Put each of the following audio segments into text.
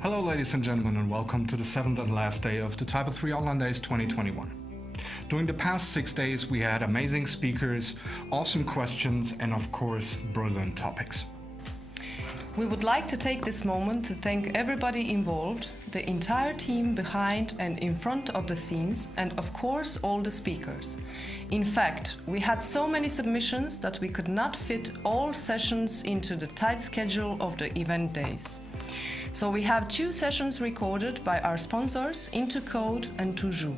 Hello ladies and gentlemen, and welcome to the 7th and last day of the TYPO3 Online Days 2021. During the past 6 days we had amazing speakers, awesome questions and of course brilliant topics. We would like to take this moment to thank everybody involved, the entire team behind and in front of the scenes, and of course all the speakers. In fact, we had so many submissions that we could not fit all sessions into the tight schedule of the event days. So we have 2 sessions recorded by our sponsors, Intercode and TYPO3.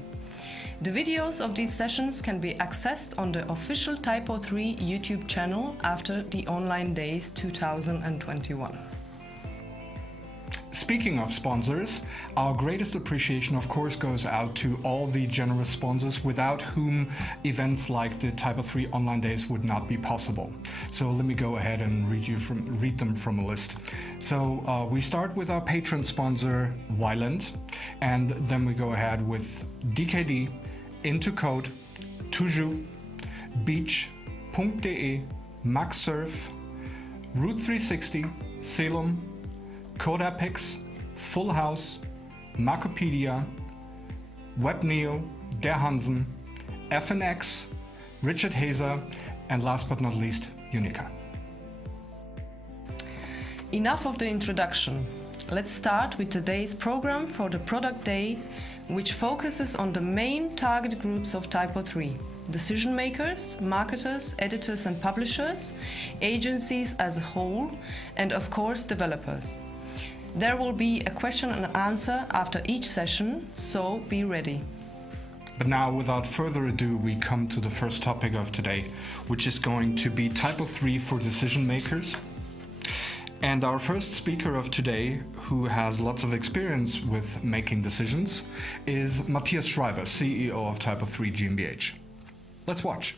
The videos of these sessions can be accessed on the official TYPO3 YouTube channel after the Online Days 2021. Speaking of sponsors, our greatest appreciation of course goes out to all the generous sponsors without whom events like the TYPO3 Online Days would not be possible. So let me go ahead and read them from a list. So we start with our patron sponsor Wyland, and then we go ahead with DKD, Intercode, TYPO3, Beach.de, MaxSurf, Route 360, Celum, Codapix, Full House, Markopedia, WebNeo, Der Hansen, FNX, Richard Hazer, and last but not least, Unica. Enough of the introduction. Let's start with today's program for the Product Day, which focuses on the main target groups of TYPO3: decision makers, marketers, editors and publishers, agencies as a whole, and of course developers. There will be a question and answer after each session, so be ready. But now, without further ado, we come to the first topic of today, which is going to be TYPO3 for decision makers. And our first speaker of today, who has lots of experience with making decisions, is Matthias Schreiber, CEO of TYPO3 GmbH. Let's watch.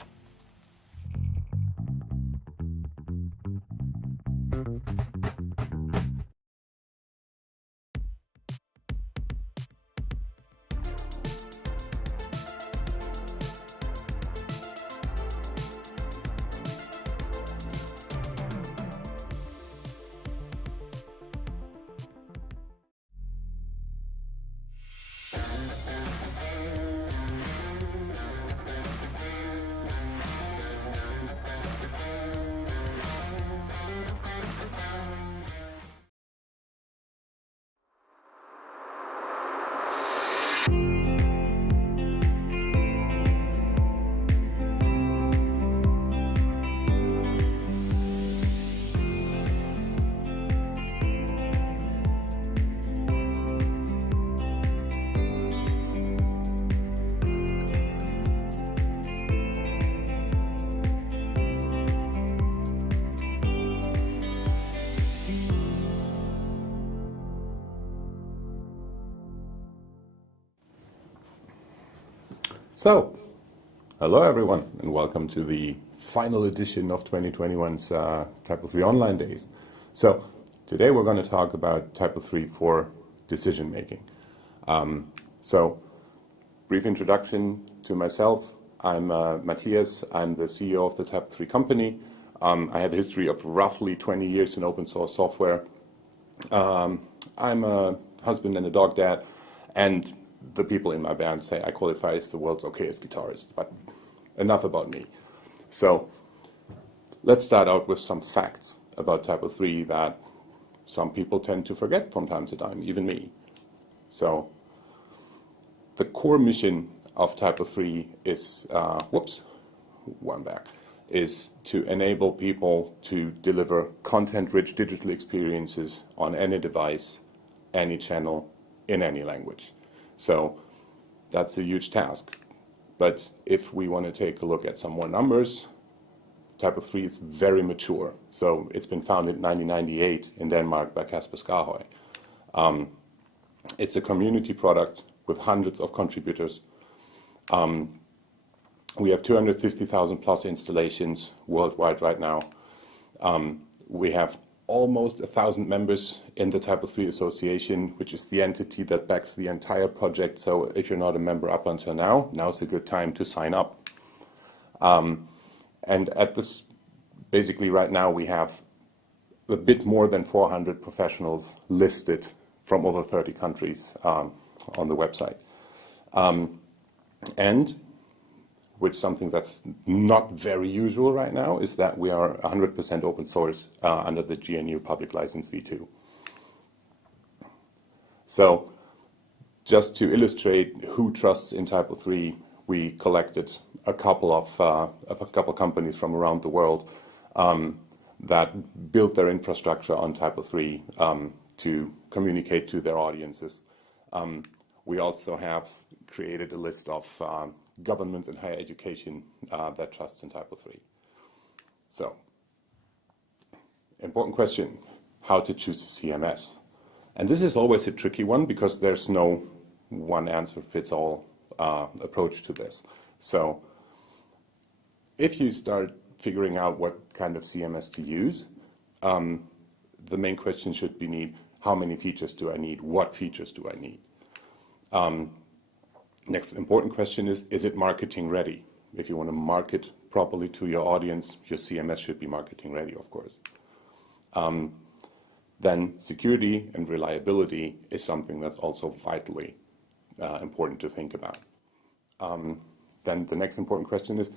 So, hello everyone, and welcome to the final edition of 2021's TYPO3 Online Days. So, today we're going to talk about TYPO3 for decision making. So, brief introduction to myself. I'm Matthias. I'm the CEO of the TYPO3 company. I have a history of roughly 20 years in open source software. I'm a husband and a dog dad, and the people in my band say I qualify as the world's okayest guitarist, but enough about me. So let's start out with some facts about TYPO3 that some people tend to forget from time to time, even me. So the core mission of TYPO3 is, is to enable people to deliver content-rich digital experiences on any device, any channel, in any language. So that's a huge task. But if we want to take a look at some more numbers, TYPO3 is very mature. So it's been founded in 1998 in Denmark by Kasper Skarhøj. It's a community product with hundreds of contributors. We have 250,000 plus installations worldwide right now. We have almost 1,000 members in the TYPO3 Association, which is the entity that backs the entire project. So if you're not a member up until now, now's a good time to sign up. And at this, basically right now we have a bit more than 400 professionals listed from over 30 countries on the website. And which something that's not very usual right now is that we are 100% open source under the GNU Public License v2. So just to illustrate who trusts in TYPO3, we collected a couple companies from around the world that built their infrastructure on TYPO3 to communicate to their audiences. We also have created a list of governments in higher education that trusts in TYPO3. So, important question, how to choose a CMS. And this is always a tricky one because there's no one answer fits all approach to this. So, if you start figuring out what kind of CMS to use, the main question should be how many features do I need? What features do I need? Next important question is it marketing ready? If you want to market properly to your audience, your CMS should be marketing ready, of course. Then security and reliability is something that's also vitally important to think about. Then the next important question is,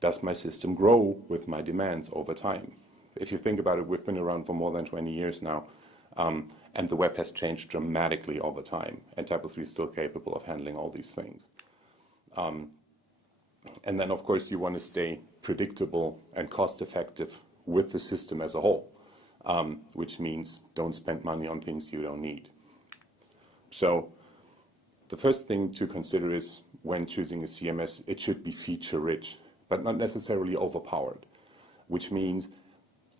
does my system grow with my demands over time? If you think about it, we've been around for more than 20 years now, and the web has changed dramatically over time, and TYPO3 is still capable of handling all these things. And then, of course, you want to stay predictable and cost-effective with the system as a whole, which means don't spend money on things you don't need. So the first thing to consider is when choosing a CMS, it should be feature-rich, but not necessarily overpowered, which means,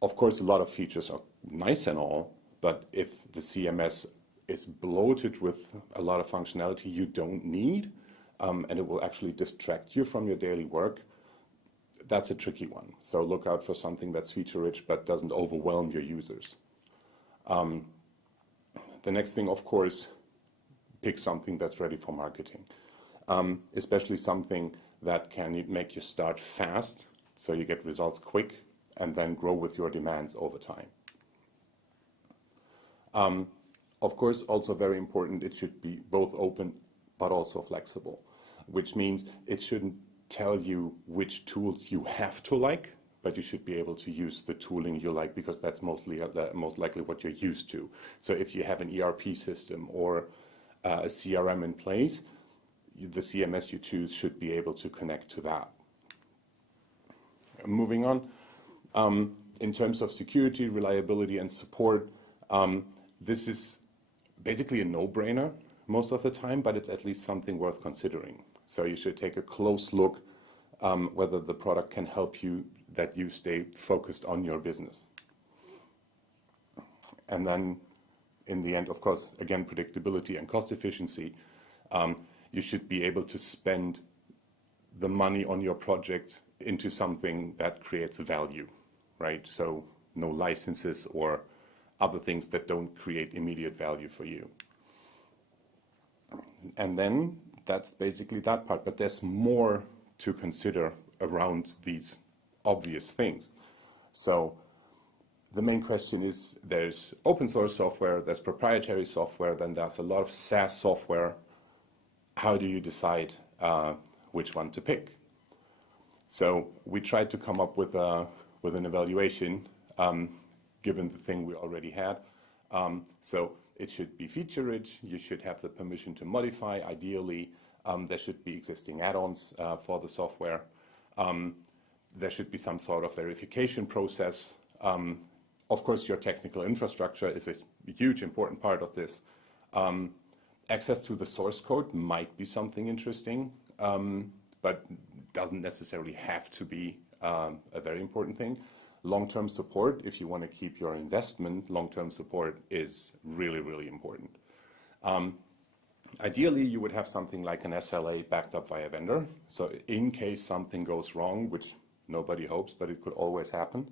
of course, a lot of features are nice and all, but if the CMS is bloated with a lot of functionality you don't need, and it will actually distract you from your daily work, that's a tricky one. So look out for something that's feature-rich but doesn't overwhelm your users. The next thing, of course, pick something that's ready for marketing, especially something that can make you start fast, so you get results quick, and then grow with your demands over time. Of course, also very important, it should be both open but also flexible, which means it shouldn't tell you which tools you have to like, but you should be able to use the tooling you like because that's most likely what you're used to. So if you have an ERP system or a CRM in place, the CMS you choose should be able to connect to that. Moving on, in terms of security, reliability, and support, this is basically a no-brainer most of the time, but it's at least something worth considering. So you should take a close look whether the product can help you, that you stay focused on your business. And then in the end, of course, again, predictability and cost efficiency. You should be able to spend the money on your project into something that creates value, right? So no licenses or other things that don't create immediate value for you. And then that's basically that part, but there's more to consider around these obvious things. So the main question is, there's open source software, there's proprietary software, then there's a lot of SaaS software. How do you decide which one to pick? So we tried to come up with an evaluation given the thing we already had. So it should be feature-rich, you should have the permission to modify, ideally. There should be existing add-ons for the software. There should be some sort of verification process. Of course, your technical infrastructure is a huge important part of this. Access to the source code might be something interesting, but doesn't necessarily have to be a very important thing. Long-term support, if you want to keep your investment, long-term support is really, really important. Ideally, you would have something like an SLA backed up by a vendor. So in case something goes wrong, which nobody hopes, but it could always happen,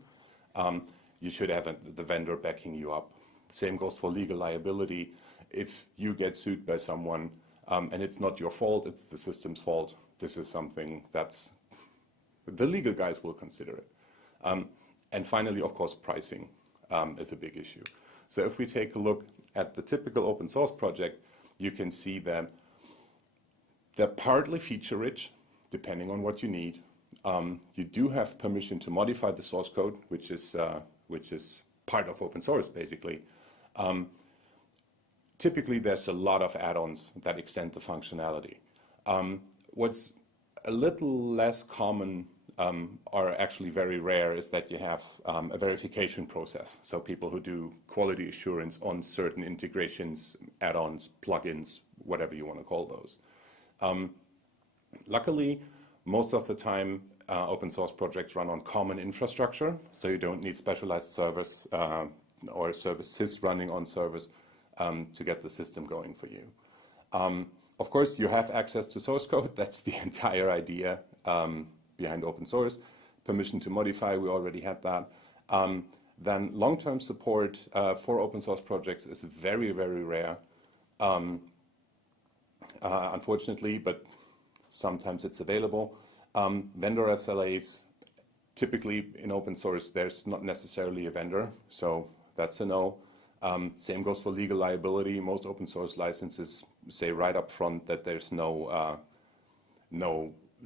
you should have the vendor backing you up. Same goes for legal liability. If you get sued by someone and it's not your fault, it's the system's fault, this is something that's, the legal guys will consider it. And finally, of course, pricing is a big issue. So if we take a look at the typical open source project, you can see that they're partly feature rich, depending on what you need. You do have permission to modify the source code, which is part of open source, basically. Typically, there's a lot of add-ons that extend the functionality. What's a little less common, or actually very rare, is that you have a verification process. So people who do quality assurance on certain integrations, add-ons, plugins, whatever you want to call those. Luckily, most of the time, open source projects run on common infrastructure, so you don't need specialized servers or services running on servers to get the system going for you. Of course, you have access to source code. That's the entire idea behind open source. Permission to modify, we already had that. Then long-term support for open source projects is very, very rare, unfortunately, but sometimes it's available. Vendor SLAs, typically in open source, there's not necessarily a vendor, so that's a no. Same goes for legal liability. Most open source licenses say right up front that there's no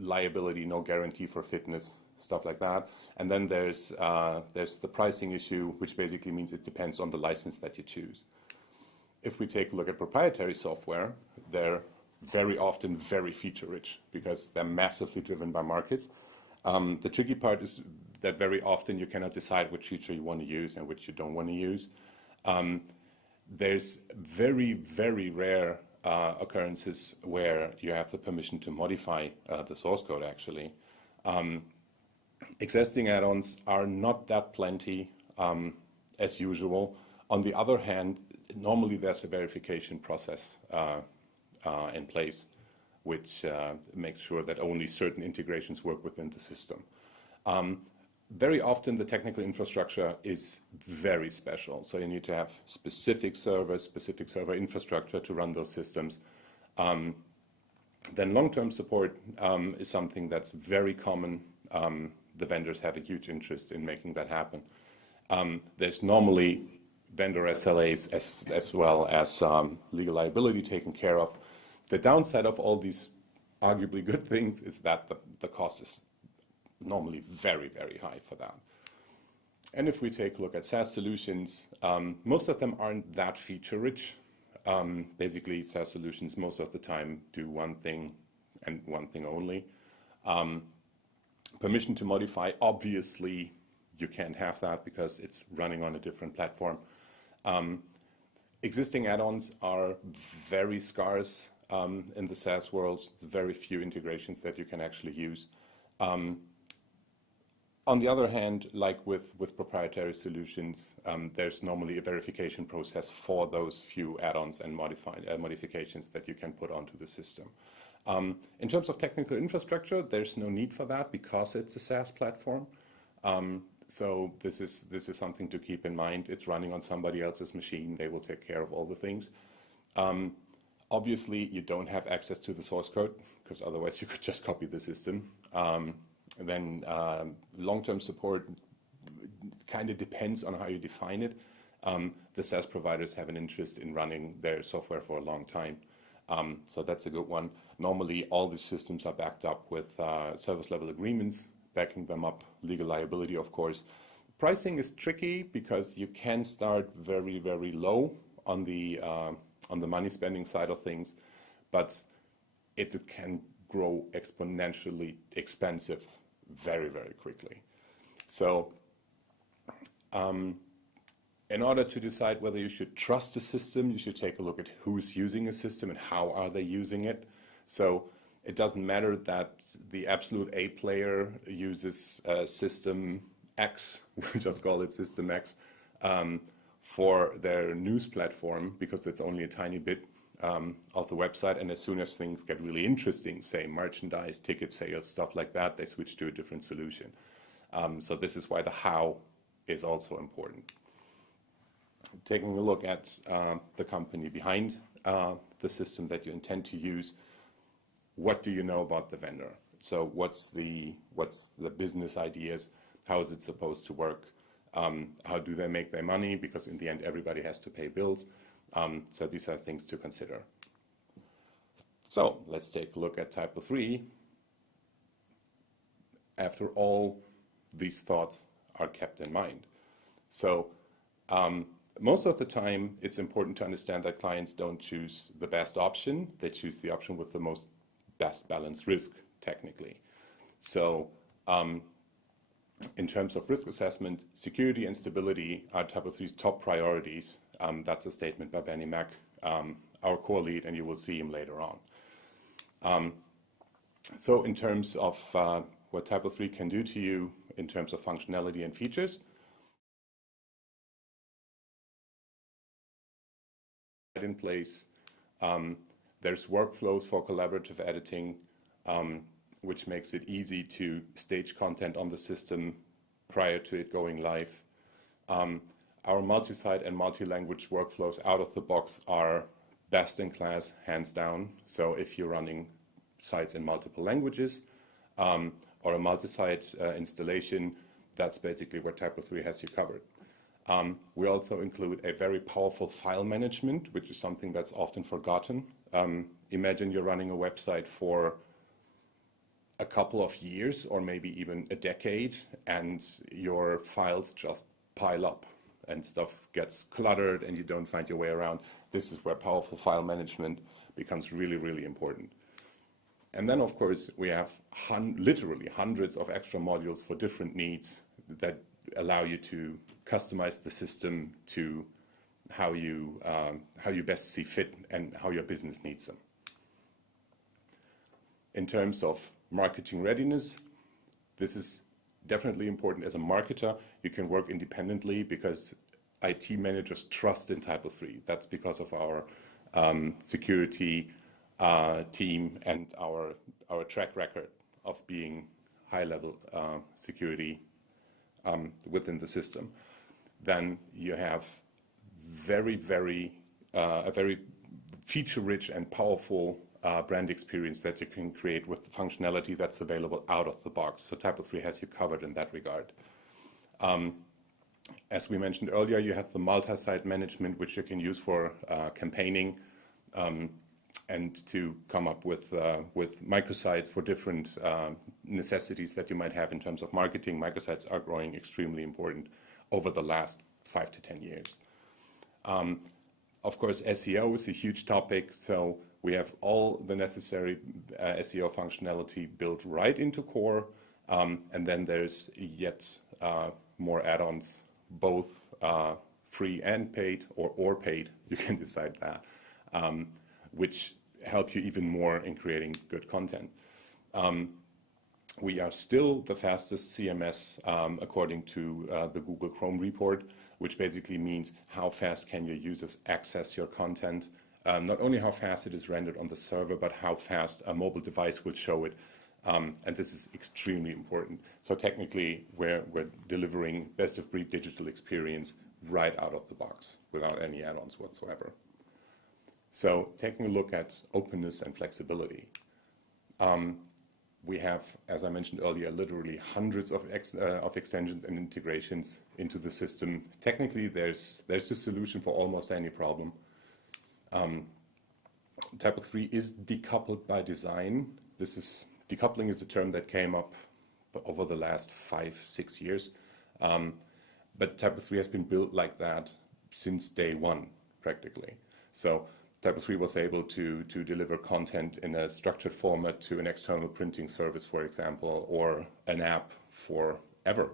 liability, no guarantee for fitness, stuff like that. And then there's the pricing issue, which basically means it depends on the license that you choose. If we take a look at proprietary software, they're very often very feature rich because they're massively driven by markets. The tricky part is that very often you cannot decide which feature you want to use and which you don't want to use. There's very, very rare occurrences where you have the permission to modify the source code, actually. Existing add-ons are not that plenty as usual. On the other hand, normally there's a verification process in place, which makes sure that only certain integrations work within the system. Very often the technical infrastructure is very special, so you need to have specific servers, specific server infrastructure to run those systems. Then long-term support is something that's very common. The vendors have a huge interest in making that happen. There's normally vendor SLAs as well as legal liability taken care of. The downside of all these arguably good things is that the cost is normally very, very high for that. And if we take a look at SaaS solutions, most of them aren't that feature rich. Basically, SaaS solutions most of the time do one thing and one thing only. Permission to modify, obviously, you can't have that because it's running on a different platform. Existing add-ons are very scarce in the SaaS world. It's very few integrations that you can actually use. On the other hand, like with proprietary solutions, there's normally a verification process for those few add-ons and modifications that you can put onto the system. In terms of technical infrastructure, there's no need for that because it's a SaaS platform. So this is something to keep in mind. It's running on somebody else's machine. They will take care of all the things. Obviously, you don't have access to the source code because otherwise you could just copy the system. Then long-term support kind of depends on how you define it. The SaaS providers have an interest in running their software for a long time. So that's a good one. Normally, all these systems are backed up with service level agreements, backing them up, legal liability, of course. Pricing is tricky because you can start very, very low on the money spending side of things, but it can grow exponentially expensive very, very quickly. So in order to decide whether you should trust a system, you should take a look at who's using a system and how are they using it. So it doesn't matter that the absolute A player uses system X, we just call it system X, for their news platform because it's only a tiny bit of the website, and as soon as things get really interesting, say merchandise, ticket sales, stuff like that, they switch to a different solution. So this is why the how is also important. Taking a look at the company behind the system that you intend to use, what do you know about the vendor? So what's the business ideas? How is it supposed to work? How do they make their money? Because in the end, everybody has to pay bills. So these are things to consider. So let's take a look at TYPO3 after all these thoughts are kept in mind. So most of the time, it's important to understand that clients don't choose the best option. They choose the option with the most best balanced risk, technically. So in terms of risk assessment, security and stability are TYPO3's top priorities. That's a statement by Benni Mack, our core lead, and you will see him later on. So in terms of what TYPO3 can do to you in terms of functionality and features, in place, there's workflows for collaborative editing, which makes it easy to stage content on the system prior to it going live. Our multi-site and multi-language workflows out of the box are best in class, hands down. So if you're running sites in multiple languages or a multi-site installation, that's basically where TYPO3 has you covered. We also include a very powerful file management, which is something that's often forgotten. Imagine you're running a website for a couple of years or maybe even a decade, and your files just pile up and stuff gets cluttered and you don't find your way around. This is where powerful file management becomes really, really important. And then, of course, we have literally hundreds of extra modules for different needs that allow you to customize the system to how you best see fit and how your business needs them. In terms of marketing readiness, this is definitely important. As a marketer, you can work independently because IT managers trust in TYPO3. That's because of our security team and our track record of being high-level security within the system. Then you have a very feature-rich and powerful brand experience that you can create with the functionality that's available out of the box. So TYPO3 has you covered in that regard. As we mentioned earlier, you have the multi-site management, which you can use for campaigning and to come up with microsites for different necessities that you might have in terms of marketing. Microsites are growing extremely important over the last 5 to 10 years. Of course, SEO is a huge topic, so we have all the necessary SEO functionality built right into core, and then there's yet more add-ons, both free and paid, or paid, you can decide that, which help you even more in creating good content. We are still the fastest CMS according to the Google Chrome report, which basically means how fast can your users access your content. Not only how fast it is rendered on the server, but how fast a mobile device will show it. And this is extremely important. So technically, we're delivering best-of-breed digital experience right out of the box without any add-ons whatsoever. So taking a look at openness and flexibility. We have, as I mentioned earlier, literally hundreds of extensions and integrations into the system. Technically, there's a solution for almost any problem. TYPO3 is decoupled by design. Decoupling is a term that came up over the last 5-6 years. But TYPO3 has been built like that since day one, practically. So TYPO3 was able to deliver content in a structured format to an external printing service, for example, or an app forever.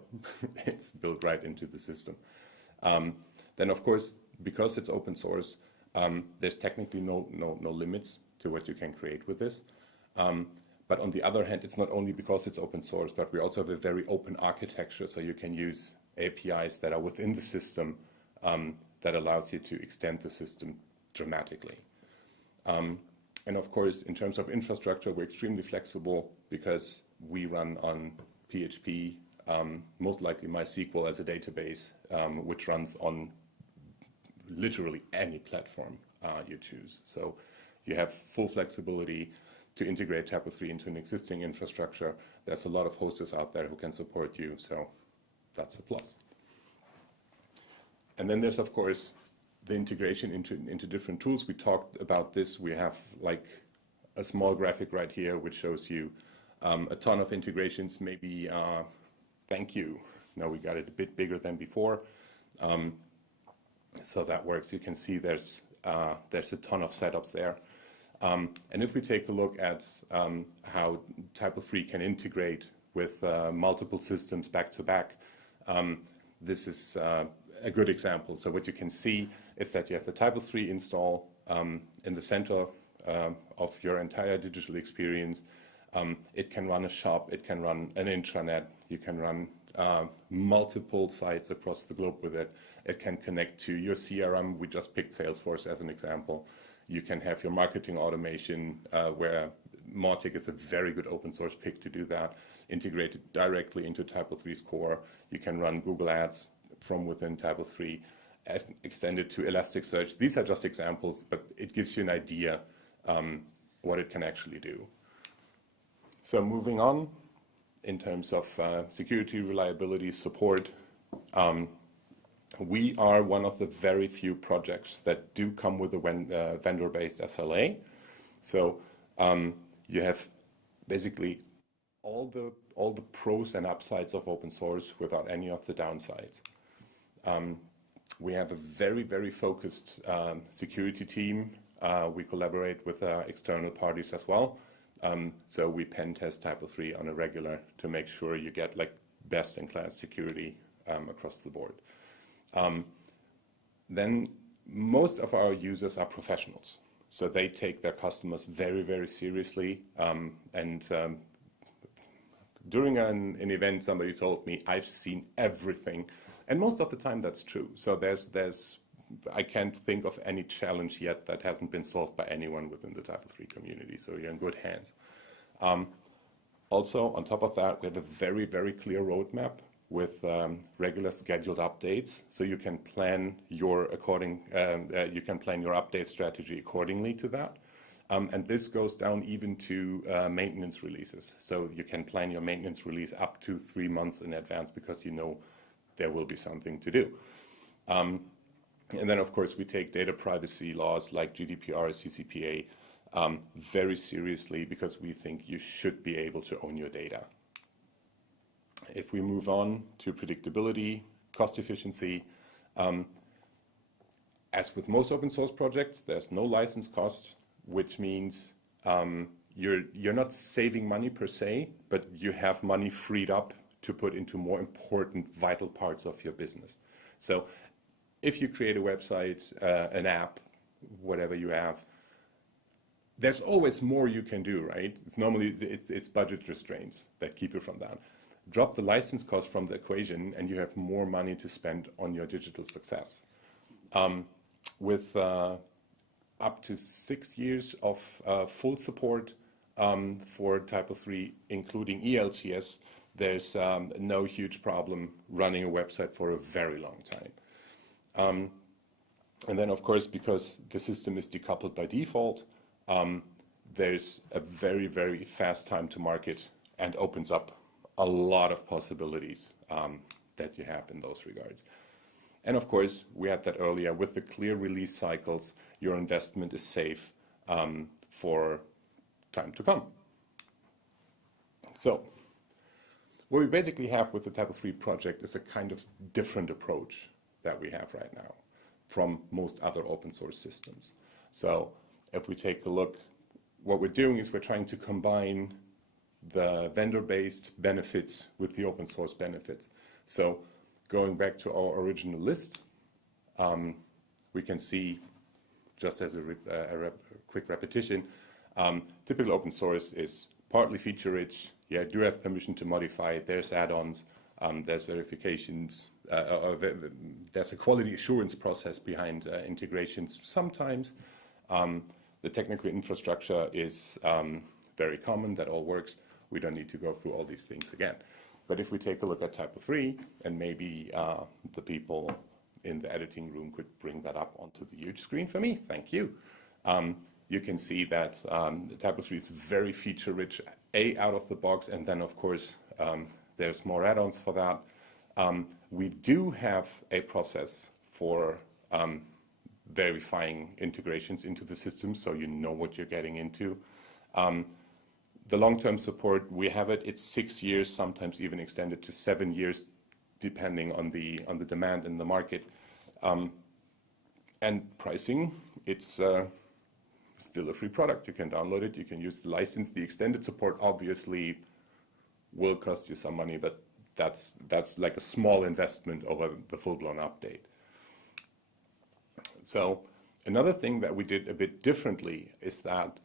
It's built right into the system. Then, of course, because it's open source, there's technically no limits to what you can create with this. But on the other hand, it's not only because it's open source, but we also have a very open architecture, so you can use APIs that are within the system that allows you to extend the system dramatically. And of course, in terms of infrastructure, we're extremely flexible because we run on PHP, most likely MySQL as a database, which runs on literally any platform you choose. So you have full flexibility to integrate TYPO3 into an existing infrastructure. There's a lot of hosters out there who can support you, so that's a plus. And then there's, of course, the integration into different tools. We talked about this. We have like a small graphic right here, which shows you a ton of integrations. Maybe, thank you. Now we got it a bit bigger than before. So that works. You can see there's a ton of setups there. And if we take a look at how TYPO3 can integrate with multiple systems back to back, this is a good example. So what you can see is that you have the TYPO3 install in the center of your entire digital experience. It can run a shop, it can run an intranet, you can run multiple sites across the globe with it. It can connect to your CRM. We just picked Salesforce as an example. You can have your marketing automation where Mautic is a very good open source pick to do that, integrated directly into TYPO3's core. You can run Google Ads from within TYPO3, extended to Elasticsearch. These are just examples, but it gives you an idea what it can actually do. So moving on, in terms of security, reliability, support, we are one of the very few projects that do come with a vendor-based SLA. So you have basically all the pros and upsides of open source without any of the downsides. We have a very, very focused security team. We collaborate with external parties as well. So we pen test TYPO3 on a regular to make sure you get like best-in-class security across the board. Then most of our users are professionals. So they take their customers very, very seriously. During an event, somebody told me, I've seen everything. And most of the time that's true. So I can't think of any challenge yet that hasn't been solved by anyone within the TYPO3 community. So you're in good hands. Also, on top of that, we have a very, very clear roadmap with regular scheduled updates. So you can plan your update strategy accordingly to that. And this goes down even to maintenance releases. So you can plan your maintenance release up to 3 months in advance because you know there will be something to do. And then, of course, we take data privacy laws like GDPR, CCPA very seriously because we think you should be able to own your data. If we move on to predictability, cost efficiency, as with most open source projects, there's no license cost, which means you're not saving money per se, but you have money freed up to put into more important, vital parts of your business. So if you create a website, an app, whatever you have, there's always more you can do, right? It's budget restraints that keep you from that. Drop the license cost from the equation and you have more money to spend on your digital success. With up to 6 years of full support for TYPO3, including ELTS, there's no huge problem running a website for a very long time. And then, of course, because the system is decoupled by default, there's a very, very fast time to market and opens up a lot of possibilities that you have in those regards. And of course, we had that earlier, with the clear release cycles, your investment is safe for time to come. So what we basically have with the TYPO3 project is a kind of different approach that we have right now from most other open source systems. So if we take a look, what we're doing is we're trying to combine the vendor-based benefits with the open source benefits. So going back to our original list, we can see, just as a quick repetition, typical open source is partly feature-rich. Yeah, do have permission to modify. There's add-ons, there's verifications, there's a quality assurance process behind integrations sometimes. The technical infrastructure is very common, that all works. We don't need to go through all these things again. But if we take a look at TYPO3, and maybe the people in the editing room could bring that up onto the huge screen for me, thank you. You can see that TYPO3 is very feature-rich, out of the box, and then, of course, there's more add-ons for that. We do have a process for verifying integrations into the system, so you know what you're getting into. The long-term support, we have it, it's 6 years, sometimes even extended to 7 years, depending on the demand in the market. And pricing, it's still a free product. You can download it, you can use the license. The extended support obviously will cost you some money, but that's like a small investment over the full-blown update. So another thing that we did a bit differently is that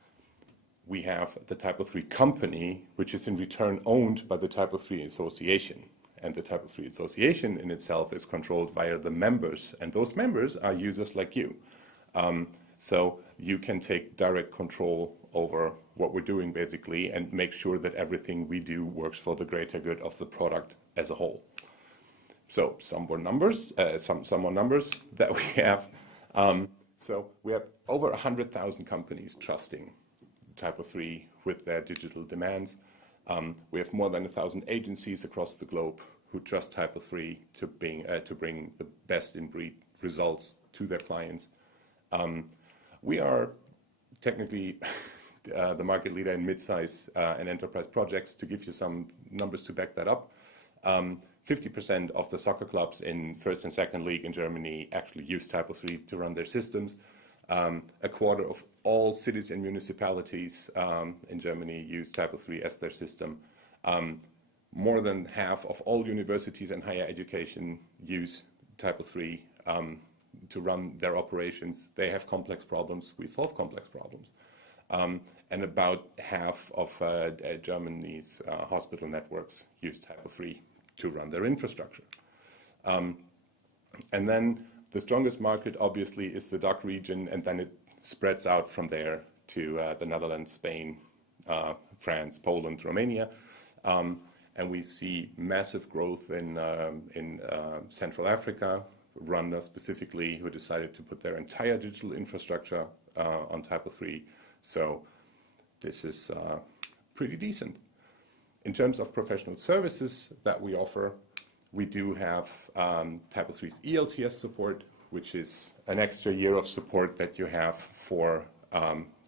we have the TYPO3 company, which is in return owned by the TYPO3 Association. And the TYPO3 Association in itself is controlled via the members, and those members are users like you. So you can take direct control over what we're doing, basically, and make sure that everything we do works for the greater good of the product as a whole. So some more numbers that we have. So we have over 100,000 companies trusting TYPO3 with their digital demands. We have more than 1,000 agencies across the globe who trust TYPO3 to bring the best-in-breed results to their clients. We are technically the market leader in mid-size and enterprise projects. To give you some numbers to back that up, 50% of the soccer clubs in first and second league in Germany actually use TYPO3 to run their systems. A quarter of all cities and municipalities in Germany use TYPO3 as their system. More than half of all universities and higher education use TYPO3 to run their operations. They have complex problems, we solve complex problems. And about half of Germany's hospital networks use TYPO3 to run their infrastructure. And then the strongest market, obviously, is the DACH region, and then it spreads out from there to the Netherlands, Spain, France, Poland, Romania. And we see massive growth in Central Africa, Rwanda specifically, who decided to put their entire digital infrastructure on TYPO3. So this is pretty decent. In terms of professional services that we offer, we do have TYPO3's ELTS support, which is an extra year of support that you have for,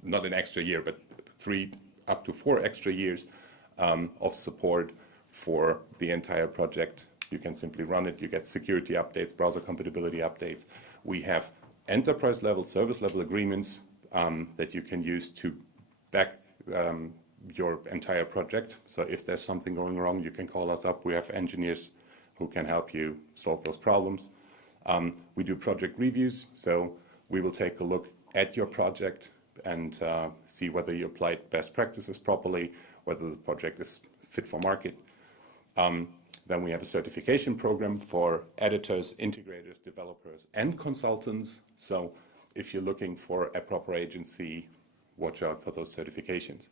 not an extra year, but 3 up to 4 extra years of support for the entire project. You can simply run it. You get security updates, browser compatibility updates. We have enterprise level, service level agreements that you can use to back your entire project. So if there's something going wrong, you can call us up. We have engineers who can help you solve those problems. We do project reviews, so we will take a look at your project and see whether you applied best practices properly, whether the project is fit for market. Then we have a certification program for editors, integrators, developers, and consultants. So if you're looking for a proper agency, watch out for those certifications.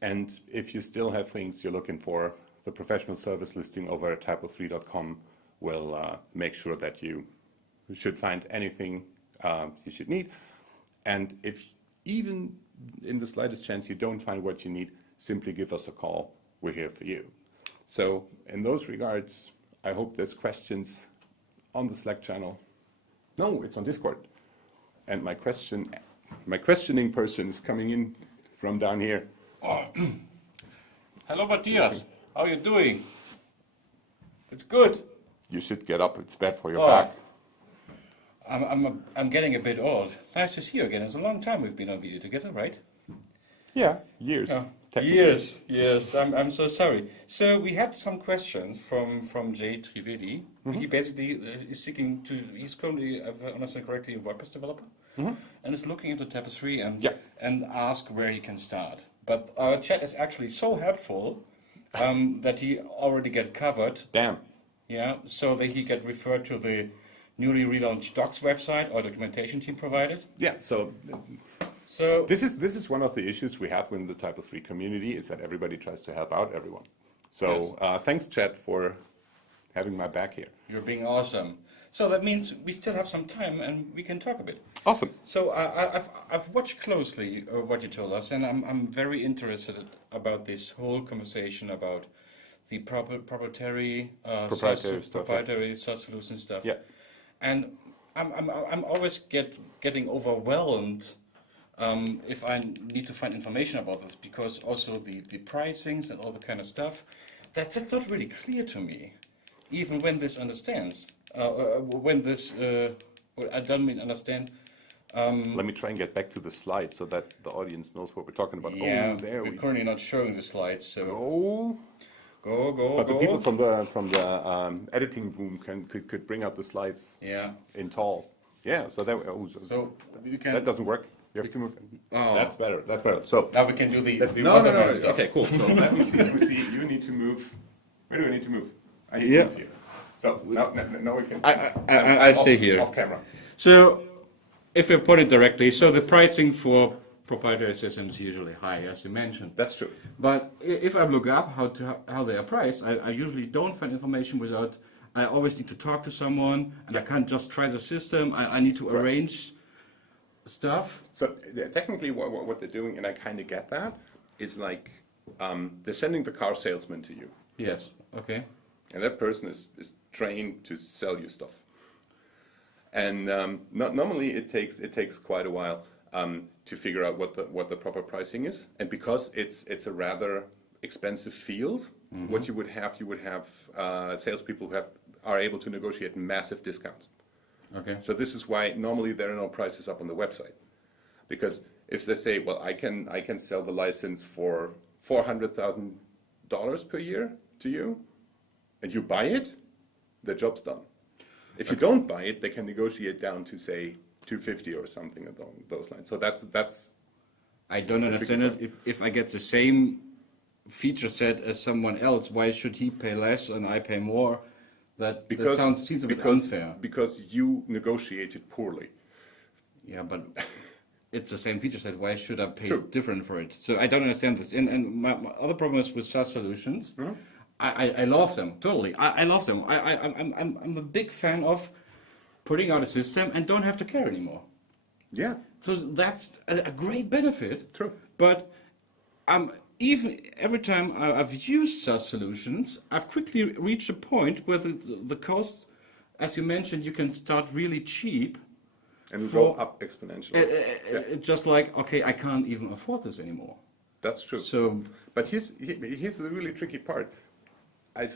And if you still have things you're looking for, the professional service listing over at typo3.com will make sure that you should find anything you should need. And if even in the slightest chance you don't find what you need, simply give us a call. We're here for you. So in those regards, I hope there's questions on the Slack channel. No, it's on Discord. And my questioning person is coming in from down here. Oh. Hello, Matthias. How are you doing? It's good. You should get up. It's bad for your back. I'm getting a bit old. Nice to see you again. It's a long time we've been on video together, right? Yeah, years. Years, yes. I'm so sorry. So we had some questions from Jay Trivedi. He basically is seeking to. He's currently, if I understand correctly, a WordPress developer, and is looking into TYPO3 and ask where he can start. But our chat is actually so helpful that he already get covered. Damn. Yeah, so that he get referred to the newly relaunched Docs website or documentation team provided. Yeah. So this is one of the issues we have in the TYPO3 community, is that everybody tries to help out everyone. So yes. Thanks, Chad, for having my back here. You're being awesome. So that means we still have some time and we can talk a bit. Awesome. So I've watched closely what you told us, and I'm very interested about this whole conversation about the proprietary proprietary SaaS solution stuff. Yeah. And I'm always getting overwhelmed if I need to find information about this, because also the pricings and all the kind of stuff, that's not really clear to me. Even when this understands, when this, I don't mean understand. Let me try and get back to the slide so that the audience knows what we're talking about. Yeah, oh, there we're currently not showing the slides, so go. But the people from the editing room could bring up the slides. Yeah. In tall. Yeah. So that So you can. that doesn't work. You have to move. Oh. That's better. That's better. So Now we can do the no. stuff. Okay, cool. So let me see. You need to move. Where do I need to move? I need Yeah. to move here. So now we can. I stay here. Off camera. So if we put it directly, so the pricing for proprietary systems is usually high, as you mentioned. That's true. But if I look up how they are priced, I usually don't find information without. I always need to talk to someone, and I can't just try the system. I need to arrange stuff. So technically, what they're doing, and I kind of get that, is like they're sending the car salesman to you, Yes. Okay. and that person is trained to sell you stuff. And normally it takes quite a while to figure out what the proper pricing is, and because it's a rather expensive field, what you would have salespeople who are able to negotiate massive discounts. Okay. So this is why normally there are no prices up on the website, because if they say, well, I can sell the license for $400,000 per year to you, and you buy it, the job's done. If you don't buy it, they can negotiate down to say 250 or something along those lines. So that's. I don't understand it. If I get the same feature set as someone else, why should he pay less and I pay more? That seems a bit unfair. Because you negotiated poorly. Yeah, but it's the same feature set. Why should I pay True. different for it? So I don't understand this. And my other problem is with SaaS solutions. I love them totally. I love them. I'm a big fan of putting out a system and don't have to care anymore. Yeah. So that's a great benefit. True. But even every time I've used SaaS solutions, I've quickly reached a point where the costs, as you mentioned, you can start really cheap. And go up exponentially. Just like, okay, I can't even afford this anymore. That's true. So, but here's the really tricky part. I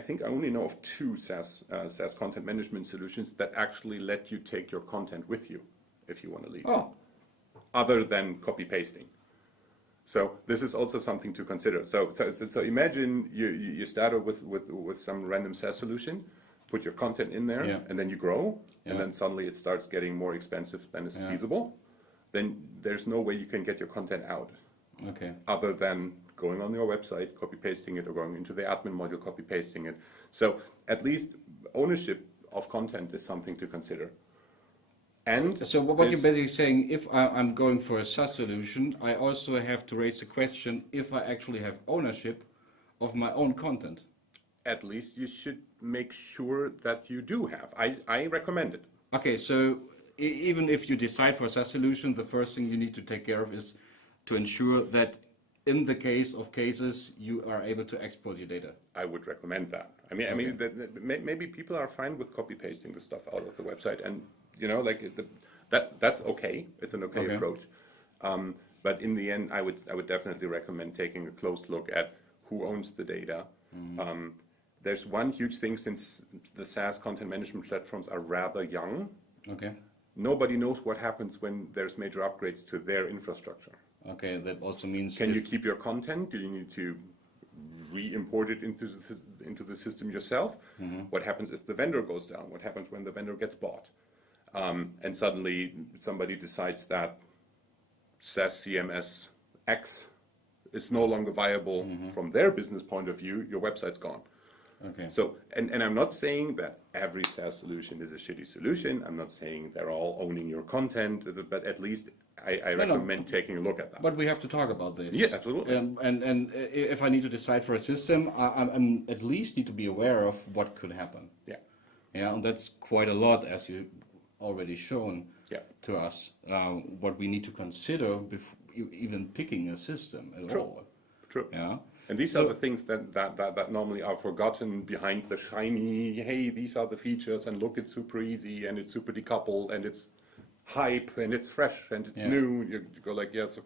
think I only know of two SaaS content management solutions that actually let you take your content with you if you want to leave. oh, Other than copy pasting. So this is also something to consider. So imagine you start with some random SaaS solution, put your content in there, Yeah. and then you grow, and Yeah. then suddenly it starts getting more expensive than is Yeah. feasible. Then there's no way you can get your content out okay. other than going on your website, copy pasting it, or going into the admin module, copy pasting it. So at least ownership of content is something to consider. And So what you're basically saying, if I'm going for a SaaS solution, I also have to raise the question if I actually have ownership of my own content. at least you should make sure that you do have. I recommend it. Okay, so even if you decide for a SaaS solution, the first thing you need to take care of is to ensure that in the case of cases, you are able to export your data. I would recommend that. I mean, maybe people are fine with copy pasting the stuff out of the website, and you know, like that's okay. It's an okay approach. But in the end, I would definitely recommend taking a close look at who owns the data. Mm-hmm. There's one huge thing, since the SaaS content management platforms are rather young. Okay. Nobody knows what happens when there's major upgrades to their infrastructure. Okay, that also means... Can you keep your content? Do you need to re-import it into the system yourself? Mm-hmm. What happens if the vendor goes down? What happens when the vendor gets bought? And suddenly somebody decides that SaaS CMS X is no longer viable from their business point of view, your website's gone. Okay. So, and I'm not saying that every SaaS solution is a shitty solution. I'm not saying they're all owning your content, but at least I recommend taking a look at that. But we have to talk about this. Yeah, absolutely. And if I need to decide for a system, I'm at least need to be aware of what could happen. Yeah. Yeah, and that's quite a lot, as you already shown to us, what we need to consider before even picking a system at all. True. Yeah. And these are the things that normally are forgotten behind the shiny, hey, these are the features, and look, it's super easy, and it's super decoupled, and it's hype, and it's fresh, and it's new. You go like, yeah, so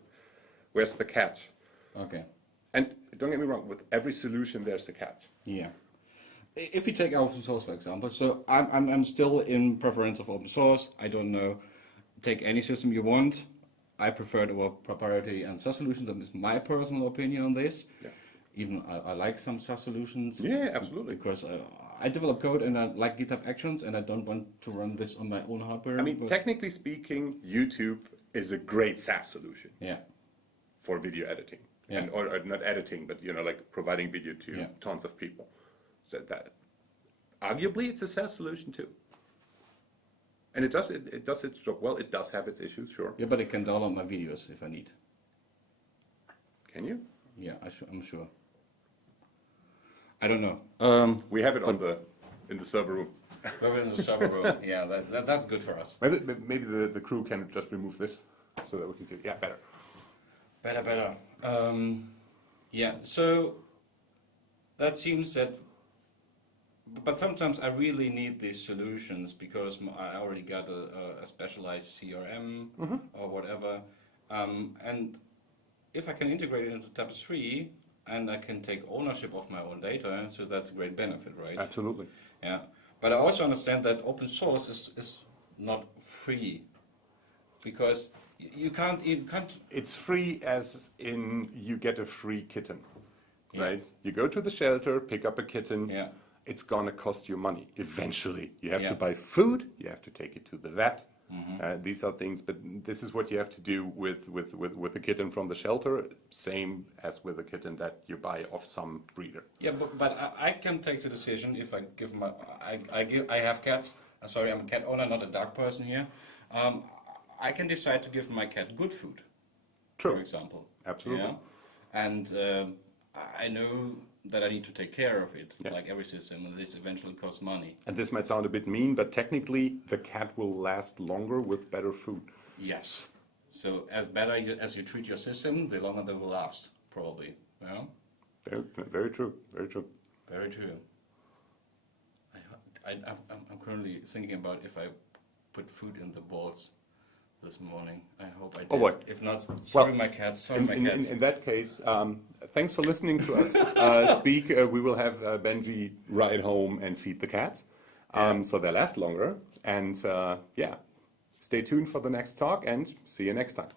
where's the catch? Okay. And don't get me wrong, with every solution, there's a catch. Yeah. If we take open source, for example, so I'm still in preference of open source. I don't know, take any system you want. I prefer the proprietary and SaaS solutions. That is my personal opinion on this. Yeah. Even I like some SaaS solutions. Yeah, absolutely. Because I develop code and I like GitHub Actions, and I don't want to run this on my own hardware. I mean, technically speaking, YouTube is a great SaaS solution. Yeah. For video editing. Yeah. And, or not editing, but like providing video to Yeah. tons of people. So that arguably it's a SaaS solution too. And it does its job well. It does have its issues, sure. Yeah, but I can download my videos if I need. Can you? Yeah, I'm sure. I don't know. We have it in the server room. We're in the server room. Yeah, that's good for us. Maybe the crew can just remove this so that we can see it. Yeah, better. Better. Yeah, so that seems that, but sometimes I really need these solutions because I already got a specialized CRM or whatever. And if I can integrate it into TYPO3 and I can take ownership of my own data, so that's a great benefit, right? Absolutely. Yeah, but I also understand that open source is not free because you can't. It's free as in you get a free kitten, Yeah. right? You go to the shelter, pick up a kitten. Yeah. It's gonna cost you money eventually. You have Yeah. to buy food. You have to take it to the vet. These are things, but this is what you have to do with the kitten from the shelter. Same as with a kitten that you buy off some breeder. Yeah, but I can take the decision if I give my I have cats. Sorry, I'm a cat owner, not a dog person here. I can decide to give my cat good food, True. for example. Absolutely. Yeah? And I know that I need to take care of it, Yeah. like every system, and this eventually costs money. And this might sound a bit mean, but technically the cat will last longer with better food. Yes. So as you treat your system, the longer they will last, probably. Yeah. Very true. Very true. Very true. I'm currently thinking about if I put food in the bowls this morning. I hope I did. Oh boy. If not, sorry, Well, my cats. Sorry, my cats. In that case, thanks for listening to us speak. We will have Benji ride home and feed the cats, so they last longer. And yeah, stay tuned for the next talk and see you next time.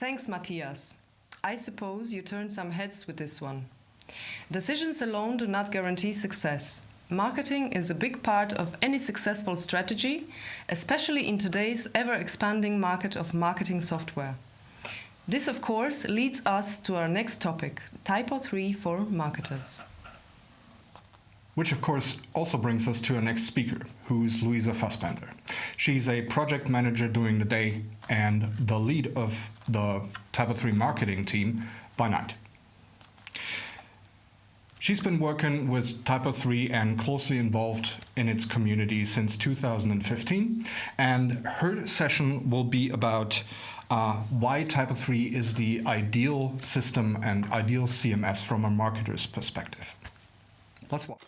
Thanks, Matthias. I suppose you turned some heads with this one. Decisions alone do not guarantee success. Marketing is a big part of any successful strategy, especially in today's ever-expanding market of marketing software. This, of course, leads us to our next topic, TYPO3 for marketers. Which of course also brings us to our next speaker, who's Luisa Fassbender. She's a project manager during the day and the lead of the TYPO3 marketing team by night. She's been working with TYPO3 and closely involved in its community since 2015, and her session will be about why TYPO3 is the ideal system and ideal CMS from a marketer's perspective. Let's walk.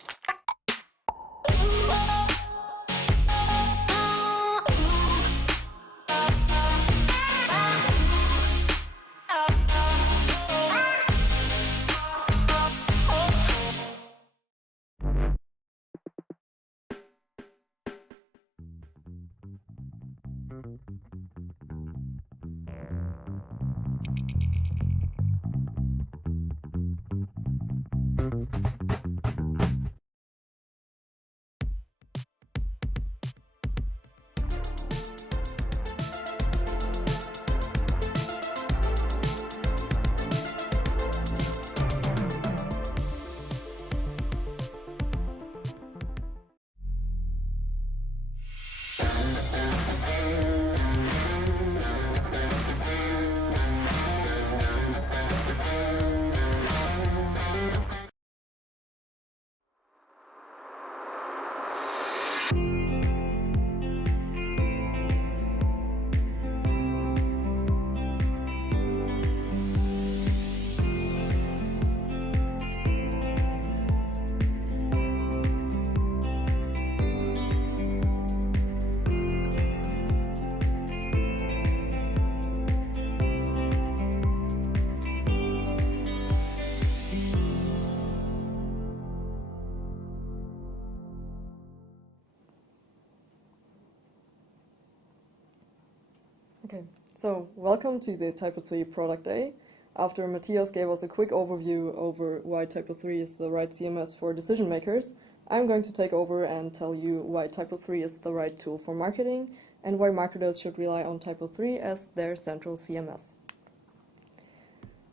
Okay, so welcome to the TYPO3 Product Day. After Matthias gave us a quick overview over why TYPO3 is the right CMS for decision makers, I'm going to take over and tell you why TYPO3 is the right tool for marketing and why marketers should rely on TYPO3 as their central CMS.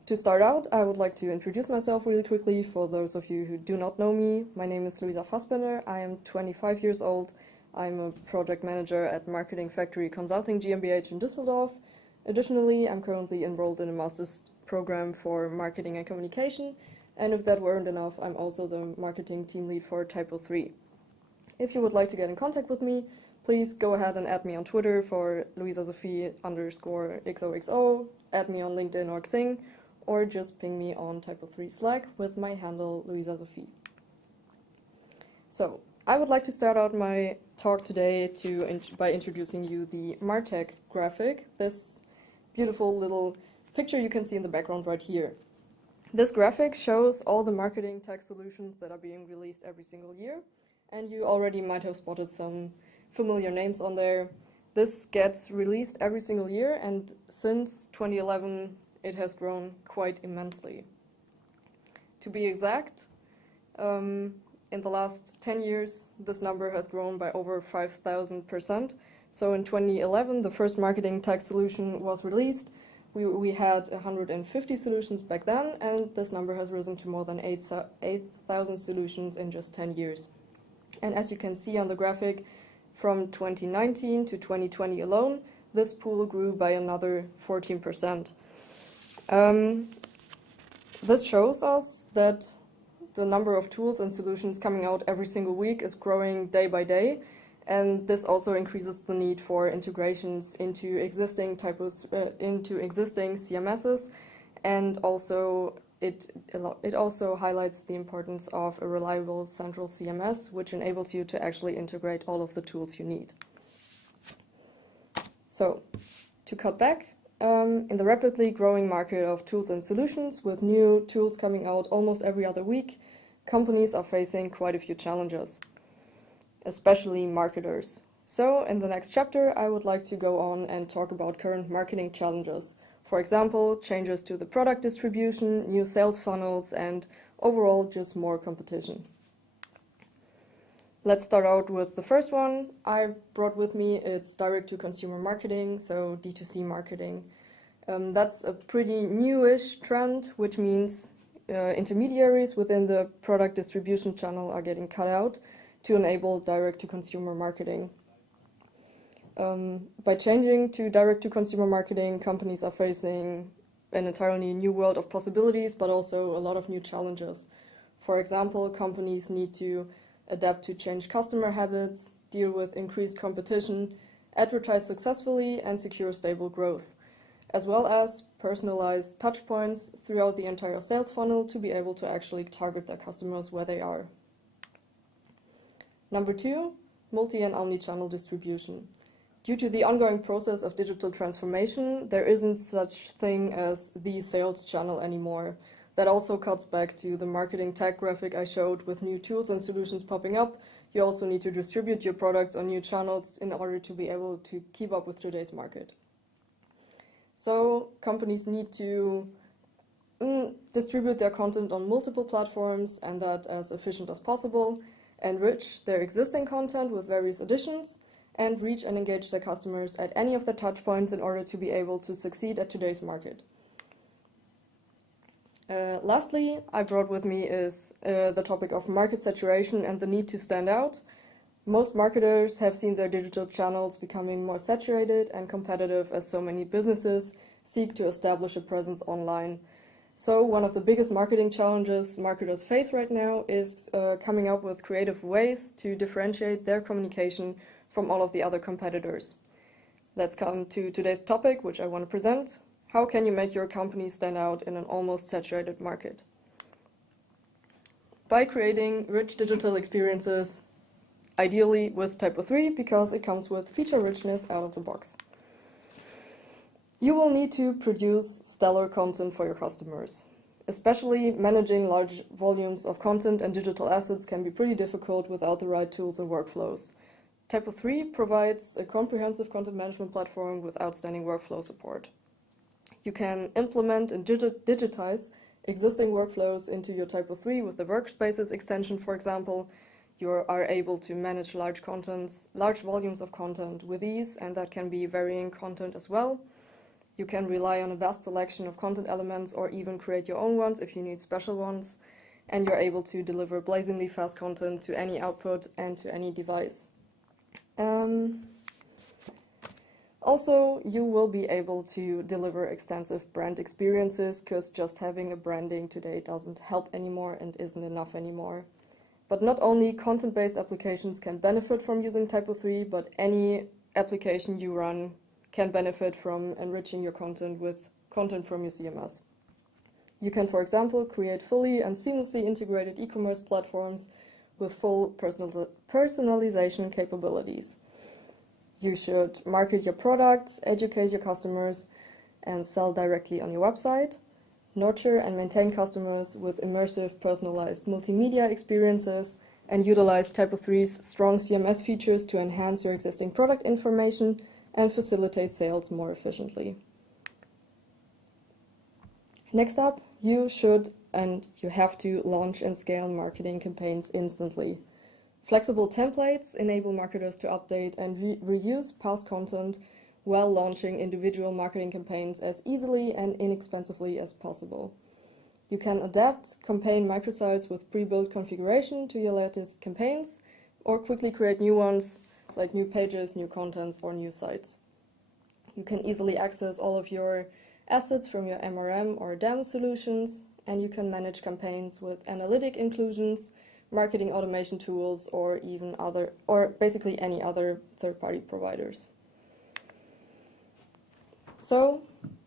To start out, I would like to introduce myself really quickly for those of you who do not know me. My name is Luisa Fassbender. I am 25 years old. I'm a project manager at Marketing Factory Consulting GmbH in Düsseldorf. Additionally, I'm currently enrolled in a master's program for marketing and communication, and if that weren't enough, I'm also the marketing team lead for TYPO3. If you would like to get in contact with me, please go ahead and add me on Twitter for luisasophie_XOXO, add me on LinkedIn or Xing, or just ping me on TYPO3 Slack with my handle luisasophie. So, I would like to start out my talk today by introducing you the MarTech graphic, this beautiful little picture you can see in the background right here. This graphic shows all the marketing tech solutions that are being released every single year, and you already might have spotted some familiar names on there. This gets released every single year, and since 2011 it has grown quite immensely. To be exact, in the last 10 years, this number has grown by over 5,000%. So in 2011, the first marketing tech solution was released. We had 150 solutions back then, and this number has risen to more than 8,000 solutions in just 10 years. And as you can see on the graphic, from 2019 to 2020 alone, this pool grew by another 14%. This shows us that the number of tools and solutions coming out every single week is growing day by day, and this also increases the need for integrations into existing CMSs, and also it also highlights the importance of a reliable central CMS, which enables you to actually integrate all of the tools you need. So, to cut back, in the rapidly growing market of tools and solutions, with new tools coming out almost every other week, companies are facing quite a few challenges, especially marketers. So in the next chapter, I would like to go on and talk about current marketing challenges For example, changes to the product distribution, new sales funnels, and overall just more competition. Let's start out with the first one I brought with me. It's direct-to-consumer marketing, so D2C marketing. That's a pretty newish trend, which means intermediaries within the product distribution channel are getting cut out to enable direct-to-consumer marketing. By changing to direct-to-consumer marketing, companies are facing an entirely new world of possibilities, but also a lot of new challenges. For example, companies need to adapt to changed customer habits, deal with increased competition, advertise successfully, and secure stable growth, as well as personalize touchpoints throughout the entire sales funnel to be able to actually target their customers where they are. Number 2, multi- and omni-channel distribution. Due to the ongoing process of digital transformation, there isn't such thing as the sales channel anymore. That also cuts back to the marketing tag graphic I showed with new tools and solutions popping up. You also need to distribute your products on new channels in order to be able to keep up with today's market. So companies need to distribute their content on multiple platforms and that as efficient as possible, enrich their existing content with various additions, and reach and engage their customers at any of the touchpoints in order to be able to succeed at today's market. Lastly, I brought with me is the topic of market saturation and the need to stand out. Most marketers have seen their digital channels becoming more saturated and competitive as so many businesses seek to establish a presence online. So one of the biggest marketing challenges marketers face right now is coming up with creative ways to differentiate their communication from all of the other competitors. Let's come to today's topic, which I want to present. How can you make your company stand out in an almost saturated market? By creating rich digital experiences, ideally with TYPO3 because it comes with feature richness out of the box. You will need to produce stellar content for your customers. Especially managing large volumes of content and digital assets can be pretty difficult without the right tools and workflows. TYPO3 provides a comprehensive content management platform with outstanding workflow support. You can implement and digitize existing workflows into your TYPO3 with the Workspaces extension, for example. You are able to manage large volumes of content with ease, and that can be varying content as well. You can rely on a vast selection of content elements or even create your own ones if you need special ones, and you're able to deliver blazingly fast content to any output and to any device. Also, you will be able to deliver extensive brand experiences because just having a branding today doesn't help anymore and isn't enough anymore. But not only content-based applications can benefit from using TYPO3, but any application you run can benefit from enriching your content with content from your CMS. You can, for example, create fully and seamlessly integrated e-commerce platforms with full personalization capabilities. You should market your products, educate your customers, and sell directly on your website. Nurture and maintain customers with immersive, personalized multimedia experiences, and utilize TYPO3's strong CMS features to enhance your existing product information and facilitate sales more efficiently. Next up, you should and you have to launch and scale marketing campaigns instantly. Flexible templates enable marketers to update and reuse past content while launching individual marketing campaigns as easily and inexpensively as possible. You can adapt campaign microsites with pre-built configuration to your latest campaigns, or quickly create new ones like new pages, new contents, or new sites. You can easily access all of your assets from your MRM or DAM solutions, and you can manage campaigns with analytic inclusions, marketing automation tools, or even basically any other third-party providers. So,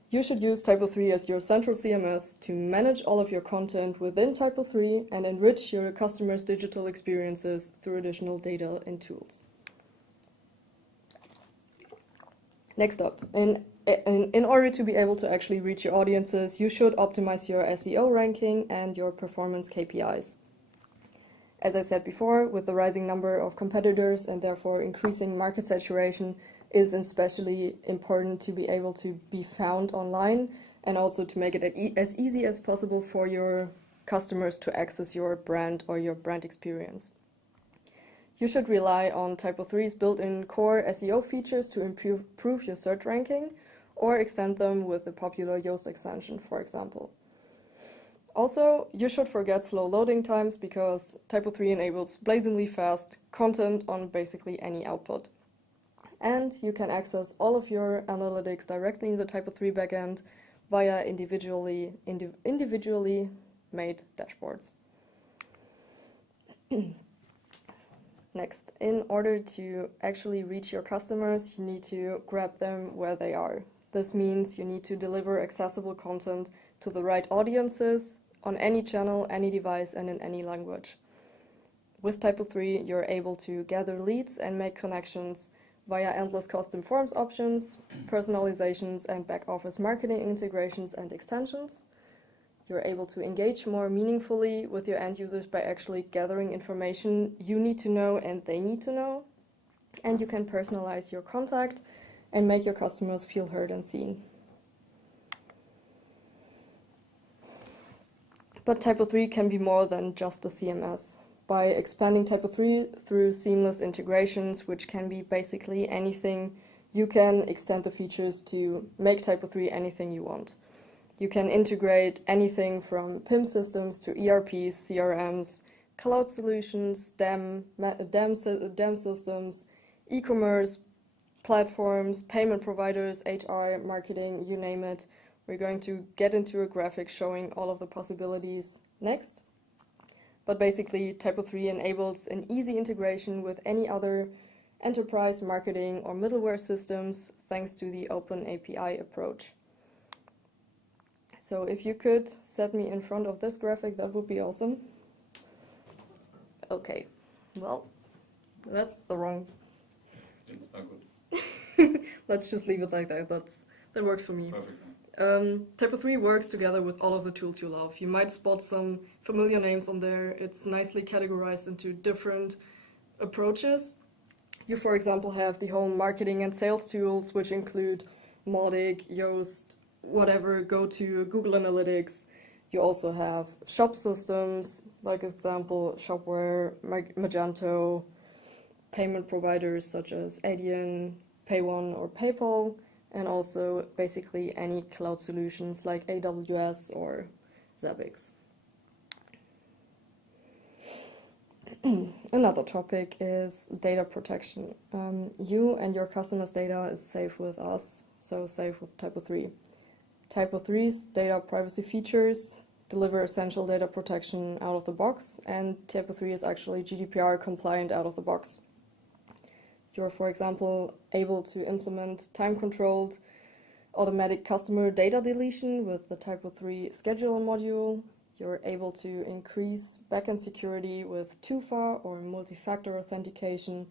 you should use TYPO3 as your central CMS to manage all of your content within TYPO3 and enrich your customers' digital experiences through additional data and tools. Next up, in order to be able to actually reach your audiences, you should optimize your SEO ranking and your performance KPIs. As I said before, with the rising number of competitors and therefore increasing market saturation, is especially important to be able to be found online and also to make it as easy as possible for your customers to access your brand or your brand experience. You should rely on TYPO3's built-in core SEO features to improve your search ranking or extend them with the popular Yoast extension, for example. Also, you should forget slow loading times because TYPO3 enables blazingly fast content on basically any output. And you can access all of your analytics directly in the TYPO3 backend via individually made dashboards. Next, in order to actually reach your customers, you need to grab them where they are. This means you need to deliver accessible content to the right audiences on any channel, any device, and in any language. With TYPO3, you're able to gather leads and make connections via endless custom forms options, personalizations, and back-office marketing integrations and extensions. You're able to engage more meaningfully with your end users by actually gathering information you need to know and they need to know. And you can personalize your contact and make your customers feel heard and seen. But TYPO3 can be more than just a CMS. By expanding TYPO3 through seamless integrations, which can be basically anything, you can extend the features to make TYPO3 anything you want. You can integrate anything from PIM systems to ERPs, CRMs, cloud solutions, DEM systems, e-commerce platforms, payment providers, HR, marketing, you name it. We're going to get into a graphic showing all of the possibilities next. But basically, TYPO3 enables an easy integration with any other enterprise marketing or middleware systems thanks to the open API approach. So if you could set me in front of this graphic, that would be awesome. Okay, well, that's the wrong. It's not good. Let's just leave it like that. That works for me. Perfect. TYPO3 works together with all of the tools you love. You might spot some familiar names on there. It's nicely categorized into different approaches. You, for example, have the home marketing and sales tools, which include Mautic, Yoast, whatever, go to Google Analytics. You also have shop systems, like example, Shopware, Magento, payment providers such as Adyen, PayOne, or PayPal, and also basically any cloud solutions like AWS or Zabbix. Another topic is data protection. You and your customers' data is safe with us, so safe with TYPO3. TYPO3's data privacy features deliver essential data protection out of the box, and TYPO3 is actually GDPR compliant out of the box. You're, for example, able to implement time-controlled automatic customer data deletion with the TYPO3 scheduler module. You're able to increase backend security with 2FA or multi-factor authentication.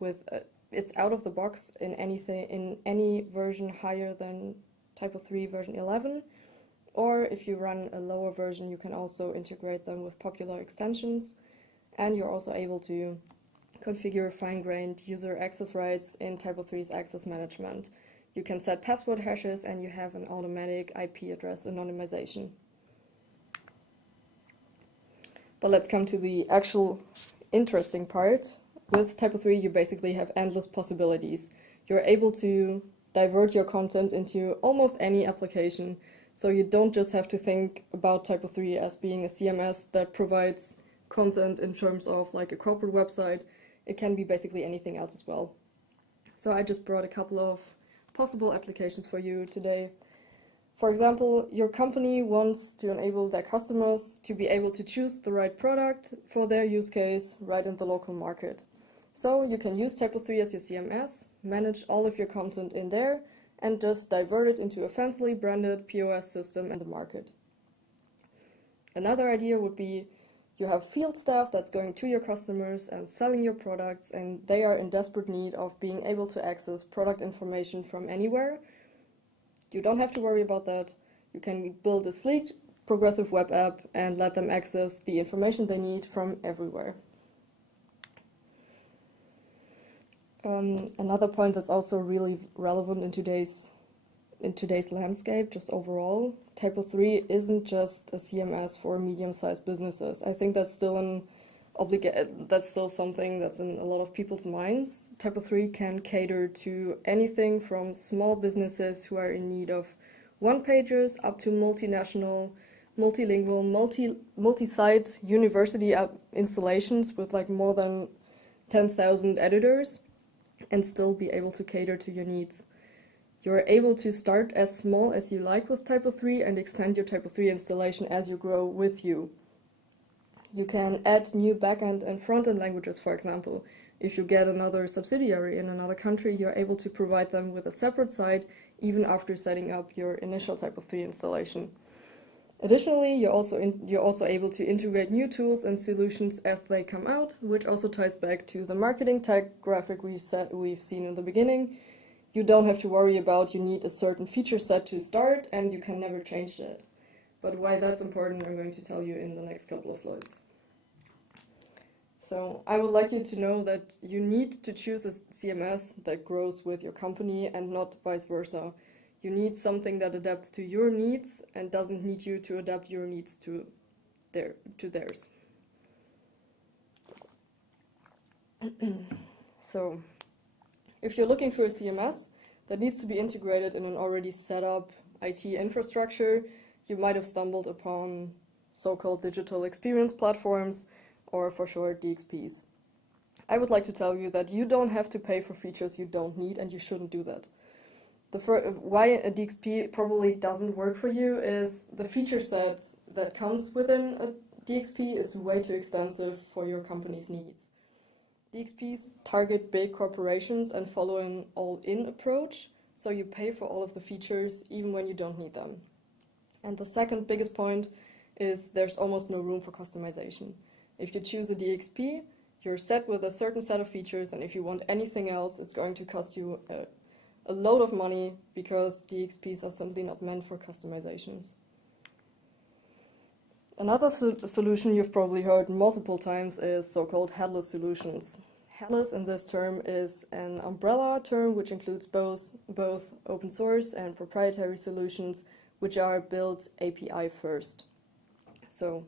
With it's out of the box in any version higher than TYPO3 version 11. Or if you run a lower version, you can also integrate them with popular extensions. And you're also able to configure fine-grained user access rights in TYPO3's access management. You can set password hashes and you have an automatic IP address anonymization. But let's come to the actual interesting part. With TYPO3, you basically have endless possibilities. You're able to divert your content into almost any application, so you don't just have to think about TYPO3 as being a CMS that provides content in terms of like a corporate website. It can be basically anything else as well. So I just brought a couple of possible applications for you today. For example, your company wants to enable their customers to be able to choose the right product for their use case right in the local market. So you can use TYPO3 as your CMS, manage all of your content in there, and just divert it into a fancily branded POS system in the market. Another idea would be you have field staff that's going to your customers and selling your products, and they are in desperate need of being able to access product information from anywhere. You don't have to worry about that. You can build a sleek, progressive web app and let them access the information they need from everywhere. Another point that's also really relevant in today's landscape, just overall, TYPO3 isn't just a CMS for medium-sized businesses. I think that's still that's still something that's in a lot of people's minds. TYPO3 can cater to anything from small businesses who are in need of one-pagers up to multinational, multilingual, multi-site university installations with like more than 10,000 editors, and still be able to cater to your needs. You're able to start as small as you like with TYPO3 and extend your TYPO3 installation as you grow with you. You can add new backend and frontend languages, for example. If you get another subsidiary in another country, you're able to provide them with a separate site even after setting up your initial TYPO3 installation. Additionally, you're also able to integrate new tools and solutions as they come out, which also ties back to the marketing tag graphic we've seen in the beginning. You don't have to worry about you need a certain feature set to start and you can never change that. But why that's important, I'm going to tell you in the next couple of slides. So I would like you to know that you need to choose a CMS that grows with your company and not vice versa. You need something that adapts to your needs and doesn't need you to adapt your needs to theirs. So, if you're looking for a CMS that needs to be integrated in an already set up IT infrastructure, you might have stumbled upon so-called digital experience platforms, or for short, DXPs. I would like to tell you that you don't have to pay for features you don't need, and you shouldn't do that. Why a DXP probably doesn't work for you is the feature set that comes within a DXP is way too extensive for your company's needs. DXPs target big corporations and follow an all-in approach, so you pay for all of the features even when you don't need them. And the second biggest point is there's almost no room for customization. If you choose a DXP, you're set with a certain set of features, and if you want anything else, it's going to cost you a load of money because DXPs are simply not meant for customizations. Another solution you've probably heard multiple times is so-called headless solutions. Headless in this term is an umbrella term which includes both open source and proprietary solutions which are built API first. So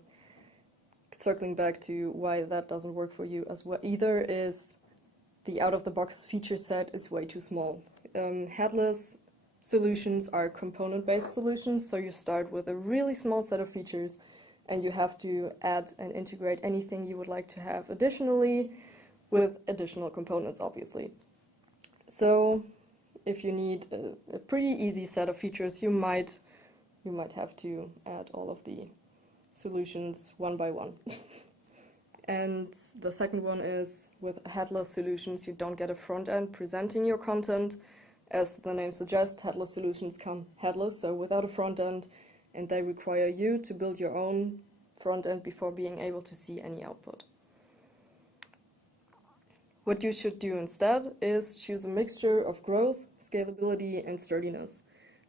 circling back to why that doesn't work for you as well either is the out-of-the-box feature set is way too small. Headless solutions are component-based solutions, so you start with a really small set of features and you have to add and integrate anything you would like to have additionally with additional components, obviously. So if you need a pretty easy set of features, you might have to add all of the solutions one by one. And the second one is with headless solutions, you don't get a front end presenting your content. As the name suggests, headless solutions come headless, so without a front end, and they require you to build your own front end before being able to see any output. What you should do instead is choose a mixture of growth, scalability, and sturdiness.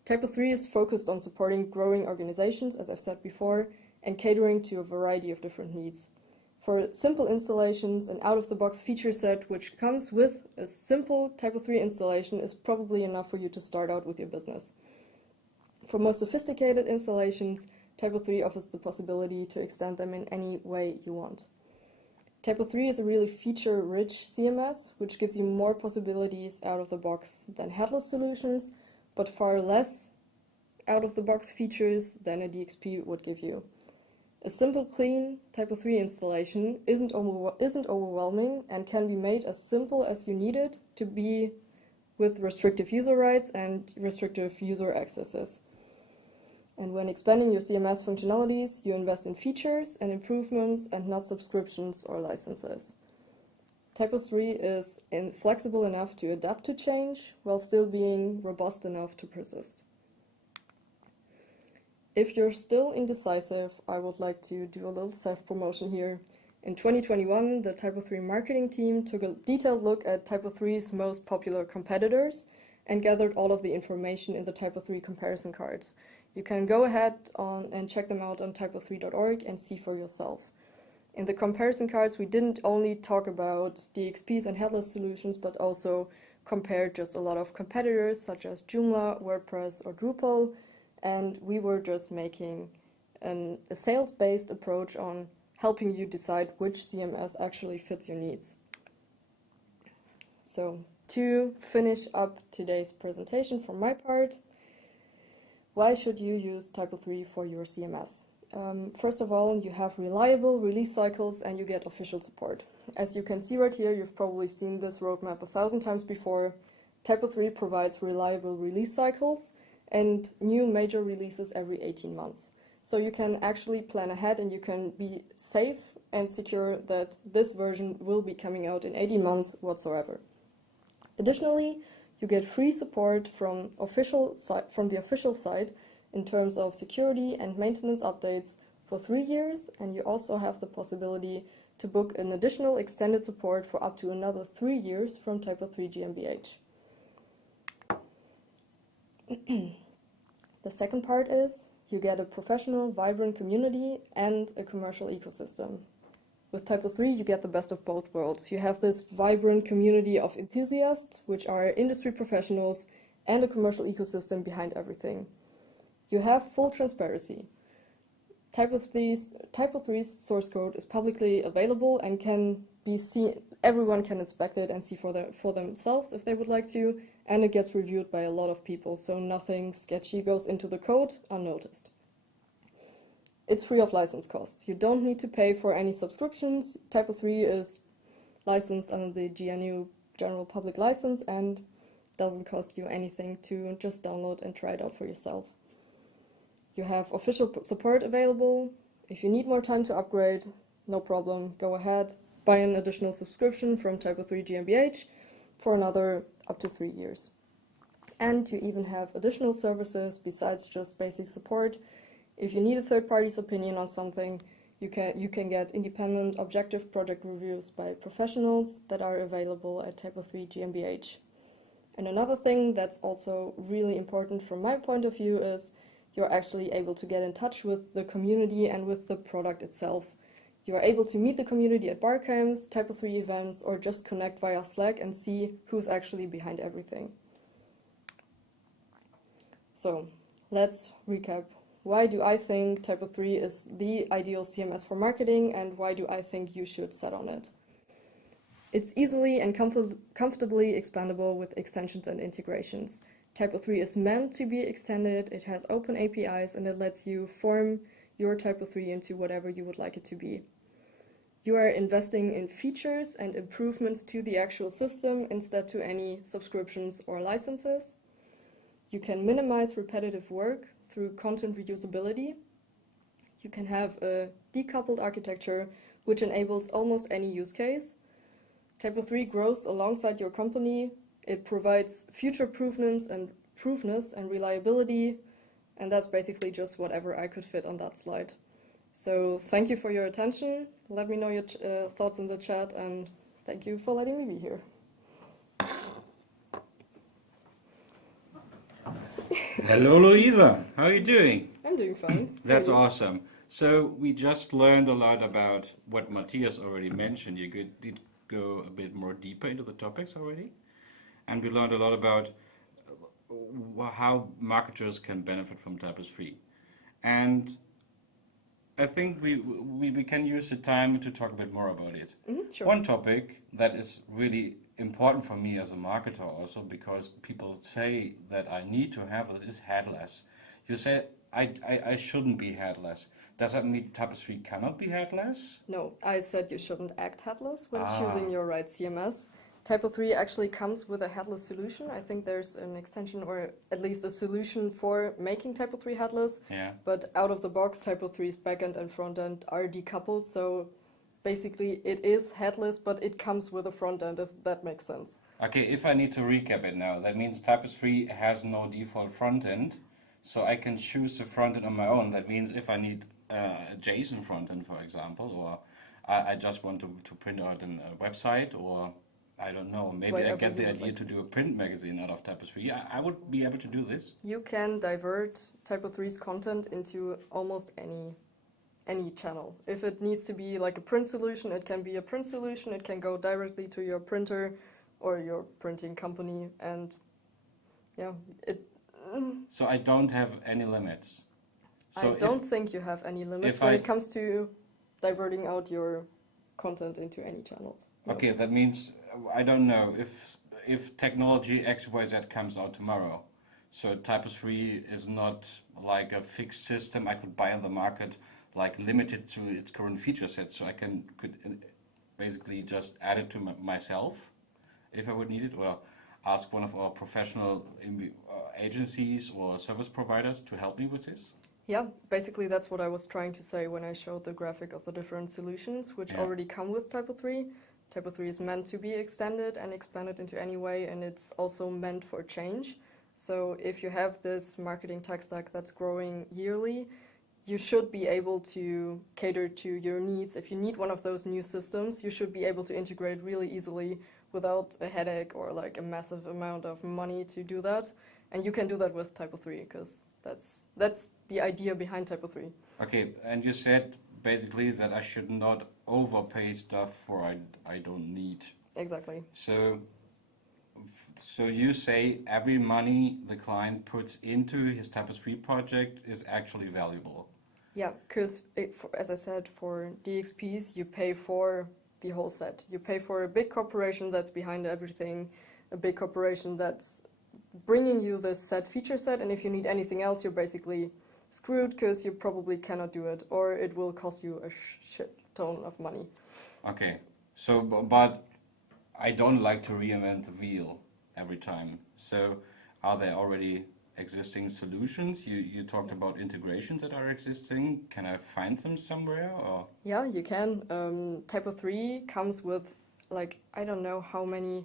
TYPO3 is focused on supporting growing organizations, as I've said before, and catering to a variety of different needs. For simple installations, an out-of-the-box feature set which comes with a simple TYPO3 installation is probably enough for you to start out with your business. For more sophisticated installations, TYPO3 offers the possibility to extend them in any way you want. TYPO3 is a really feature-rich CMS, which gives you more possibilities out of the box than headless solutions, but far less out-of-the-box features than a DXP would give you. A simple, clean TYPO3 installation isn't overwhelming and can be made as simple as you need it to be with restrictive user rights and restrictive user accesses. And when expanding your CMS functionalities, you invest in features and improvements and not subscriptions or licenses. TYPO3 is flexible enough to adapt to change while still being robust enough to persist. If you're still indecisive, I would like to do a little self-promotion here. In 2021, the TYPO3 marketing team took a detailed look at TYPO3's most popular competitors and gathered all of the information in the TYPO3 comparison cards. You can go ahead and check them out on typo3.org and see for yourself. In the comparison cards, we didn't only talk about DXPs and headless solutions, but also compared just a lot of competitors such as Joomla, WordPress, or Drupal, and we were just making a sales-based approach on helping you decide which CMS actually fits your needs. So, to finish up today's presentation from my part, why should you use TYPO3 for your CMS? First of all, you have reliable release cycles and you get official support. As you can see right here, you've probably seen this roadmap 1,000 times before. TYPO3 provides reliable release cycles and new major releases every 18 months. So you can actually plan ahead and you can be safe and secure that this version will be coming out in 18 months whatsoever. Additionally, you get free support from the official site in terms of security and maintenance updates for 3 years, and you also have the possibility to book an additional extended support for up to another 3 years from TYPO3 GmbH. The second part is you get a professional, vibrant community and a commercial ecosystem. With TYPO3, you get the best of both worlds. You have this vibrant community of enthusiasts, which are industry professionals, and a commercial ecosystem behind everything. You have full transparency. TYPO3's source code is publicly available and can be seen. Everyone can inspect it and see for themselves if they would like to, and it gets reviewed by a lot of people, so nothing sketchy goes into the code unnoticed. It's free of license costs. You don't need to pay for any subscriptions. TYPO3 is licensed under the GNU General Public License and doesn't cost you anything to just download and try it out for yourself. You have official support available. If you need more time to upgrade, no problem, go ahead, buy an additional subscription from TYPO3 GmbH for another up to 3 years. And you even have additional services besides just basic support. If you need a third party's opinion on something, you can get independent, objective project reviews by professionals that are available at TYPO3 GmbH. And another thing that's also really important from my point of view is you're actually able to get in touch with the community and with the product itself. You are able to meet the community at barcamps, TYPO3 events, or just connect via Slack and see who's actually behind everything. So let's recap. Why do I think TYPO3 is the ideal CMS for marketing, and why do I think you should set on it? It's easily and comfortably expandable with extensions and integrations. TYPO3 is meant to be extended, it has open APIs, and it lets you form your TYPO3 into whatever you would like it to be. You are investing in features and improvements to the actual system instead to any subscriptions or licenses. You can minimize repetitive work through content reusability. You can have a decoupled architecture which enables almost any use case. TYPO3 grows alongside your company. It provides future-proofness and reliability, and that's basically just whatever I could fit on that slide. So thank you for your attention. Let me know your thoughts in the chat, and thank you for letting me be here. Hello, Louisa. How are you doing? I'm doing fine. That's awesome. So we just learned a lot about what Matthias already mentioned. You did go a bit more deeper into the topics already. And we learned a lot about how marketers can benefit from TYPO3. And I think we can use the time to talk a bit more about it. Sure. One topic that is really important for me as a marketer also, because people say that I need to have it, is headless. You said I shouldn't be headless. Does that mean TYPO3 cannot be headless? No, I said you shouldn't act headless when choosing your right CMS. TYPO3 actually comes with a headless solution. I think there's an extension or at least a solution for making TYPO3 headless. Yeah. But out of the box, TYPO3's backend and frontend are decoupled. So basically it is headless, but it comes with a frontend, if that makes sense. Okay, if I need to recap it now, that means TYPO3 has no default frontend. So I can choose the frontend on my own. That means if I need a JSON frontend, for example, or I just want to print out a website, or I don't know, maybe Whatever I get the you would idea like. to do a print magazine out of TYPO3. I would be able to do this. You can divert TYPO3's content into almost any any channel. If it needs to be like a print solution, it can be a print solution. It can go directly to your printer or your printing company, and yeah, it. So I don't have any limits. So I don't think you have any limits when it comes to diverting out your content into any channels. No. Okay, that means I don't know if technology XYZ comes out tomorrow. So TYPO3 is not like a fixed system I could buy on the market, like limited to its current feature set. So I could basically just add it to myself if I would need it, or ask one of our professional agencies or service providers to help me with this. Yeah, basically that's what I was trying to say when I showed the graphic of the different solutions which already come with TYPO3. TYPO3 is meant to be extended and expanded into any way, and it's also meant for change. So if you have this marketing tech stack that's growing yearly, you should be able to cater to your needs. If you need one of those new systems, you should be able to integrate really easily without a headache or like a massive amount of money to do that. And you can do that with TYPO3 because that's the idea behind TYPO3. Okay, and you said basically that I should not overpay stuff for I don't need. Exactly. So you say every money the client puts into his TYPO3 project is actually valuable. Yeah, because as I said, for DXPs, you pay for the whole set. You pay for a big corporation that's behind everything, a big corporation that's bringing you this set feature set, and if you need anything else, you're basically screwed because you probably cannot do it, or it will cost you a shit ton of money. Okay, so but I don't like to reinvent the wheel every time. So are there already existing solutions? You talked about integrations that are existing. Can I find them somewhere? Or? Yeah, you can. TYPO3 comes with, like, I don't know how many.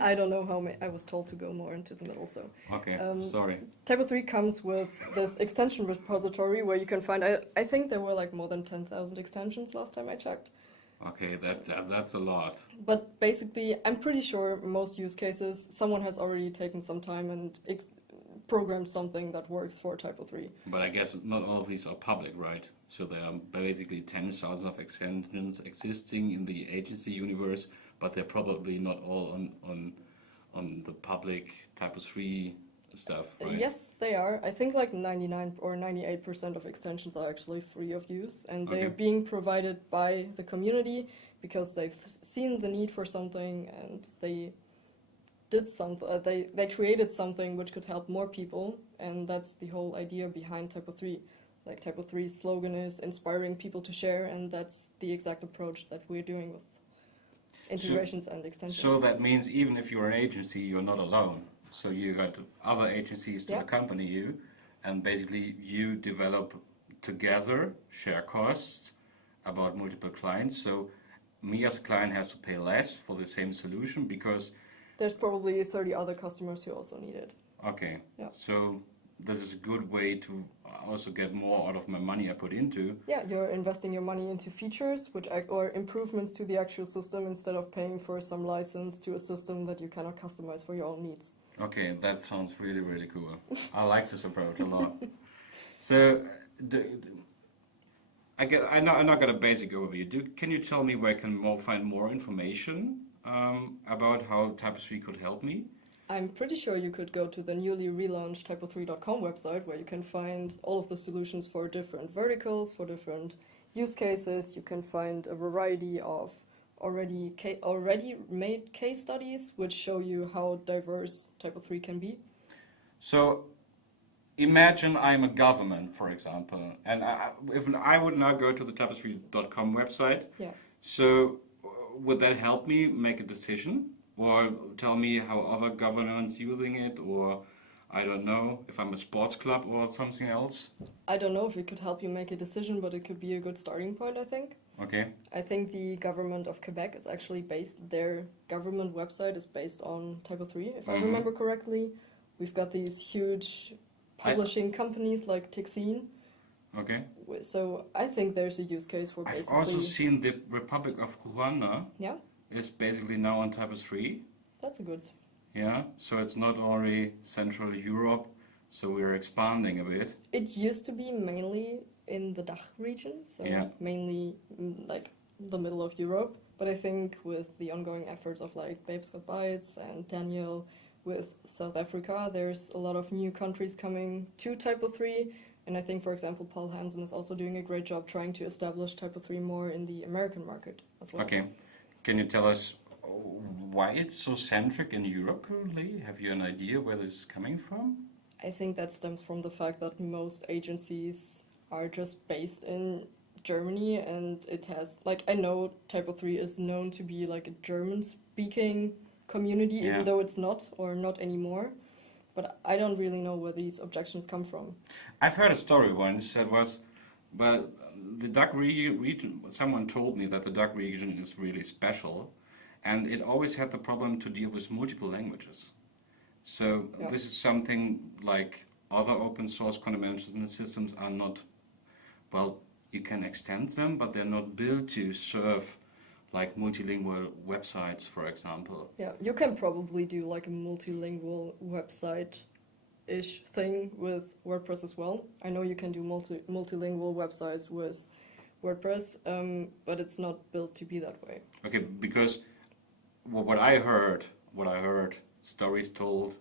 I don't know how many. I was told to go more into the middle, so. Okay, sorry. TYPO3 comes with this extension repository where you can find. I think there were like more than 10,000 extensions last time I checked. Okay, that's a lot. But basically, I'm pretty sure most use cases, someone has already taken some time and programmed something that works for TYPO3. But I guess not all of these are public, right? So there are basically 10,000 of extensions existing in the agency universe, but they're probably not all on the public TYPO3 stuff, right? Yes, they are. I think like 99 or 98% of extensions are actually free of use, and they are being provided by the community because they've seen the need for something and they did something. They created something which could help more people, and that's the whole idea behind TYPO3. Like TYPO3's slogan is inspiring people to share, and that's the exact approach that we're doing with integrations and extensions. So that means even if you're an agency, you're not alone. So you got other agencies to accompany you, and basically you develop together, share costs about multiple clients. So me as a client has to pay less for the same solution because there's probably 30 other customers who also need it. Okay. Yeah. So this is a good way to also get more out of my money I put into. Yeah, you're investing your money into features or improvements to the actual system instead of paying for some license to a system that you cannot customize for your own needs. Okay, that sounds really, really cool. I like this approach a lot. So, I not got a basic overview. Can you tell me where I can find more information about how TYPO3 could help me? I'm pretty sure you could go to the newly relaunched TYPO3.com website where you can find all of the solutions for different verticals, for different use cases. You can find a variety of already made case studies which show you how diverse TYPO3 can be. So imagine I'm a government, for example, and if I would now go to the TYPO3.com website, so would that help me make a decision? Or tell me how other governments using it, or I don't know, if I'm a sports club or something else? I don't know if it could help you make a decision, but it could be a good starting point, I think. Okay. I think the government of Quebec is actually their government website is based on TYPO3, if I remember correctly. We've got these huge publishing companies like Tixine. Okay. So I think there's a use case for basically... I've also seen the Republic of Rwanda. Yeah. Is basically now on TYPO3. That's a good. Yeah, so it's not only Central Europe, So we're expanding a bit. It used to be mainly in the DACH region, so Yeah. mainly like the middle of Europe. But I think with the ongoing efforts of like Babes Got Bytes and Daniel with South Africa, there's a lot of new countries coming to TYPO3. And I think, for example, Paul Hansen is also doing a great job trying to establish TYPO3 more in the American market as well. Okay. Can you tell us why it's so centric in Europe currently? Have you an idea where this is coming from? I think that stems from the fact that most agencies are just based in Germany, and it has, like, I know TYPO3 is known to be like a German-speaking community, Yeah. even though it's not, or not anymore. But I don't really know where these objections come from. I've heard a story once that was, well, the DACH region, someone told me that the DACH region is really special, and it always had the problem to deal with multiple languages. So Yeah. this is something like other open source content management systems are not, well, you can extend them, but they're not built to serve like multilingual websites, for example. Yeah, you can probably do like a multilingual website-ish thing with WordPress as well. I know you can do multilingual websites with WordPress, but it's not built to be that way. Okay, because what I heard, stories told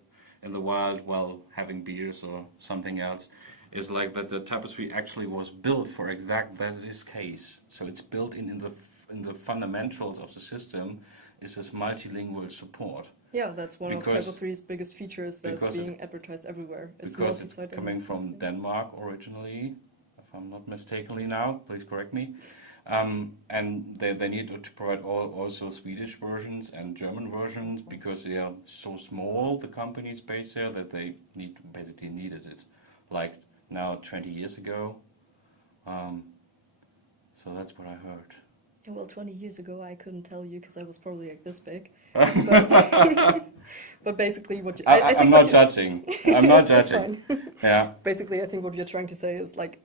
in the wild while having beers or something else, is like that the TYPO3 actually was built for this case. So it's built in the fundamentals of the system is this multilingual support. Yeah, that's one Because- of TYPO3's biggest features that's because being advertised everywhere. Because it's multi-site coming from everything. Denmark originally, if I'm not mistakenly now, please correct me. And they need to provide also Swedish versions and German versions because they are so small, the companies based there, that they basically needed it. Like now 20 years ago. So that's what I heard. Yeah, well, 20 years ago, I couldn't tell you because I was probably like this big. But, but basically, what you, I think I'm what not you- judging. I'm not That's judging. fine. Yeah. Basically, I think what you're trying to say is like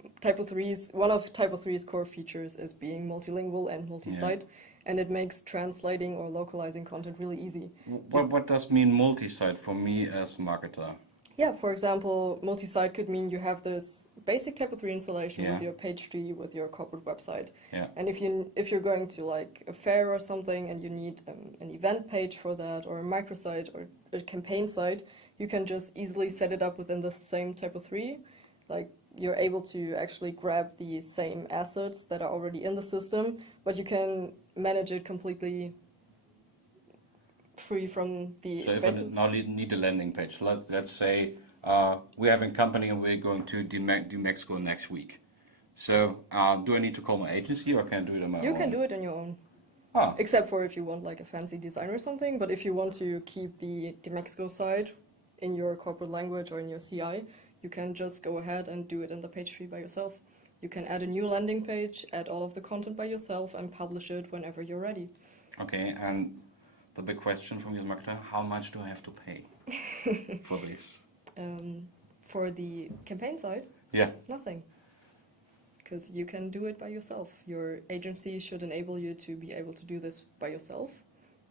one of TYPO3's core features is being multilingual and multi-site, and it makes translating or localizing content really easy. What does mean multi-site for me as marketer? Yeah, for example, multi-site could mean you have this basic TYPO3 installation Yeah. with your page tree, with your corporate website. Yeah. And if you're going to like a fair or something and you need an event page for that, or a microsite or a campaign site, you can just easily set it up within the same TYPO3. Like you're able to actually grab the same assets that are already in the system, but you can manage it completely free from the So if I expenses. now need a landing page, let's say we're having a company and we're going to do Mexico next week. So do I need to call my agency or can I do it on my own? You can do it on your own. Ah, Except for if you want like a fancy design or something, but if you want to keep the Mexico side in your corporate language or in your CI, you can just go ahead and do it in the page tree by yourself. You can add a new landing page, add all of the content by yourself, and publish it whenever you're ready. okay. And the big question from you as marketer, how much do I have to pay for this? For the campaign side, Yeah. nothing. Because you can do it by yourself. Your agency should enable you to be able to do this by yourself.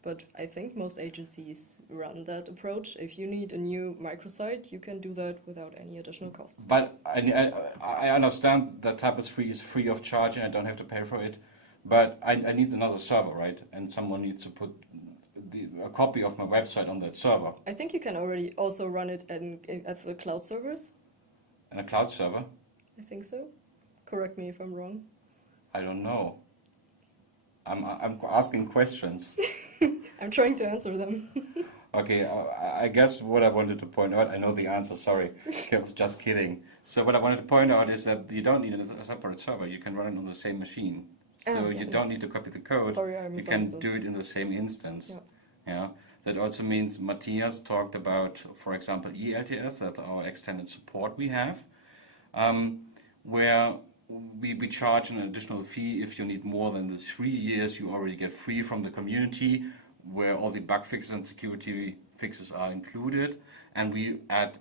But I think most agencies run that approach. If you need a new microsite, you can do that without any additional costs. But I understand that TYPO3 is free of charge and I don't have to pay for it. But I need another server, right? And someone needs to put a copy of my website on that server. I think you can already also run it as the cloud servers. And a cloud server? I think so. Correct me if I'm wrong. I don't know. I'm asking questions. I'm trying to answer them. Okay, I guess what I wanted to point out, I know the answer, sorry, I was just kidding. So what I wanted to point out is that you don't need a separate server, you can run it on the same machine. So yeah. you don't need to copy the code, Sorry, I you can misunderstood. do it in the same instance. Yeah. Yeah. That also means Matthias talked about, for example, ELTS, that's our extended support we have, where we charge an additional fee if you need more than the 3 years you already get free from the community, where all the bug fixes and security fixes are included, and we add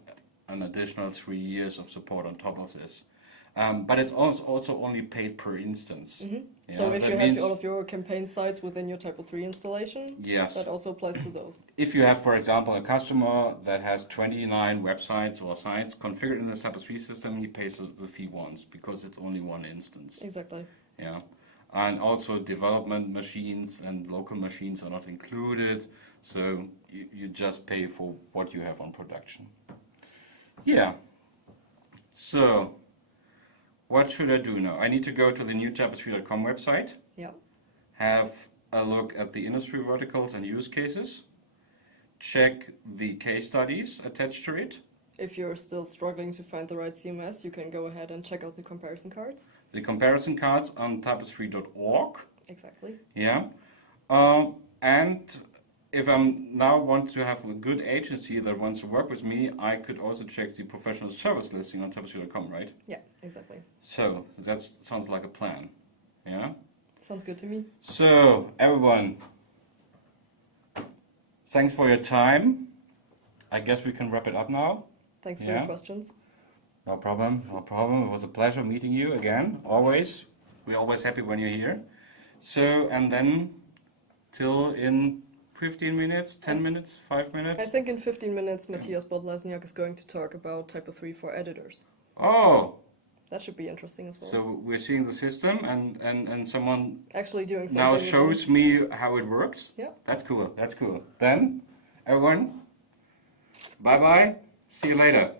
an additional 3 years of support on top of this. But it's also only paid per instance. Yeah, So if that you means have all of your campaign sites within your TYPO3 installation, yes. that also applies to those. If you have, for example, a customer that has 29 websites or sites configured in this TYPO3 system, he pays the fee once because it's only one instance. Exactly. Yeah, and also development machines and local machines are not included, so you just pay for what you have on production. Yeah. So, what should I do now? I need to go to the new TYPO3.com website. Yeah. Have a look at the industry verticals and use cases, check the case studies attached to it. If you're still struggling to find the right CMS, you can go ahead and check out the comparison cards. The comparison cards on typo3.org. Exactly. Yeah. And if I now want to have a good agency that wants to work with me, I could also check the professional service listing on typo3.com, right? Yeah, exactly. So that sounds like a plan. Yeah. Sounds good to me. So everyone, thanks for your time. I guess we can wrap it up now. Thanks for your questions. No problem, no problem. It was a pleasure meeting you again, always. We're always happy when you're here. So, and then till in 15 minutes, 10 minutes, 5 minutes? I think in 15 minutes, Matthias Bodlesniak is going to talk about TYPO3 for editors. Oh! That should be interesting as well. So we're seeing the system and someone actually doing something now shows me how it works? Yeah. That's cool, that's cool. Then, everyone, bye-bye. See you later.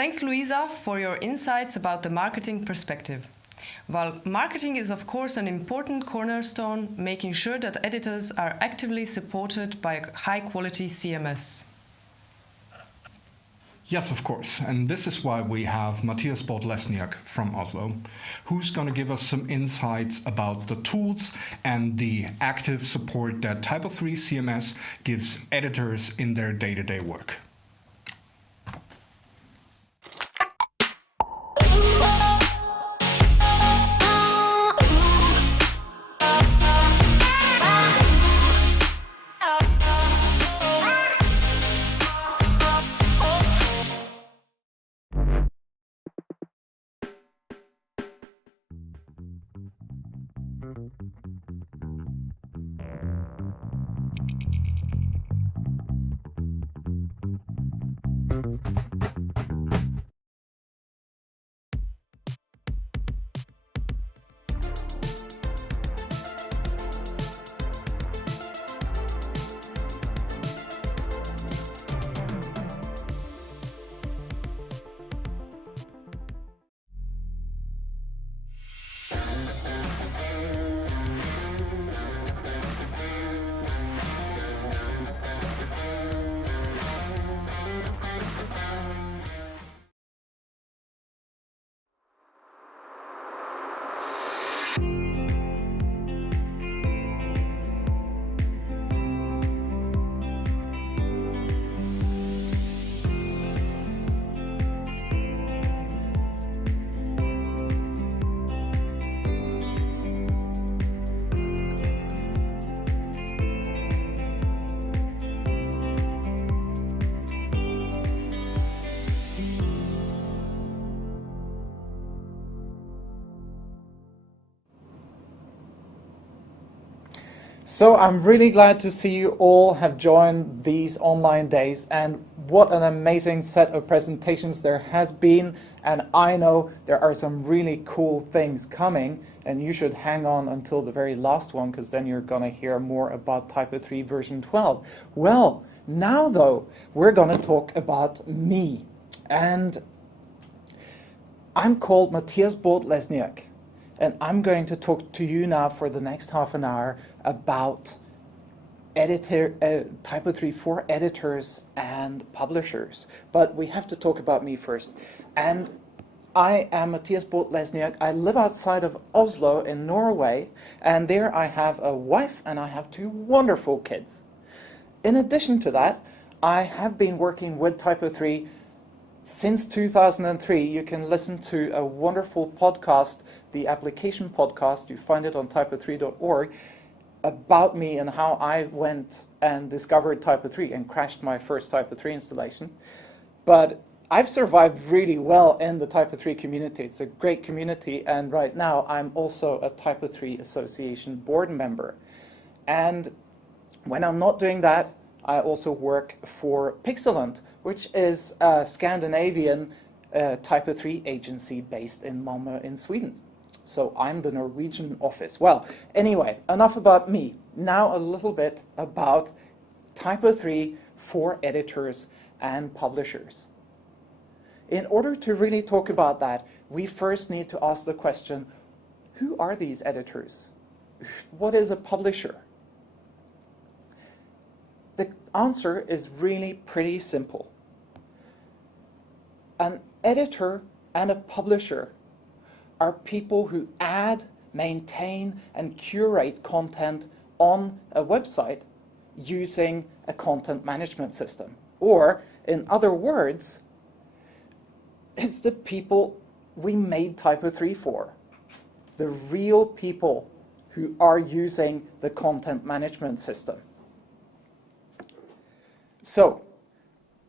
Thanks, Luisa, for your insights about the marketing perspective. While marketing is of course an important cornerstone, making sure that editors are actively supported by a high-quality CMS. Yes, of course, and this is why we have Matthias Bolt-Lesniak from Oslo, who's going to give us some insights about the tools and the active support that TYPO3 CMS gives editors in their day-to-day work. So I'm really glad to see you all have joined these online days, and what an amazing set of presentations there has been, and I know there are some really cool things coming, and you should hang on until the very last one, because then you're going to hear more about TYPO3 version 12. Well, now though, we're going to talk about me, and I'm called Matthias Bolt-Lesniak. And I'm going to talk to you now for the next half an hour about TYPO3 for editors and publishers. But we have to talk about me first. And I am Matthias Bolt-Lesniak. I live outside of Oslo in Norway. And there I have a wife and I have 2 wonderful kids. In addition to that, I have been working with TYPO3 since 2003. You can listen to a wonderful podcast, the application podcast, you find it on typo3.org, about me and how I went and discovered TYPO3 and crashed my first TYPO3 installation. But I've survived really well in the TYPO3 community. It's a great community, and right now I'm also a TYPO3 Association board member. And when I'm not doing that, I also work for Pixelant, which is a Scandinavian TYPO3 agency based in Malmö in Sweden. So I'm the Norwegian office. Well, anyway, enough about me. Now a little bit about TYPO3 for editors and publishers. In order to really talk about that, we first need to ask the question, who are these editors? What is a publisher? The answer is really pretty simple. An editor and a publisher are people who add, maintain, and curate content on a website using a content management system. Or, in other words, it's the people we made TYPO3 for. The real people who are using the content management system. So,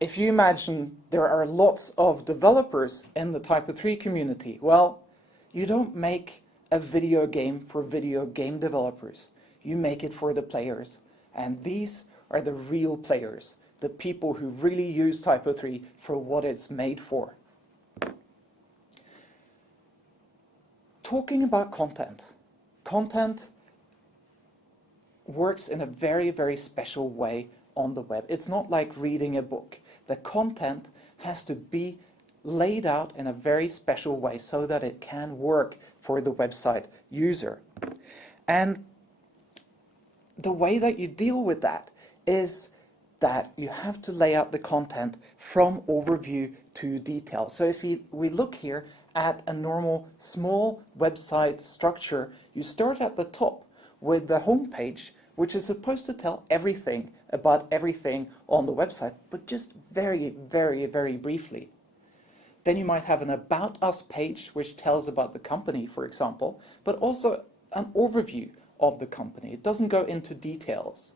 if you imagine there are lots of developers in the TYPO3 community, well, you don't make a video game for video game developers. You make it for the players. And these are the real players, the people who really use TYPO3 for what it's made for. Talking about content. Content works in a very, very special way on the web. It's not like reading a book. The content has to be laid out in a very special way so that it can work for the website user. And the way that you deal with that is that you have to lay out the content from overview to detail. So if we look here at a normal small website structure, you start at the top with the home page, which is supposed to tell everything about everything on the website, but just very, very, very briefly. Then you might have an About Us page, which tells about the company, for example, but also an overview of the company. It doesn't go into details.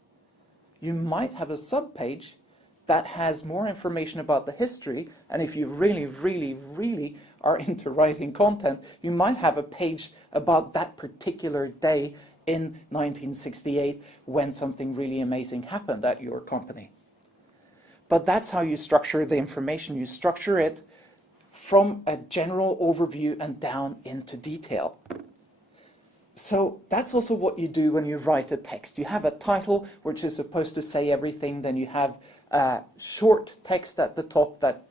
You might have a sub-page that has more information about the history, and if you really, really, really are into writing content, you might have a page about that particular day in 1968 when something really amazing happened at your company. But that's how you structure the information. You structure it from a general overview and down into detail. So that's also what you do when you write a text. You have a title which is supposed to say everything, then you have a short text at the top that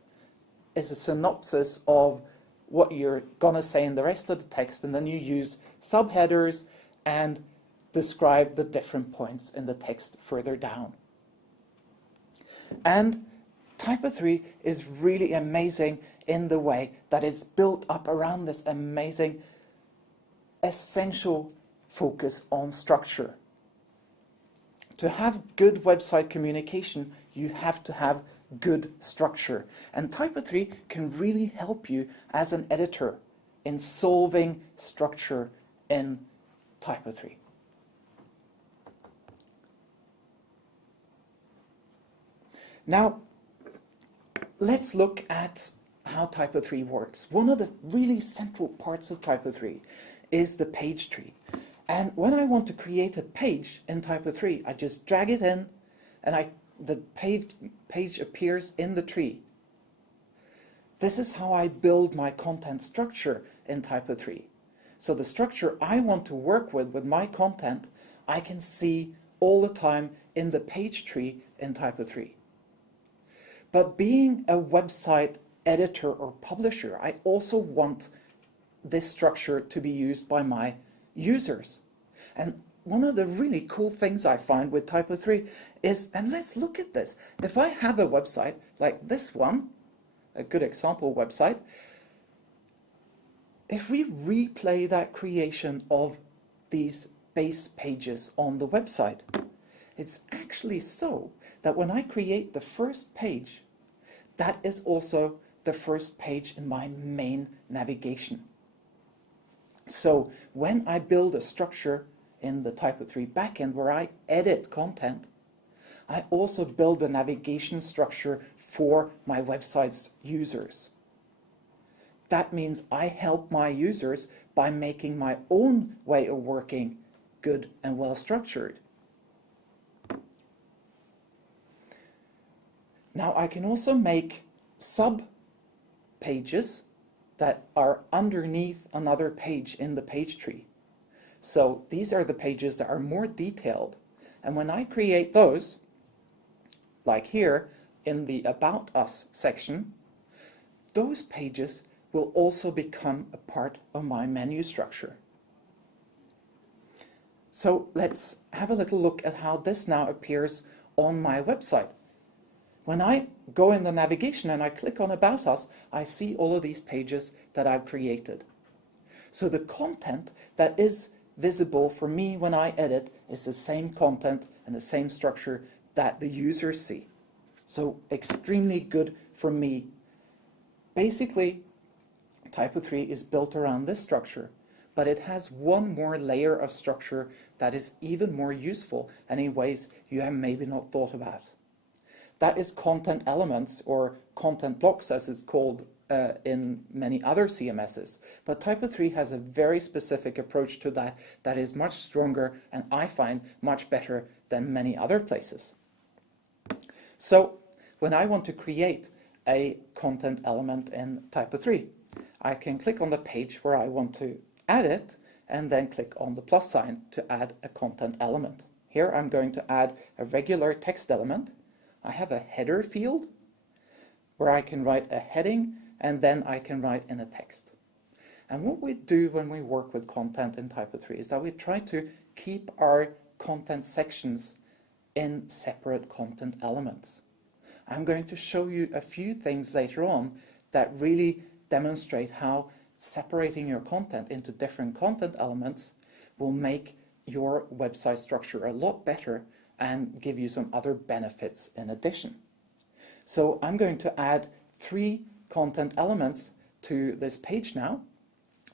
is a synopsis of what you're going to say in the rest of the text, and then you use subheaders and describe the different points in the text further down. And TYPO3 is really amazing in the way that it's built up around this amazing essential focus on structure. To have good website communication, you have to have good structure. And TYPO3 can really help you as an editor in solving structure in TYPO3. Now, let's look at how TYPO3 works. One of the really central parts of TYPO3 is the page tree. And when I want to create a page in TYPO3, I just drag it in, and the page appears in the tree. This is how I build my content structure in TYPO3. So the structure I want to work with my content, I can see all the time in the page tree in TYPO3. But being a website editor or publisher, I also want this structure to be used by my users. And one of the really cool things I find with TYPO3 is, and let's look at this, if I have a website like this one, a good example website, if we replay that creation of these base pages on the website, it's actually so that when I create the first page, that is also the first page in my main navigation. So when I build a structure in the TYPO3 backend where I edit content, I also build a navigation structure for my website's users. That means I help my users by making my own way of working good and well structured. Now I can also make sub-pages that are underneath another page in the page tree. So these are the pages that are more detailed. And when I create those, like here in the About Us section, those pages will also become a part of my menu structure. So let's have a little look at how this now appears on my website. When I go in the navigation and I click on About Us, I see all of these pages that I've created. So the content that is visible for me when I edit is the same content and the same structure that the users see. So extremely good for me. Basically, TYPO3 is built around this structure, but it has one more layer of structure that is even more useful and in ways you have maybe not thought about. That is content elements, or content blocks as it's called in many other CMSs. But TYPO3 has a very specific approach to that that is much stronger and I find much better than many other places. So when I want to create a content element in TYPO3, I can click on the page where I want to add it and then click on the plus sign to add a content element. Here I'm going to add a regular text element. I have a header field where I can write a heading and then I can write in a text. And what we do when we work with content in TYPO3 is that we try to keep our content sections in separate content elements. I'm going to show you a few things later on that really demonstrate how separating your content into different content elements will make your website structure a lot better and give you some other benefits in addition. So I'm going to add 3 content elements to this page now,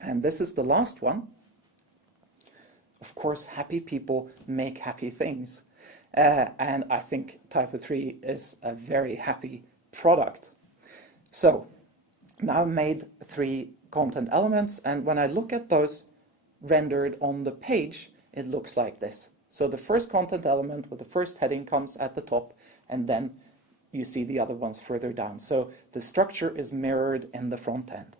and this is the last one. Of course, happy people make happy things, and I think TYPO3 is a very happy product. So now I've made 3 content elements, and when I look at those rendered on the page, it looks like this. So the first content element with the first heading comes at the top, and then you see the other ones further down. So the structure is mirrored in the front end.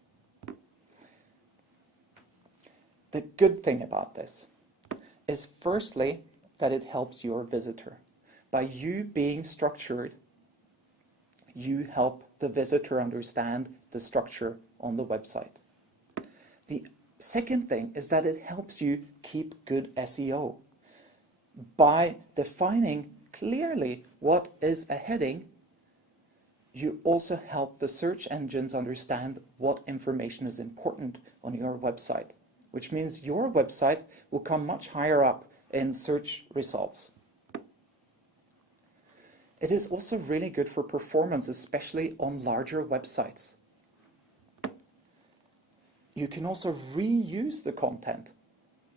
The good thing about this is firstly that it helps your visitor. By you being structured, you help the visitor understand the structure on the website. The second thing is that it helps you keep good SEO. By defining clearly what is a heading, you also help the search engines understand what information is important on your website, which means your website will come much higher up in search results. It is also really good for performance, especially on larger websites. You can also reuse the content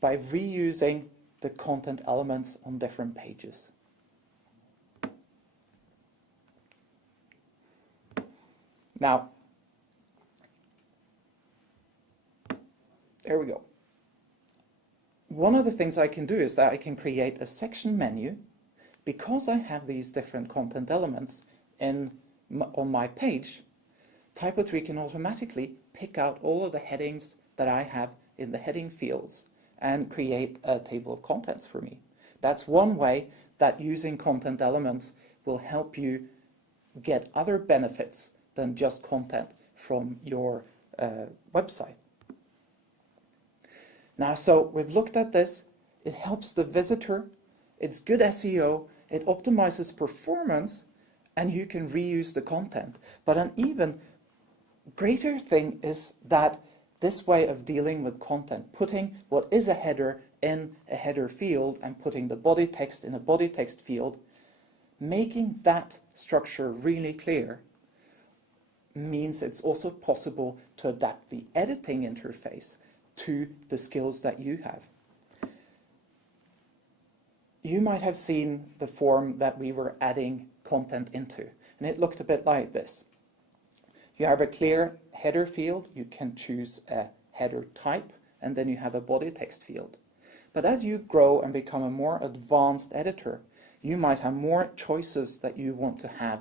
by reusing the content elements on different pages. Now, there we go. One of the things I can do is that I can create a section menu. Because I have these different content elements on my page, TYPO3 can automatically pick out all of the headings that I have in the heading fields and create a table of contents for me. That's one way that using content elements will help you get other benefits than just content from your website. Now, so we've looked at this. It helps the visitor. It's good SEO. It optimizes performance, and you can reuse the content. But an even greater thing is that this way of dealing with content, putting what is a header in a header field and putting the body text in a body text field, making that structure really clear means it's also possible to adapt the editing interface to the skills that you have. You might have seen the form that we were adding content into, and it looked a bit like this. You have a clear header field, you can choose a header type, and then you have a body text field. But as you grow and become a more advanced editor, you might have more choices that you want to have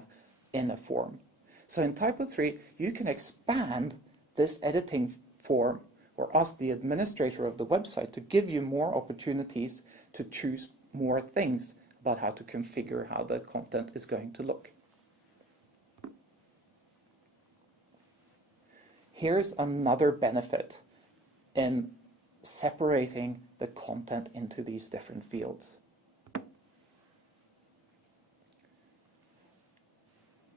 in a form. So in TYPO3, you can expand this editing form or ask the administrator of the website to give you more opportunities to choose more things about how to configure how the content is going to look. Here's another benefit in separating the content into these different fields.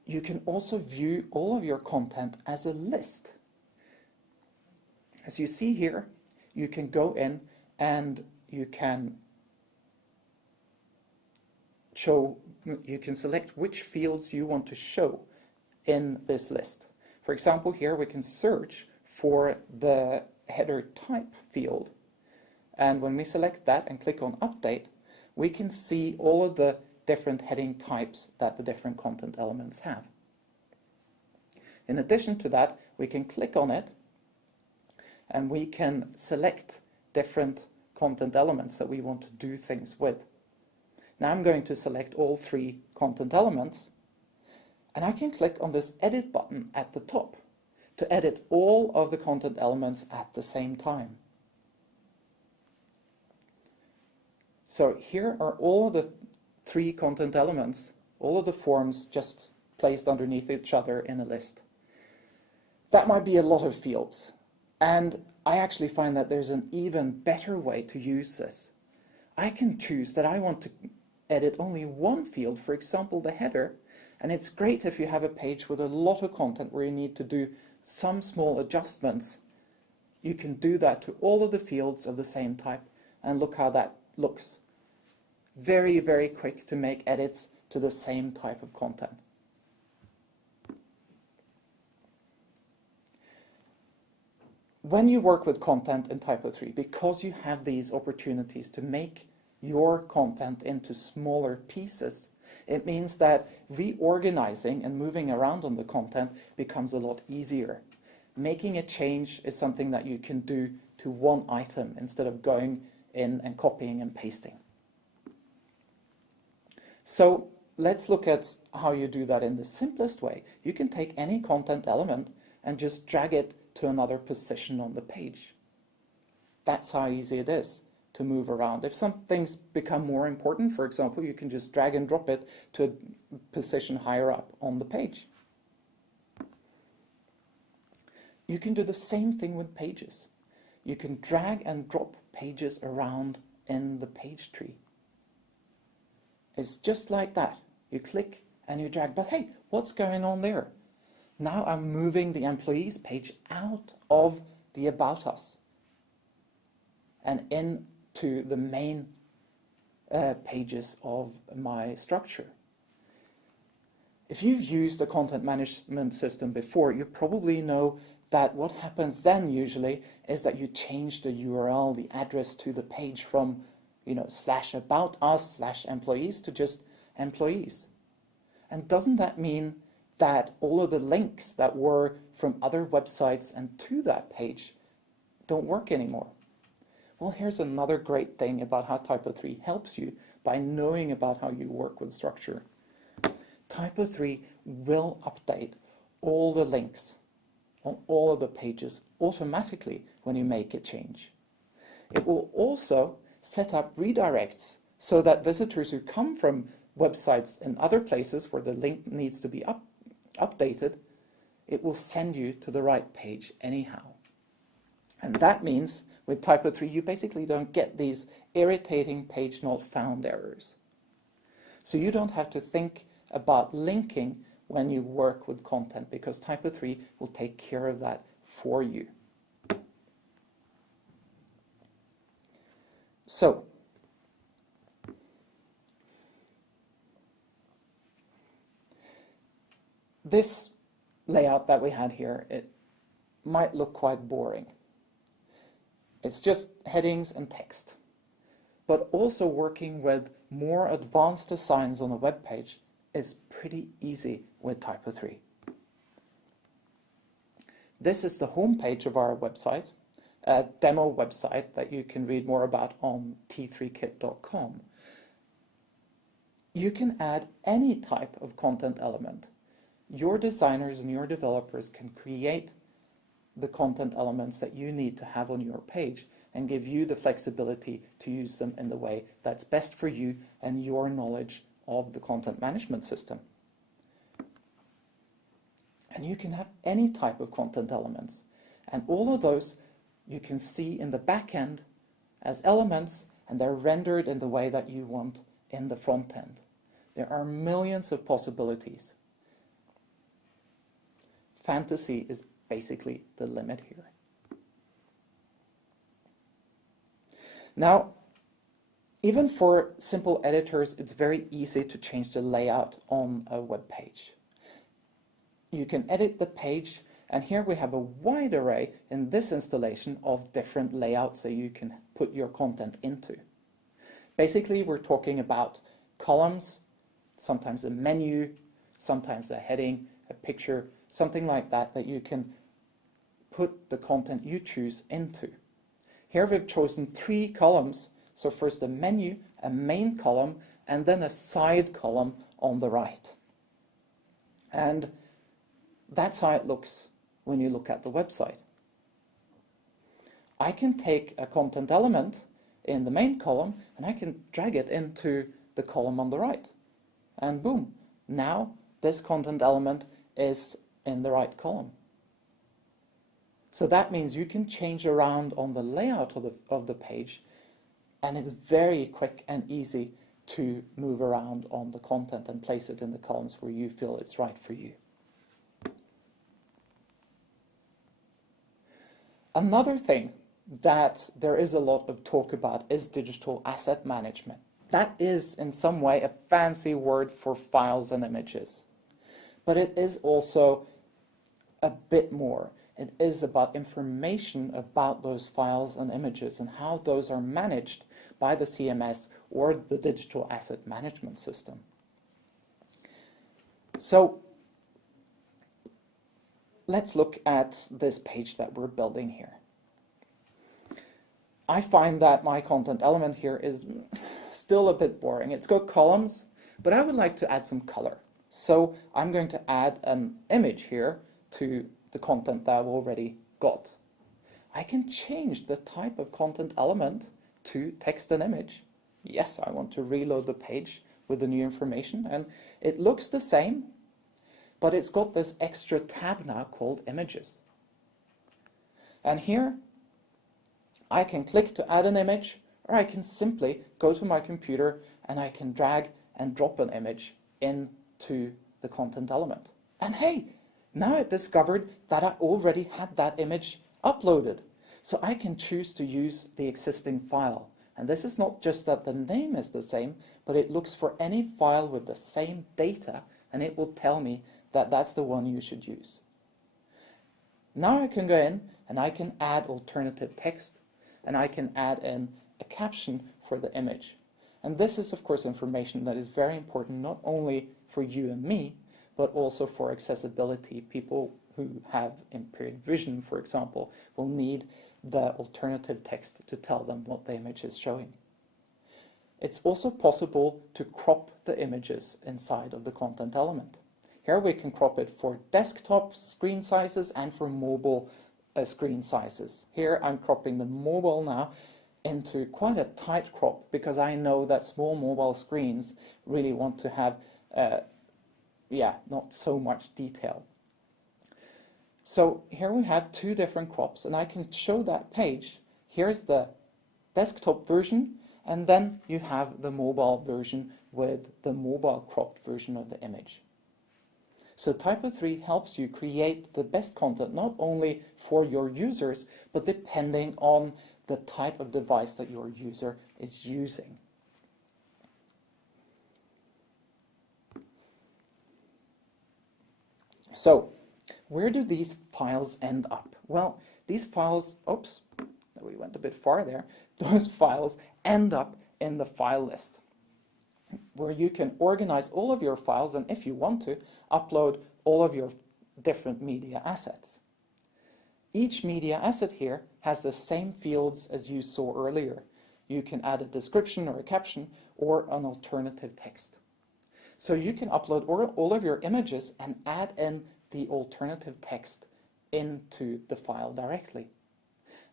You can also view all of your content as a list. As you see here, you can go in and you can select which fields you want to show in this list. For example, here we can search for the header type field. And when we select that and click on update, we can see all of the different heading types that the different content elements have. In addition to that, we can click on it and we can select different content elements that we want to do things with. Now I'm going to select all 3 content elements, and I can click on this edit button at the top to edit all of the content elements at the same time. So here are all of the 3 content elements, all of the forms just placed underneath each other in a list. That might be a lot of fields, and I actually find that there's an even better way to use this. I can choose that I want to edit only one field, for example the header, and it's great if you have a page with a lot of content where you need to do some small adjustments. You can do that to all of the fields of the same type, and look how that looks. Very, very quick to make edits to the same type of content. When you work with content in TYPO3, because you have these opportunities to make your content into smaller pieces, it means that reorganizing and moving around on the content becomes a lot easier. Making a change is something that you can do to one item instead of going in and copying and pasting. So let's look at how you do that in the simplest way. You can take any content element and just drag it to another position on the page. That's how easy it is to move around. If some things become more important, for example, you can just drag and drop it to a position higher up on the page. You can do the same thing with pages. You can drag and drop pages around in the page tree. It's just like that. You click and you drag, but hey, what's going on there? Now I'm moving the employees page out of the About Us and into the main pages of my structure. If you've used a content management system before, you probably know that what happens then usually is that you change the URL, the address to the page from, /aboutus/employees to just employees. And doesn't that mean that all of the links that were from other websites and to that page don't work anymore? Well, here's another great thing about how TYPO3 helps you by knowing about how you work with structure. TYPO3 will update all the links on all of the pages automatically when you make a change. It will also set up redirects so that visitors who come from websites and other places where the link needs to be updated, it will send you to the right page anyhow. And that means with TYPO3 you basically don't get these irritating page not found errors. So you don't have to think about linking when you work with content, because TYPO3 will take care of that for you. So this layout that we had here, it might look quite boring. It's just headings and text. But also working with more advanced designs on a web page is pretty easy with TYPO3. This is the home page of our website, a demo website that you can read more about on t3kit.com. You can add any type of content element. Your designers and your developers can create the content elements that you need to have on your page and give you the flexibility to use them in the way that's best for you and your knowledge of the content management system. And you can have any type of content elements, and all of those you can see in the back end as elements, and they're rendered in the way that you want in the front end. There are millions of possibilities. Fantasy is basically the limit here. Now, even for simple editors, it's very easy to change the layout on a web page. You can edit the page, and here we have a wide array in this installation of different layouts that you can put your content into. Basically, we're talking about columns, sometimes a menu, sometimes a heading, a picture, something like that that you can put the content you choose into. Here we've chosen 3 columns. So first a menu, a main column, and then a side column on the right. And that's how it looks when you look at the website. I can take a content element in the main column and I can drag it into the column on the right. And boom, now this content element is in the right column. So that means you can change around on the layout of the page, and it's very quick and easy to move around on the content and place it in the columns where you feel it's right for you. Another thing that there is a lot of talk about is digital asset management. That is in some way a fancy word for files and images, but it is also a bit more. It is about information about those files and images and how those are managed by the CMS or the digital asset management system. So let's look at this page that we're building here. I find that my content element here is still a bit boring. It's got columns, but I would like to add some color. So I'm going to add an image here to the content that I've already got. I can change the type of content element to text and image. Yes, I want to reload the page with the new information, and it looks the same, but it's got this extra tab now called images. And here I can click to add an image, or I can simply go to my computer and I can drag and drop an image into the content element. And hey, now it discovered that I already had that image uploaded. So I can choose to use the existing file. And this is not just that the name is the same, but it looks for any file with the same data, and it will tell me that that's the one you should use. Now I can go in and I can add alternative text, and I can add in a caption for the image. And this is, of course, information that is very important not only for you and me, but also for accessibility. People who have impaired vision, for example, will need the alternative text to tell them what the image is showing. It's also possible to crop the images inside of the content element. Here we can crop it for desktop screen sizes and for mobile screen sizes. Here I'm cropping the mobile now into quite a tight crop because I know that small mobile screens really want to have not so much detail. So here we have two different crops, and I can show that page. Here's the desktop version, and then you have the mobile version with the mobile cropped version of the image. So TYPO3 helps you create the best content not only for your users, but depending on the type of device that your user is using. So, where do these files end up? Well, these files, oops, we went a bit far there. Those files end up in the file list, where you can organize all of your files and, if you want to, upload all of your different media assets. Each media asset here has the same fields as you saw earlier. You can add a description or a caption or an alternative text. So you can upload all of your images and add in the alternative text into the file directly.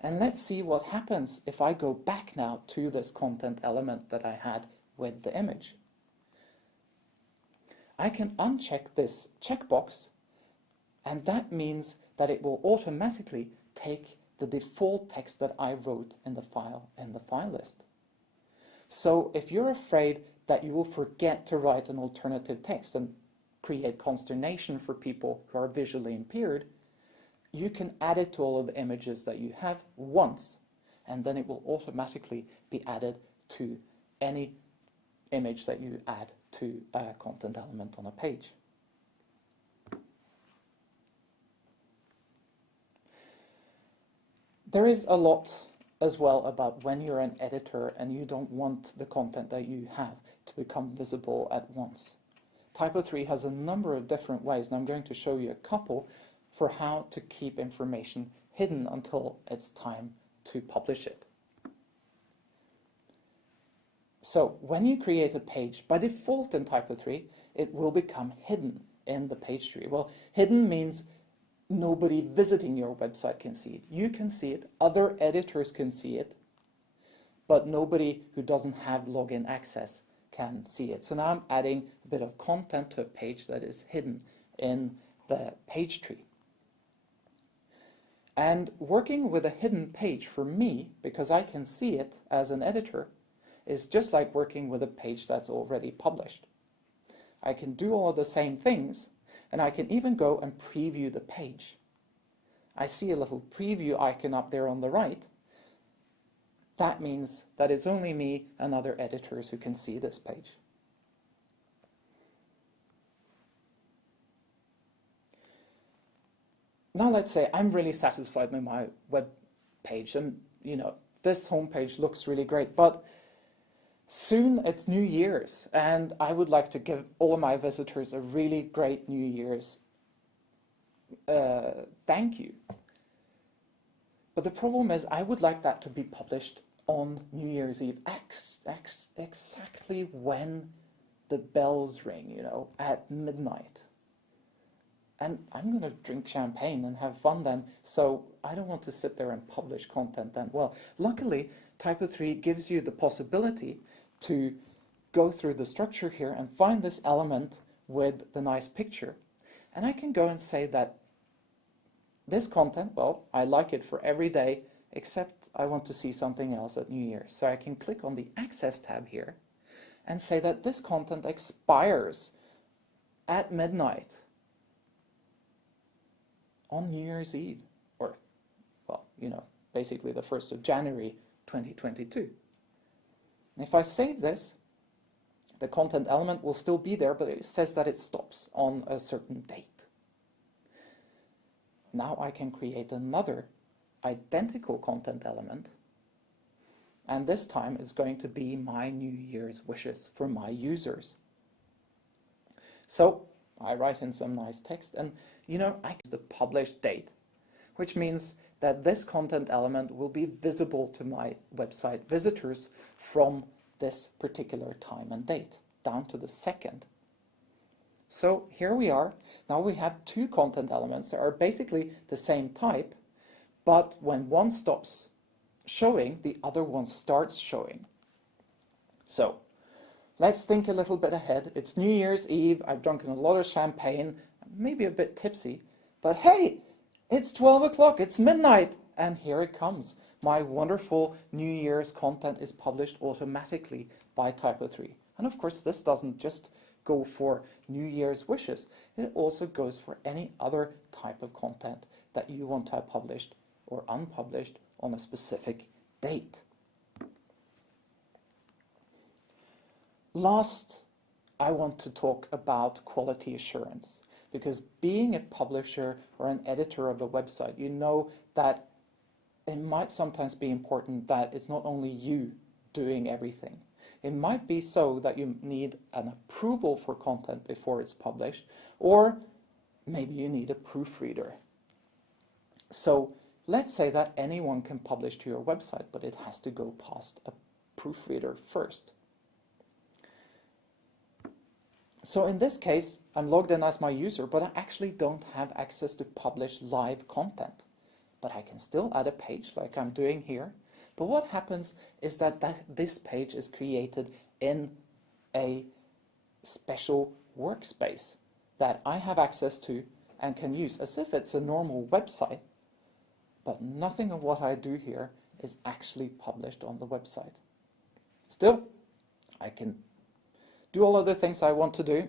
And let's see what happens if I go back now to this content element that I had with the image. I can uncheck this checkbox, and that means that it will automatically take the default text that I wrote in the file list. So if you're afraid that you will forget to write an alternative text and create consternation for people who are visually impaired, you can add it to all of the images that you have once, and then it will automatically be added to any image that you add to a content element on a page. There is a lot as well about when you're an editor and you don't want the content that you have to become visible at once. TYPO3 has a number of different ways, and I'm going to show you a couple for how to keep information hidden until it's time to publish it. So when you create a page, by default in TYPO3, it will become hidden in the page tree. Well, hidden means nobody visiting your website can see it. You can see it, other editors can see it, but nobody who doesn't have login access can see it. So now I'm adding a bit of content to a page that is hidden in the page tree. And working with a hidden page for me, because I can see it as an editor, is just like working with a page that's already published. I can do all of the same things, and I can even go and preview the page. I see a little preview icon up there on the right. That means that it's only me and other editors who can see this page. Now let's say I'm really satisfied with my web page, and this homepage looks really great, but soon it's New Year's, and I would like to give all of my visitors a really great New Year's thank you. But the problem is I would like that to be published on New Year's Eve, exactly when the bells ring, at midnight. And I'm going to drink champagne and have fun then, so I don't want to sit there and publish content then. Well, luckily, TYPO3 gives you the possibility to go through the structure here and find this element with the nice picture. And I can go and say that this content, well, I like it for every day, except I want to see something else at New Year's. So I can click on the Access tab here and say that this content expires at midnight on New Year's Eve, or, well, basically the 1st of January 2022. And if I save this, the content element will still be there, but it says that it stops on a certain date. Now I can create another identical content element, and this time is going to be my New Year's wishes for my users. So I write in some nice text, and I use the published date, which means that this content element will be visible to my website visitors from this particular time and date, down to the second. So here we are. Now we have two content elements that are basically the same type, but when one stops showing, the other one starts showing. So let's think a little bit ahead. It's New Year's Eve. I've drunken a lot of champagne, maybe a bit tipsy, but hey, it's 12 o'clock, it's midnight, and here it comes. My wonderful New Year's content is published automatically by TYPO3. And of course, this doesn't just go for New Year's wishes. It also goes for any other type of content that you want to have published or unpublished on a specific date. Last, I want to talk about quality assurance, because being a publisher or an editor of a website, you know that it might sometimes be important that it's not only you doing everything. It might be so that you need an approval for content before it's published, or maybe you need a proofreader. So let's say that anyone can publish to your website, but it has to go past a proofreader first. So in this case, I'm logged in as my user, but I actually don't have access to publish live content. But I can still add a page like I'm doing here. But what happens is that this page is created in a special workspace that I have access to and can use as if it's a normal website, but nothing of what I do here is actually published on the website. Still, I can do all of the things I want to do,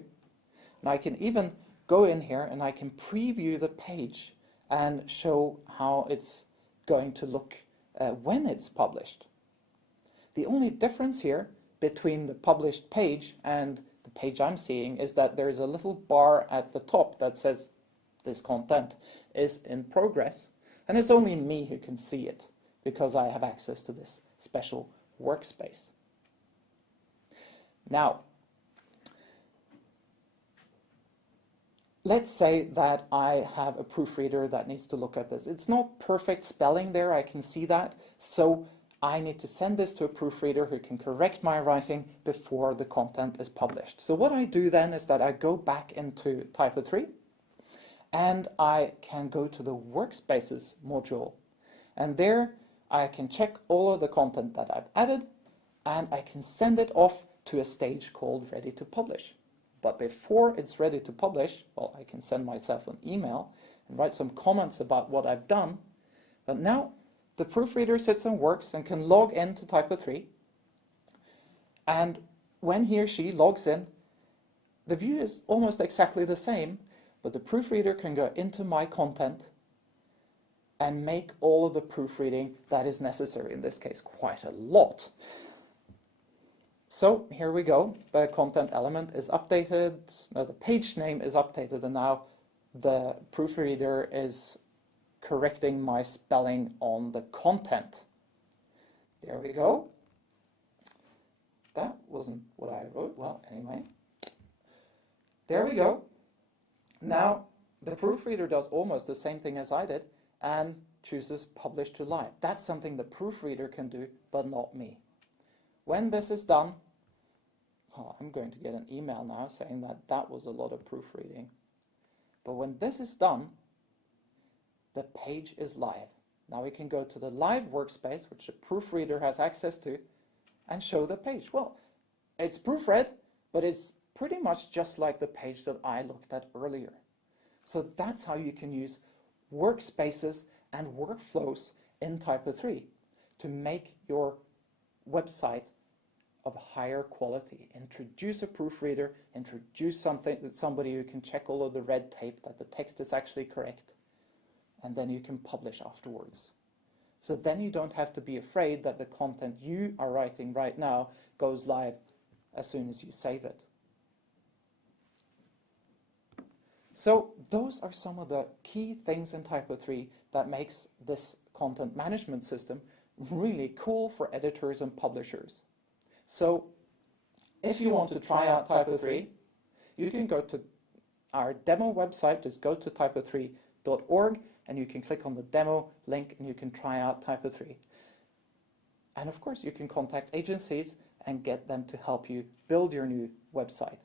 and I can even go in here and I can preview the page and show how it's going to look when it's published. The only difference here between the published page and the page I'm seeing is that there's a little bar at the top that says this content is in progress, and it's only me who can see it because I have access to this special workspace. Now, let's say that I have a proofreader that needs to look at this. It's not perfect spelling there, I can see that, so I need to send this to a proofreader who can correct my writing before the content is published. So what I do then is that I go back into TYPO3 and I can go to the Workspaces module, and there I can check all of the content that I've added, and I can send it off to a stage called Ready to Publish. But before it's ready to publish, well, I can send myself an email and write some comments about what I've done, But now the proofreader sits and works and can log into TYPO3. And when he or she logs in, the view is almost exactly the same, but the proofreader can go into my content and make all of the proofreading that is necessary, in this case quite a lot. So here we go, the content element is updated, the page name is updated, and now the proofreader is correcting my spelling on the content. There we go. That wasn't what I wrote. Well, anyway. There we go. Now, the proofreader does almost the same thing as I did and chooses Publish to Live. That's something the proofreader can do, but not me. When this is done, oh, I'm going to get an email now saying that that was a lot of proofreading. But when this is done, the page is live. Now we can go to the live workspace, which the proofreader has access to, and show the page. Well, it's proofread, but it's pretty much just like the page that I looked at earlier. So that's how you can use workspaces and workflows in TYPO3 to make your website of higher quality. Introduce a proofreader, introduce somebody who can check all of the red tape that the text is actually correct, and then you can publish afterwards. So then you don't have to be afraid that the content you are writing right now goes live as soon as you save it. So those are some of the key things in TYPO3 that makes this content management system really cool for editors and publishers. So if you want to try out TYPO3, you can go to our demo website, just go to typo3.org, and you can click on the demo link and you can try out TYPO3. And of course you can contact agencies and get them to help you build your new website.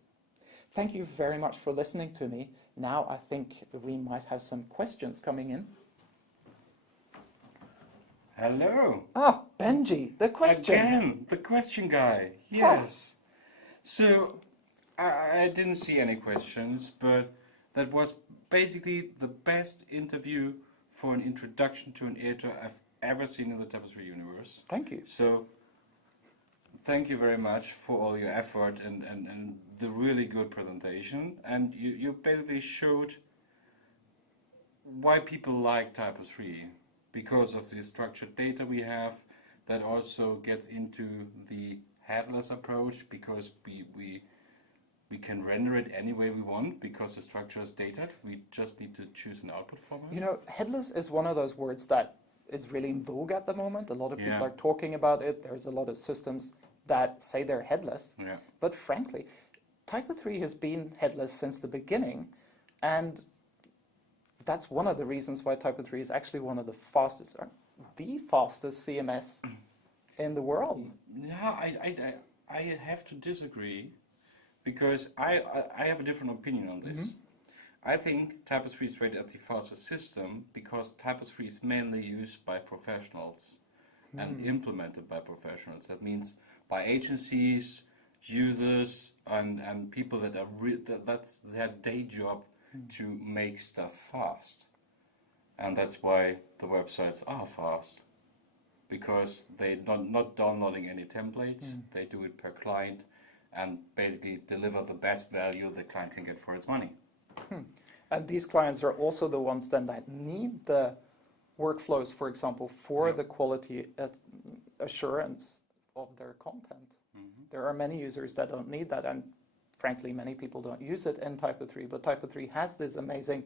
Thank you very much for listening to me. Now I think we might have some questions coming in. Hello. Ah, Benji, the question. Again, the question guy. Yes. So I didn't see any questions, but that was basically the best interview for an introduction to an editor I've ever seen in the TYPO3 universe. Thank you. So thank you very much for all your effort and the really good presentation. And you basically showed why people like TYPO3, because of the structured data we have that also gets into the headless approach, because we can render it any way we want because the structure is dated. We just need to choose an output format. You know, headless is one of those words that is really in vogue at the moment. A lot of people Yeah. are talking about it. There's a lot of systems that say they're headless. Yeah. But frankly, TYPO3 has been headless since the beginning. And that's one of the reasons why TYPO3 is actually one of the fastest CMS in the world. Yeah, I have to disagree, because I have a different opinion on this. I think TYPO3 is rated as the fastest system because TYPO3 is mainly used by professionals and implemented by professionals. That means by agencies, users, and people that are that's their day job to make stuff fast. And that's why the websites are fast, because they're not downloading any templates. They do it per client and basically deliver the best value the client can get for its money. And these clients are also the ones then that need the workflows, for example, for the quality assurance of their content. There are many users that don't need that, and frankly, many people don't use it in TYPO3, but TYPO3 has this amazing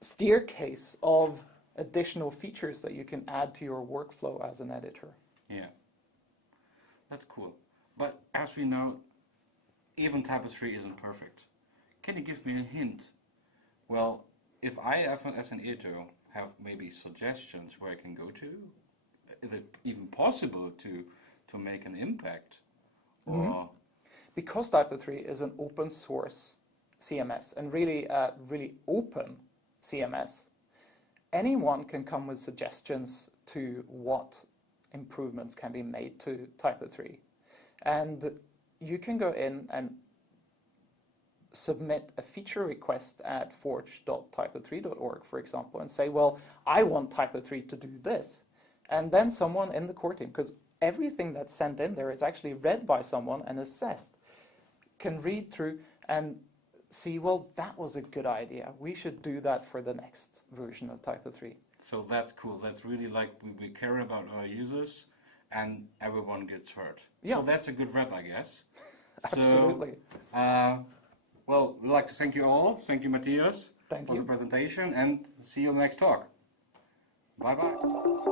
staircase of additional features that you can add to your workflow as an editor. Yeah, that's cool. But as we know, even TYPO3 isn't perfect. Can you give me a hint? Well, if I, as an editor, have maybe suggestions where I can go to, is it even possible to make an impact? Or Because TYPO3 is an open source CMS and really open CMS, anyone can come with suggestions to what improvements can be made to TYPO3. And you can go in and submit a feature request at forge.typo3.org, for example, and say, well, I want TYPO3 to do this. And then someone in the core team, because everything that's sent in there is actually read by someone and assessed, can read through and see, well, that was a good idea. We should do that for the next version of TYPO3. So that's cool. That's really like we care about our users and everyone gets heard. Yeah. So that's a good wrap, I guess. Absolutely. So, well, we'd like to thank you all. Thank you, Matthias, Thank for you. the presentation, and see you in the next talk. Bye-bye.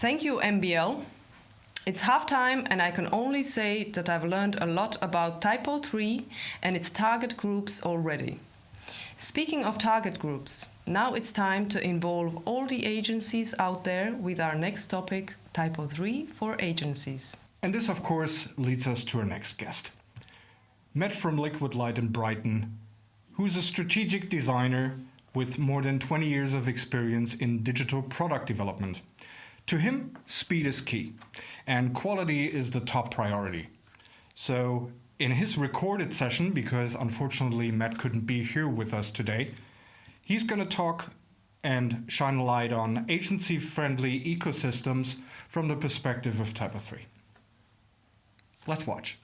Thank you, MBL. It's halftime, and I can only say that I've learned a lot about TYPO3 and its target groups already. Speaking of target groups, now it's time to involve all the agencies out there with our next topic, TYPO3 for agencies. And this, of course, leads us to our next guest. Matt from Liquid Light in Brighton, who's a strategic designer with more than 20 years of experience in digital product development. To him, speed is key, and quality is the top priority. So in his recorded session, because unfortunately Matt couldn't be here with us today, he's going to talk and shine a light on agency-friendly ecosystems from the perspective of TYPO3. Let's watch.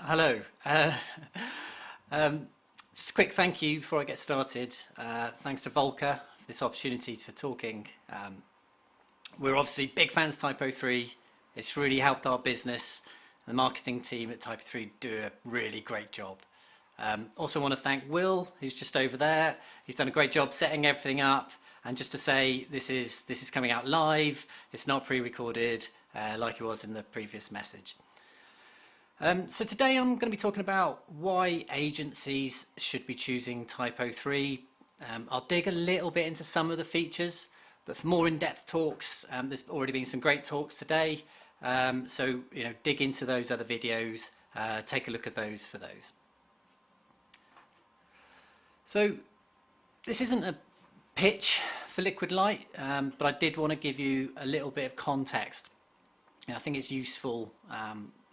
Hello. Just a quick thank you before I get started. Thanks to Volker for this opportunity for talking. We're obviously big fans of TYPO3. It's really helped our business. The marketing team at TYPO3 do a really great job. Also want to thank Will, who's just over there. He's done a great job setting everything up. And just to say, this is coming out live. It's not pre-recorded like it was in the previous message. So today I'm going to be talking about why agencies should be choosing TYPO3. I'll dig a little bit into some of the features, but for more in-depth talks, there's already been some great talks today. So dig into those other videos, take a look at those for those. So this isn't a pitch for Liquid Light, but I did want to give you a little bit of context. And I think it's useful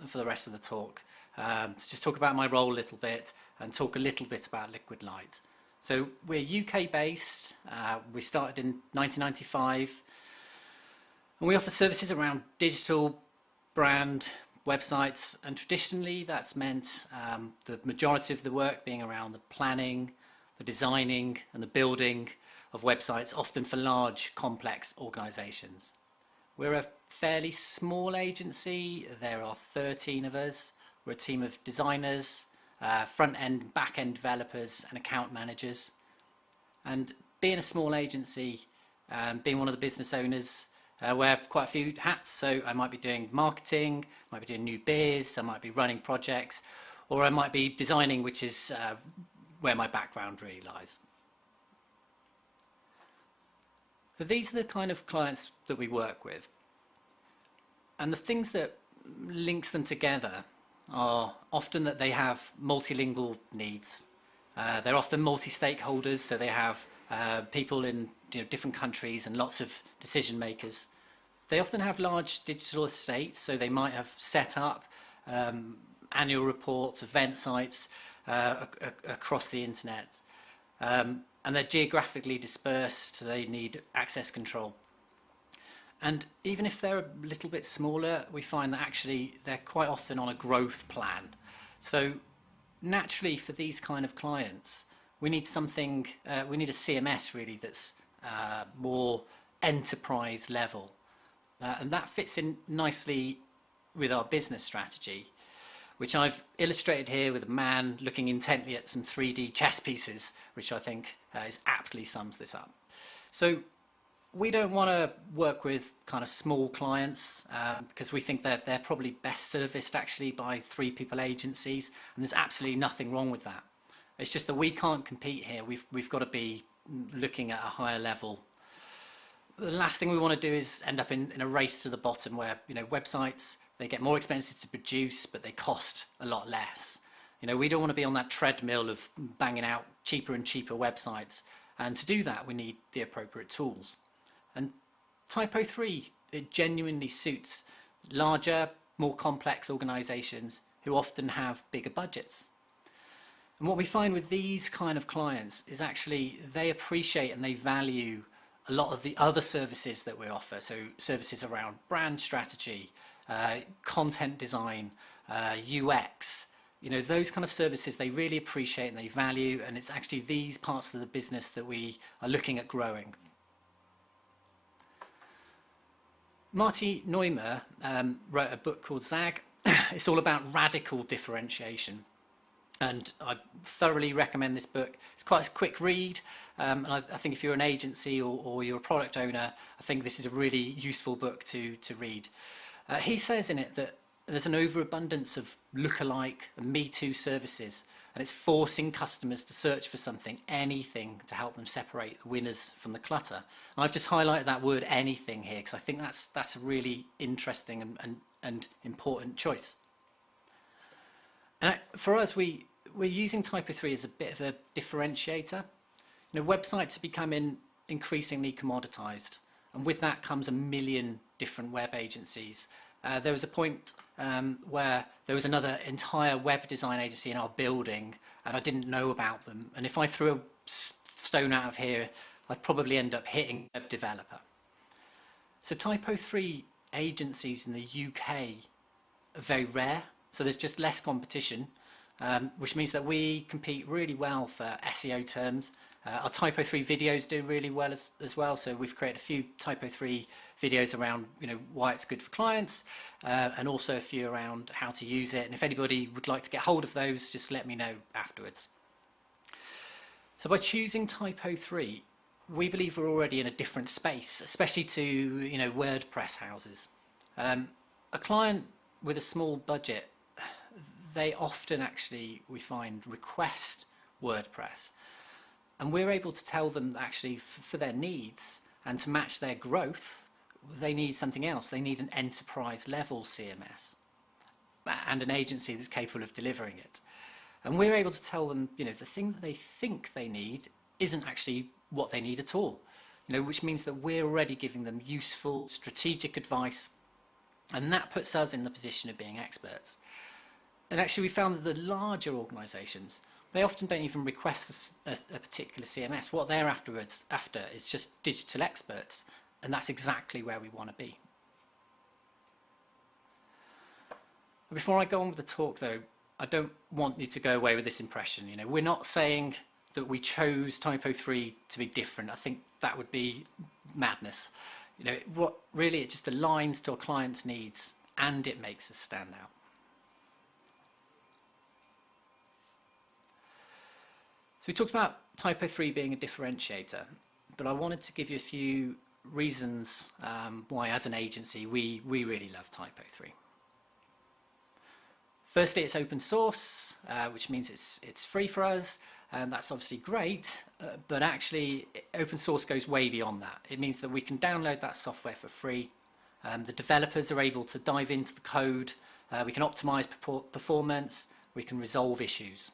for the rest of the talk to just talk about my role a little bit and talk a little bit about Liquid Light. So we're UK based, we started in 1995, and we offer services around digital, brand, websites, and traditionally that's meant the majority of the work being around the planning, the designing and the building of websites, often for large, complex organisations. We're a fairly small agency. There are 13 of us. We're a team of designers, front-end and back-end developers and account managers. And being a small agency, being one of the business owners, I wear quite a few hats. So I might be doing marketing, I might be doing new biz, I might be running projects, or I might be designing, which is where my background really lies. So these are the kind of clients that we work with. And the things that links them together are often that they have multilingual needs. They're often multi-stakeholders, so they have people in different countries and lots of decision makers. They often have large digital estates, so they might have set up annual reports, event sites across the internet. And they're geographically dispersed, so they need access control. And even if they're a little bit smaller, we find that actually they're quite often on a growth plan. So naturally for these kind of clients, we need something, we need a CMS really that's more enterprise level. And that fits in nicely with our business strategy, which I've illustrated here with a man looking intently at some 3D chess pieces, which I think is aptly sums this up. So we don't want to work with kind of small clients because we think that they're probably best serviced actually by 3-people agencies, and there's absolutely nothing wrong with that. It's just that we can't compete here. We've got to be looking at a higher level. The last thing we want to do is end up in a race to the bottom where, you know, websites, they get more expensive to produce, but they cost a lot less. You know, we don't want to be on that treadmill of banging out cheaper and cheaper websites. And to do that, we need the appropriate tools. And TYPO3, it genuinely suits larger, more complex organizations who often have bigger budgets. And what we find with these kind of clients is actually they appreciate and they value a lot of the other services that we offer. So services around brand strategy, content design, UX, you know, those kind of services they really appreciate and they value, and it's actually these parts of the business that we are looking at growing. Marty Neumer wrote a book called Zag. It's all about radical differentiation. And I thoroughly recommend this book. It's quite a quick read, and I think if you're an agency or you're a product owner, I think this is a really useful book to read. He says in it that there's an overabundance of lookalike and Me Too services, and it's forcing customers to search for something, anything, to help them separate the winners from the clutter. And I've just highlighted that word anything here because I think that's a really interesting and important choice. And for us, we're using TYPO3 as a bit of a differentiator. You know, websites are becoming increasingly commoditized, and with that comes a million different web agencies. There was a point where there was another entire web design agency in our building, and I didn't know about them. And if I threw a stone out of here, I'd probably end up hitting a web developer. So TYPO3 agencies in the UK are very rare. So there's just less competition, which means that we compete really well for SEO terms. Our TYPO3 videos do really well as well. So we've created a few TYPO3 videos around, you know, why it's good for clients, and also a few around how to use it. And if anybody would like to get hold of those, just let me know afterwards. So by choosing TYPO3, we believe we're already in a different space, especially to, you know, WordPress houses. A client with a small budget, they often actually, we find, request WordPress. And we're able to tell them that actually for their needs and to match their growth, they need something else. They need an enterprise level CMS and an agency that's capable of delivering it. And we're able to tell them, you know, the thing that they think they need isn't actually what they need at all. You know, which means that we're already giving them useful strategic advice, and that puts us in the position of being experts. And actually we found that the larger organizations, they often don't even request a particular CMS. What they're after is just digital experts, and that's exactly where we want to be. Before I go on with the talk though, I don't want you to go away with this impression. You know, we're not saying that we chose TYPO3 to be different. I think that would be madness. You know, what really it just aligns to our clients' needs, and it makes us stand out. So we talked about TYPO3 being a differentiator, but I wanted to give you a few reasons why, as an agency, we really love TYPO3. Firstly, it's open source, which means it's free for us, and that's obviously great, but actually open source goes way beyond that. It means that we can download that software for free. The developers are able to dive into the code, we can optimize performance, we can resolve issues.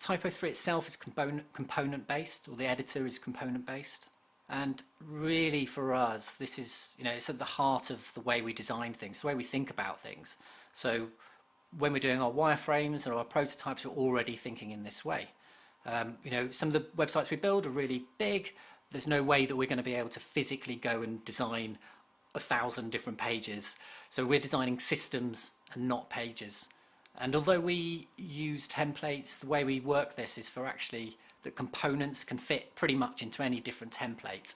TYPO3 itself is component-based, or the editor is component-based. And really for us, this is, you know, it's at the heart of the way we design things, the way we think about things. So when we're doing our wireframes or our prototypes, we're already thinking in this way. You know, some of the websites we build are really big, there's no way that we're going to be able to physically go and design 1,000 different pages. So we're designing systems and not pages. And although we use templates, the way we work this is for actually the components can fit pretty much into any different template.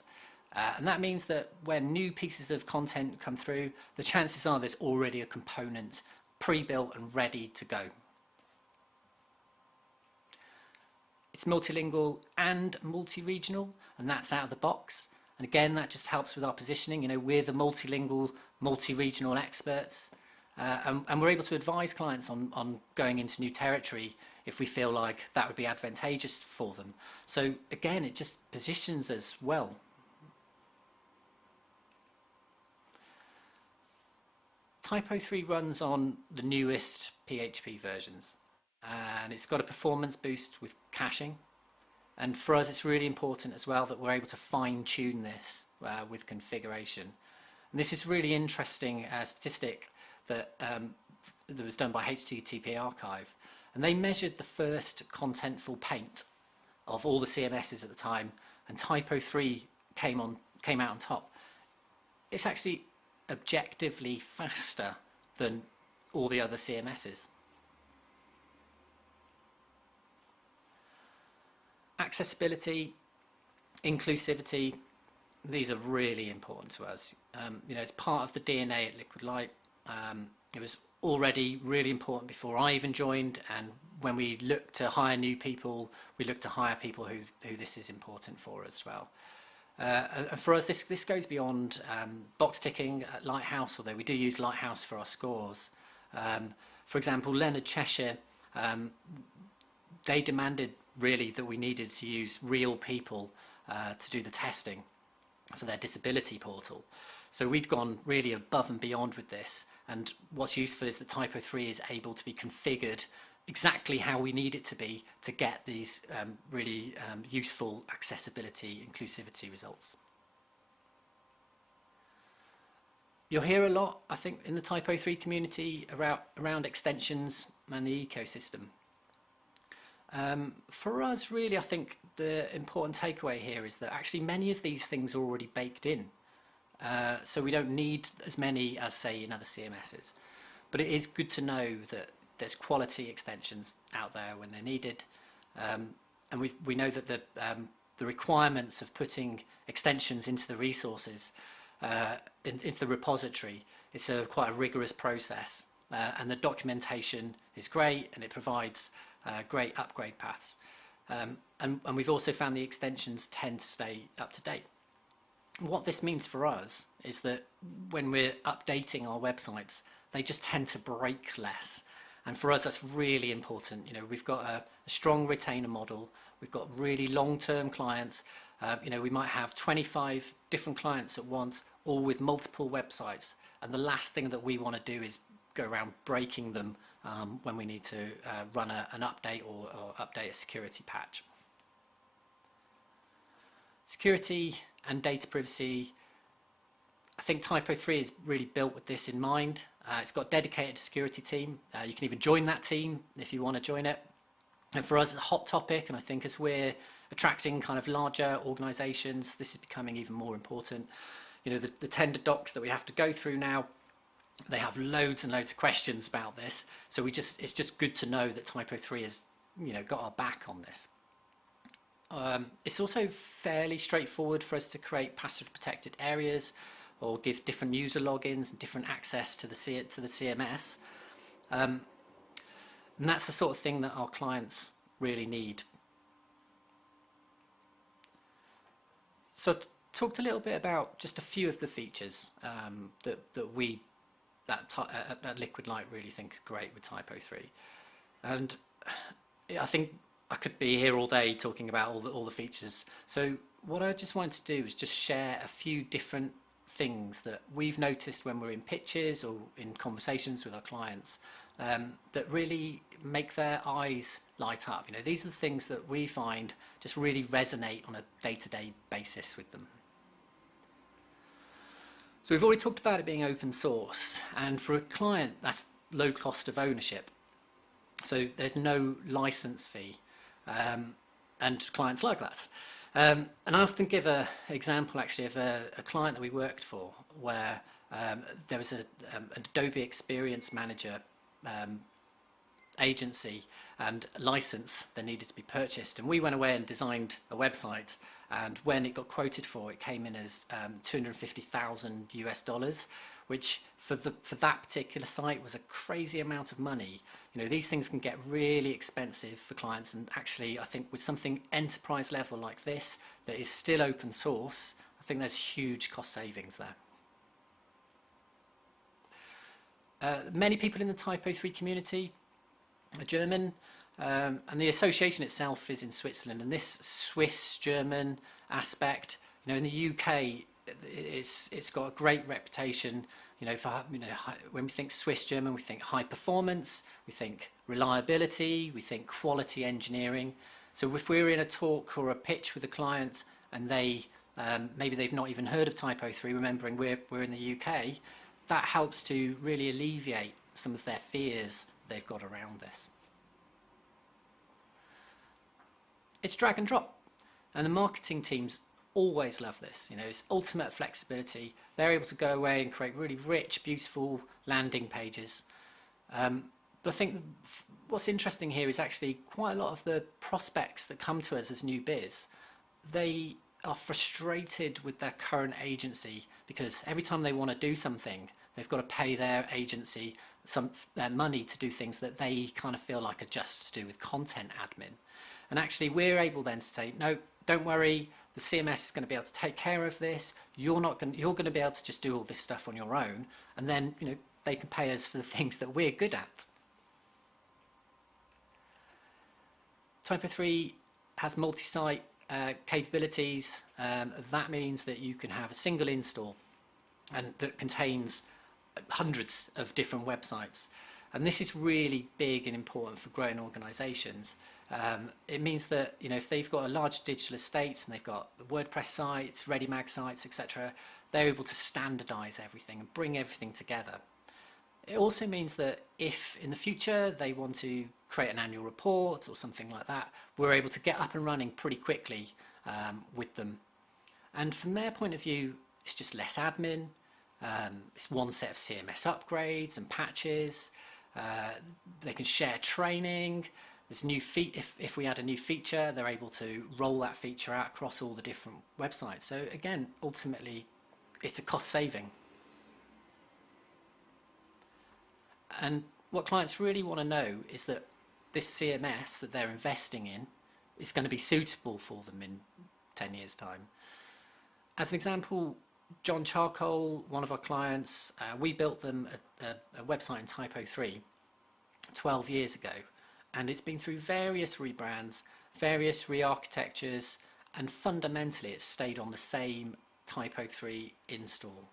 And that means that when new pieces of content come through, the chances are there's already a component pre-built and ready to go. It's multilingual and multi-regional, and that's out of the box. And again, that just helps with our positioning. You know, we're the multilingual, multi-regional experts, and we're able to advise clients on going into new territory if we feel like that would be advantageous for them. So again, it just positions us well. TYPO3 runs on the newest PHP versions, and it's got a performance boost with caching. And for us, it's really important as well that we're able to fine-tune this with configuration. And this is really interesting statistic that was done by HTTP Archive. And they measured the first contentful paint of all the CMSs at the time, and TYPO3 came out on top. It's actually objectively faster than all the other CMSs. Accessibility, inclusivity, these are really important to us. You know, it's part of the DNA at Liquid Light. It was already really important before I even joined, and when we look to hire new people, we look to hire people who this is important for as well. And for us, this goes beyond box ticking at Lighthouse, although we do use Lighthouse for our scores. For example, Leonard Cheshire, they demanded really that we needed to use real people to do the testing for their disability portal. So we'd gone really above and beyond with this, and what's useful is that TYPO3 is able to be configured exactly how we need it to be to get these really useful accessibility, inclusivity results. You'll hear a lot, I think, in the TYPO3 community around extensions and the ecosystem. For us, really, I think the important takeaway here is that actually many of these things are already baked in. So we don't need as many as, say, in other CMSs. But it is good to know that there's quality extensions out there when they're needed. And we know that the requirements of putting extensions into the resources, into the repository, it's quite a rigorous process. And the documentation is great, and it provides great upgrade paths. And we've also found the extensions tend to stay up to date. What this means for us is that when we're updating our websites, they just tend to break less. And for us, that's really important. You know, we've got a strong retainer model. We've got really long-term clients. You know, we might have 25 different clients at once, all with multiple websites. And the last thing that we want to do is go around breaking them when we need to run an update or update a security patch. Security and data privacy, I think TYPO3 is really built with this in mind. It's got a dedicated security team. You can even join that team if you want to join it. And for us, it's a hot topic, and I think as we're attracting kind of larger organizations, this is becoming even more important. You know, the tender docs that we have to go through now, they have loads and loads of questions about this. So it's just good to know that TYPO3 has, you know, got our back on this. It's also fairly straightforward for us to create password protected areas or give different user logins and different access to the CMS. And that's the sort of thing that our clients really need. So talked a little bit about just a few of the features that we at Liquid Light really think is great with TYPO3. And I think I could be here all day talking about all the features. So what I just wanted to do is just share a few different things that we've noticed when we're in pitches or in conversations with our clients that really make their eyes light up. You know, these are the things that we find just really resonate on a day-to-day basis with them. So we've already talked about it being open source, and for a client that's low cost of ownership. So there's no license fee, and clients like that. And I often give an example actually of a client that we worked for where there was an Adobe Experience Manager agency and license that needed to be purchased, and we went away and designed a website, and when it got quoted for, it came in as $250,000, which for that particular site was a crazy amount of money. You know, these things can get really expensive for clients, and actually I think with something enterprise level like this that is still open source, I think there's huge cost savings there. Many people in the TYPO3 community are German, and the association itself is in Switzerland, and this Swiss-German aspect, you know, in the UK, it's got a great reputation, you know, for, you know, when we think Swiss-German, we think high performance, we think reliability, we think quality engineering. So if we're in a talk or a pitch with a client and they, maybe they've not even heard of TYPO3, remembering we're in the UK, that helps to really alleviate some of their fears they've got around this. It's drag and drop, and the marketing teams always love this. You know, it's ultimate flexibility. They're able to go away and create really rich, beautiful landing pages. But I think what's interesting here is actually quite a lot of the prospects that come to us as new biz, they are frustrated with their current agency because every time they want to do something, they've got to pay their agency their money to do things that they kind of feel like are just to do with content admin. And actually we're able then to say, no, don't worry, the CMS is going to be able to take care of this. You're going to be able to just do all this stuff on your own, and then, you know, they can pay us for the things that we're good at. TYPO3 has multi-site capabilities. That means that you can have a single install and that contains hundreds of different websites. And this is really big and important for growing organizations. It means that, you know, if they've got a large digital estates and they've got WordPress sites, ReadyMag sites, etc., they're able to standardize everything and bring everything together. It also means that if in the future they want to create an annual report or something like that, we're able to get up and running pretty quickly with them. And from their point of view, it's just less admin. It's one set of CMS upgrades and patches. They can share training. There's new if we add a new feature, they're able to roll that feature out across all the different websites. So again, ultimately, it's a cost saving. And what clients really want to know is that this CMS that they're investing in is going to be suitable for them in 10 years' time. As an example, John Charcoal, one of our clients, we built them a website in TYPO3 12 years ago, and it's been through various rebrands, various re-architectures, and fundamentally it's stayed on the same TYPO3 install.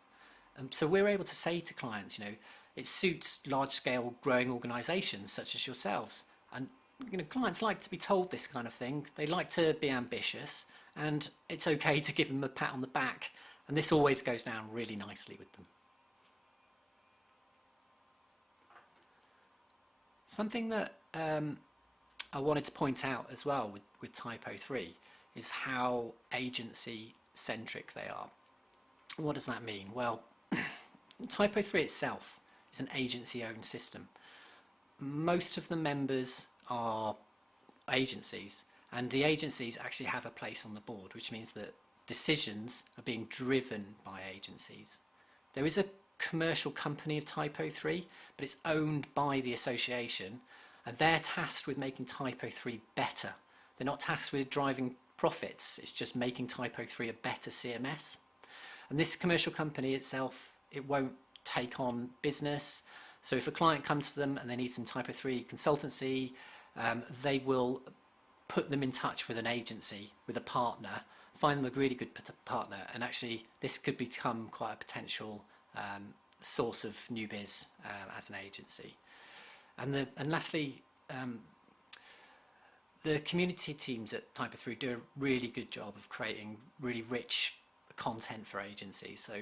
So we're able to say to clients, you know, it suits large-scale growing organizations such as yourselves. And you know, clients like to be told this kind of thing. They like to be ambitious, and it's okay to give them a pat on the back. And this always goes down really nicely with them. Something that I wanted to point out as well with TYPO3 is how agency-centric they are. What does that mean? Well, TYPO3 itself is an agency-owned system. Most of the members are agencies, and the agencies actually have a place on the board, which means that decisions are being driven by agencies. There is a commercial company of TYPO3, but it's owned by the association, and they're tasked with making TYPO3 better. They're not tasked with driving profits, it's just making TYPO3 a better CMS. And this commercial company itself, it won't take on business. So if a client comes to them and they need some TYPO3 consultancy, they will put them in touch with an agency, with a partner, find them a really good partner, and actually this could become quite a potential source of new biz as an agency. And lastly, the community teams at TYPO3 do a really good job of creating really rich content for agencies. So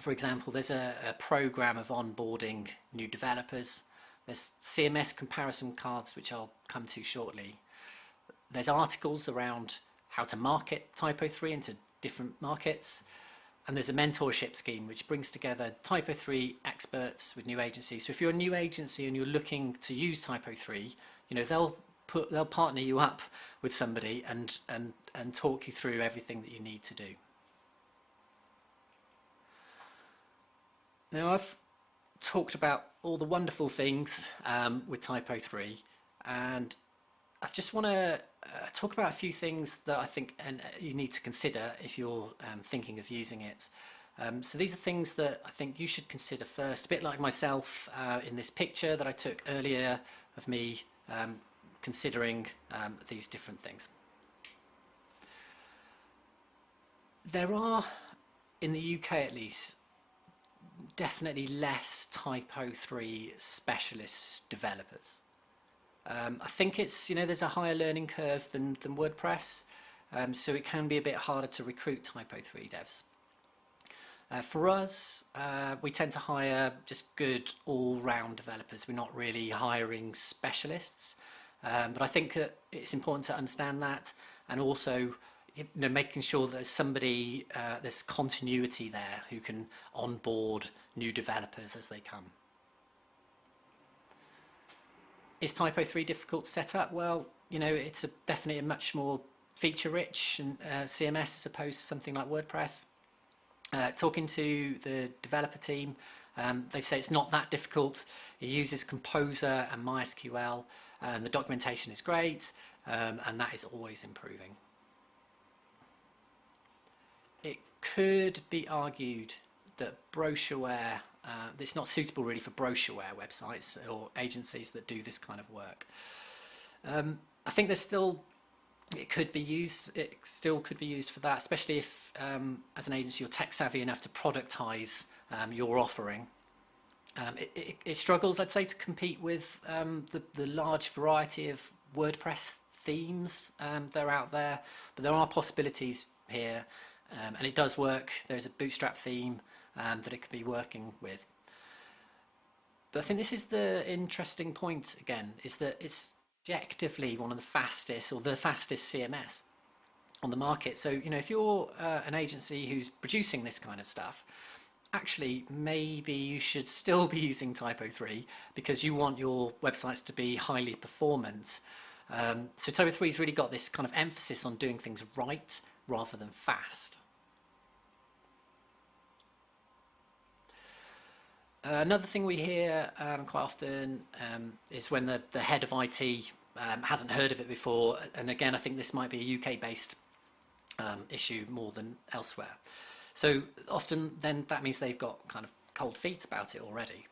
for example, there's a program of onboarding new developers. There's CMS comparison cards, which I'll come to shortly. There's articles around how to market TYPO3 into different markets. And there's a mentorship scheme which brings together TYPO3 experts with new agencies. So if you're a new agency and you're looking to use TYPO3, you know, they'll partner you up with somebody and talk you through everything that you need to do. Now, I've talked about all the wonderful things with TYPO3, and I just want to talk about a few things that I think you need to consider if you're thinking of using it. So these are things that I think you should consider first, a bit like myself in this picture that I took earlier of me considering these different things. There are, in the UK at least, definitely less TYPO3 specialist developers. I think it's, you know, there's a higher learning curve than WordPress, so it can be a bit harder to recruit TYPO3 devs. For us, we tend to hire just good all-round developers. We're not really hiring specialists, but I think that it's important to understand that, and also, you know, making sure that there's somebody, there's continuity there who can onboard new developers as they come. Is TYPO3 difficult to set up? Well, you know, it's definitely a much more feature-rich CMS as opposed to something like WordPress. Talking to the developer team, they say it's not that difficult. It uses Composer and MySQL, and the documentation is great, and that is always improving. It could be argued that brochureware, it's not suitable really for brochureware websites or agencies that do this kind of work. I think there's still, it still could be used for that, especially if as an agency you're tech savvy enough to productize your offering. It struggles, I'd say, to compete with the large variety of WordPress themes that are out there, but there are possibilities here, and it does work. There's a Bootstrap theme that it could be working with. But I think this is the interesting point again, is that it's objectively one of the fastest, or the fastest CMS on the market. So, you know, if you're an agency who's producing this kind of stuff, actually maybe you should still be using TYPO3 because you want your websites to be highly performant. So TYPO3's really got this kind of emphasis on doing things right rather than fast. Another thing we hear quite often is when the head of IT hasn't heard of it before, and again I think this might be a UK-based issue more than elsewhere. So often then that means they've got kind of cold feet about it already.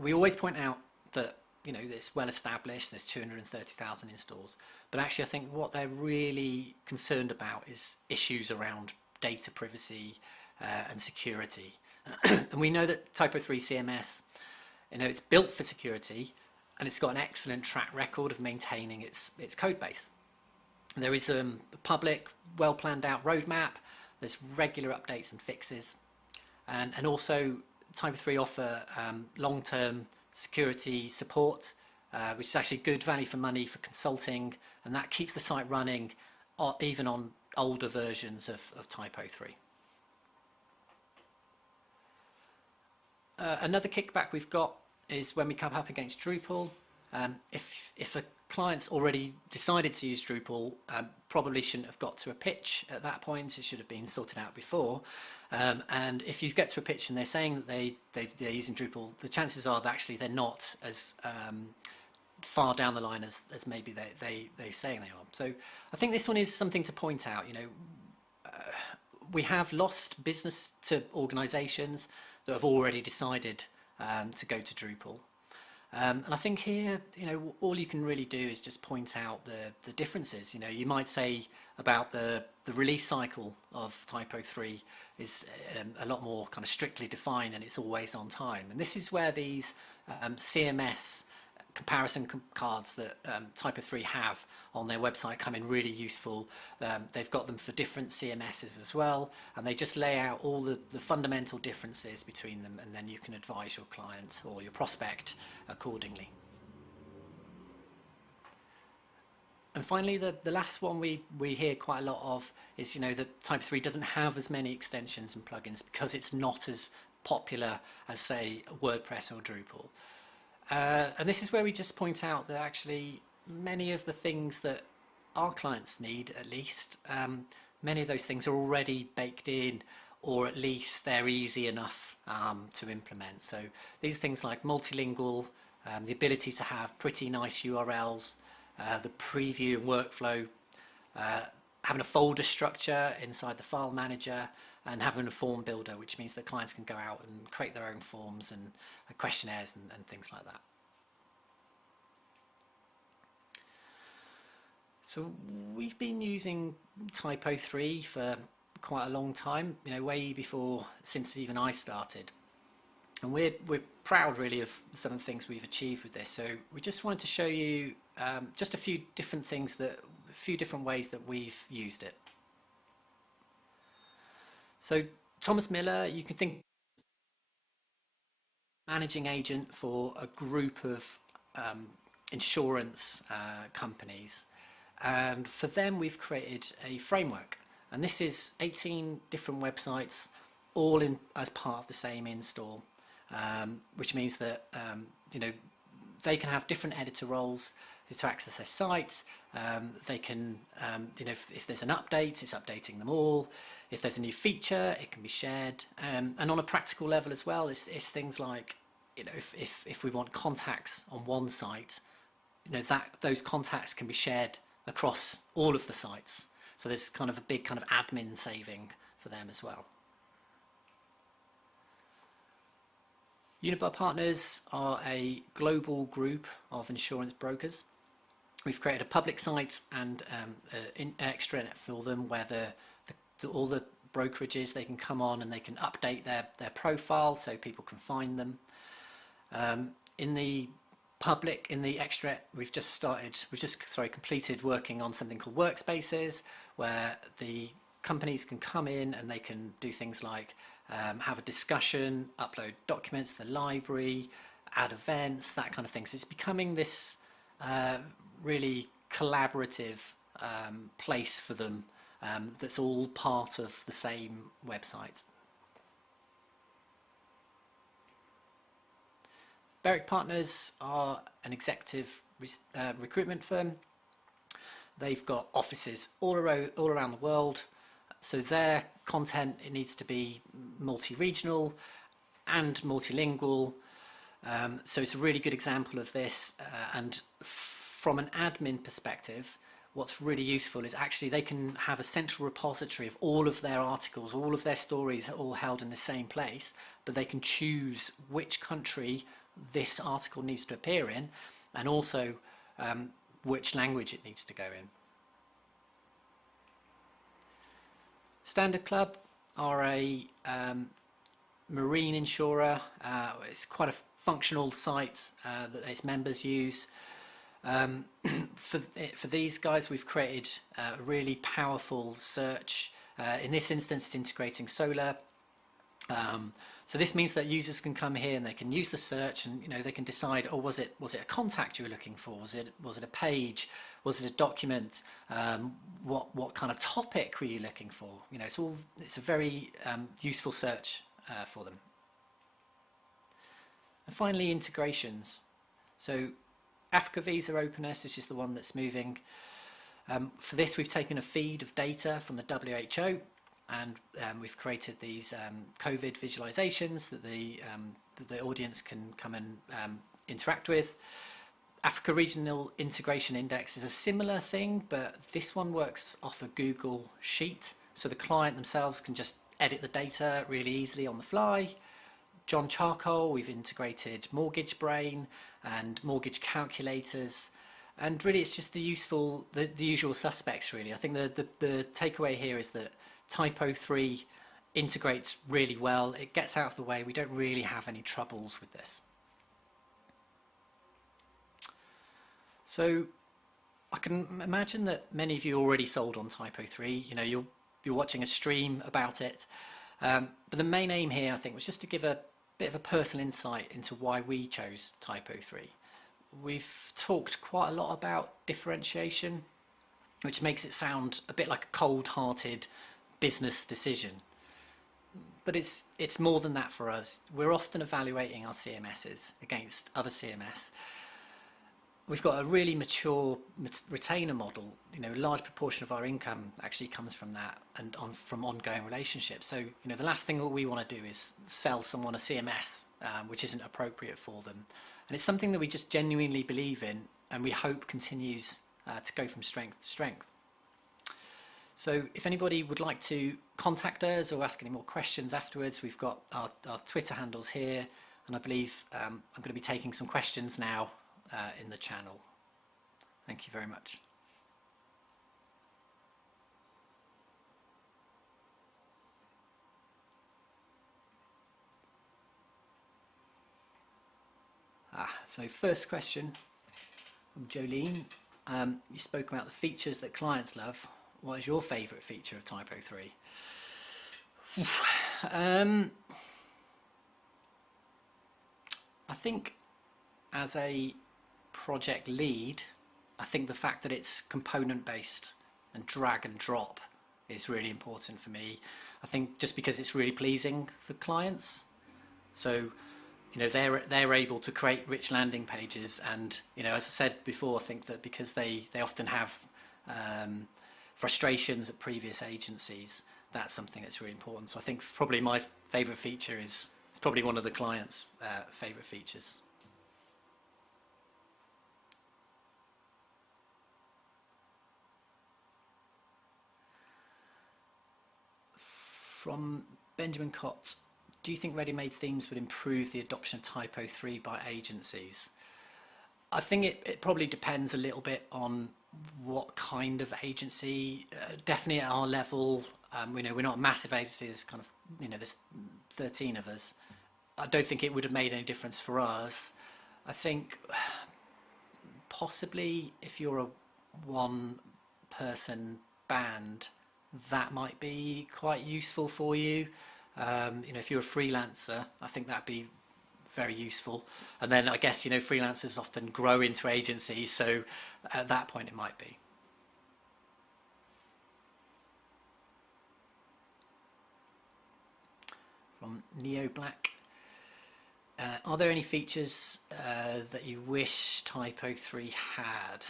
We always point out that, you know, it's well established, there's 230,000 installs, but actually I think what they're really concerned about is issues around data privacy and security. And we know that TYPO3 CMS, you know, it's built for security, and it's got an excellent track record of maintaining its code base. There is a public, well planned out roadmap. There's regular updates and fixes, and also TYPO3 offer long-term security support, which is actually good value for money for consulting, and that keeps the site running even on older versions of TYPO3. Another kickback we've got is when we come up against Drupal. If a client's already decided to use Drupal, probably shouldn't have got to a pitch at that point. It should have been sorted out before. And if you get to a pitch and they're saying that they're using Drupal, the chances are that actually they're not as far down the line as maybe they're saying they are. So I think this one is something to point out. You know, we have lost business to organisations that have already decided to go to Drupal. And I think here, you know, all you can really do is just point out the differences. You know, you might say about the release cycle of TYPO3 is a lot more kind of strictly defined, and it's always on time. And this is where these CMS comparison cards that TYPO3 have on their website come in really useful. They've got them for different CMSs as well, and they just lay out all the fundamental differences between them, and then you can advise your client or your prospect accordingly. And finally, the last one we hear quite a lot of is, that TYPO3 doesn't have as many extensions and plugins because it's not as popular as, say, WordPress or Drupal. And this is where we just point out that actually many of the things that our clients need, at least, many of those things are already baked in, or at least they're easy enough to implement. So these are things like multilingual, the ability to have pretty nice URLs, the preview and workflow, having a folder structure inside the file manager, and having a form builder, which means that clients can go out and create their own forms and questionnaires and things like that. So we've been using TYPO3 for quite a long time, way before, since even I started. And we're proud really of some of the things we've achieved with this. So we just wanted to show you just a few different things, a few different ways that we've used it. So Thomas Miller, you can think managing agent for a group of insurance companies. And for them, we've created a framework. And this is 18 different websites, all in as part of the same install, which means that they can have different editor roles to access their site. They can, if there's an update, it's updating them all. If there's a new feature, it can be shared. And on a practical level as well, it's things like, if we want contacts on one site, those contacts can be shared across all of the sites. So there's kind of a big kind of admin saving for them as well. Unibar Partners are a global group of insurance brokers. We've created a public site and an extranet for them where all the brokerages, they can come on and they can update their profile so people can find them. In the extranet, we've just completed working on something called workspaces, where the companies can come in and they can do things like have a discussion, upload documents to the library, add events, that kind of thing. So it's becoming this really collaborative place for them that's all part of the same website. Berwick Partners are an executive recruitment firm. They've got offices all around the world. So their content, it needs to be multi-regional and multilingual. So it's a really good example of this. And from an admin perspective, what's really useful is actually they can have a central repository of all of their articles, all of their stories are all held in the same place, but they can choose which country this article needs to appear in, and also which language it needs to go in. Standard Club are a marine insurer. It's quite a functional site that its members use. For these guys, we've created a really powerful search. In this instance, it's integrating Solar. So this means that users can come here and they can use the search, and they can decide, oh, was it a contact you were looking for? Was it a page? Was it a document? What kind of topic were you looking for? It's a very useful search for them. And finally, integrations. So Africa Visa Openness, which is the one that's moving. For this, we've taken a feed of data from the WHO, and we've created these COVID visualizations that the audience can come and interact with. Africa Regional Integration Index is a similar thing, but this one works off a Google Sheet, so the client themselves can just edit the data really easily on the fly. John Charcoal, we've integrated Mortgage Brain and mortgage calculators, and really it's just the usual suspects really. I think the takeaway here is that TYPO3 integrates really well. It gets out of the way. We don't really have any troubles with this. So I can imagine that many of you already sold on TYPO3. You're watching a stream about it. But the main aim here, I think, was just to give a bit of a personal insight into why we chose TYPO3. We've talked quite a lot about differentiation, which makes it sound a bit like a cold-hearted business decision. But it's more than that for us. We're often evaluating our CMSs against other CMS. We've got a really mature retainer model. You know, a large proportion of our income actually comes from that and from ongoing relationships. So, you know, the last thing that we want to do is sell someone a CMS which isn't appropriate for them. And it's something that we just genuinely believe in and we hope continues to go from strength to strength. So if anybody would like to contact us or ask any more questions afterwards, we've got our Twitter handles here, and I believe I'm going to be taking some questions now in the channel. Thank you very much. So first question from Jolene. You spoke about the features that clients love. What is your favourite feature of TYPO3? I think as a project lead, I think the fact that it's component based and drag and drop is really important for me. I think just because it's really pleasing for clients. So, you know, they're able to create rich landing pages, and, you know, as I said before, I think that because they often have frustrations at previous agencies, that's something that's really important. So I think probably my favourite feature is it's probably one of the clients' favourite features. From Benjamin Cott, do you think ready-made themes would improve the adoption of TYPO3 by agencies? I think it probably depends a little bit on what kind of agency. Definitely at our level, you know, we're not a massive agency. There's kind of, you know, there's 13 of us. I don't think it would have made any difference for us. I think possibly if you're a one-person band, that might be quite useful for you. You know, if you're a freelancer, I think that'd be very useful. And then I guess, you know, freelancers often grow into agencies, so at that point it might be. From Neo Black, are there any features that you wish TYPO3 had?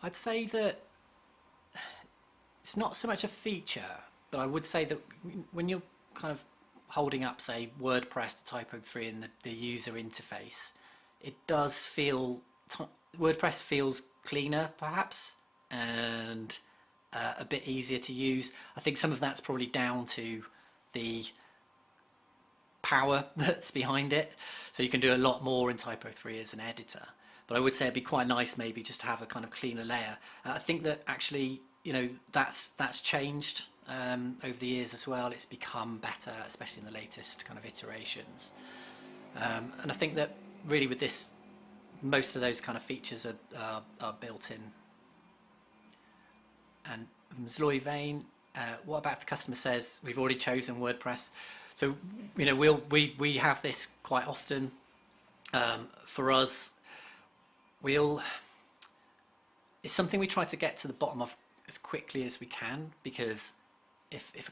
I'd say that it's not so much a feature, but I would say that when you're kind of holding up, say, WordPress to TYPO3 and the user interface, it does feel, WordPress feels cleaner perhaps, and a bit easier to use. I think some of that's probably down to the power that's behind it. So you can do a lot more in TYPO3 as an editor. But I would say it'd be quite nice maybe just to have a kind of cleaner layer. I think that actually, you know, that's changed over the years as well. It's become better, especially in the latest kind of iterations. And I think that really with this, most of those kind of features are built in. And from Zloy Vane, what about if the customer says we've already chosen WordPress? So, you know, we have this quite often. For us, it's something we try to get to the bottom of as quickly as we can, because if a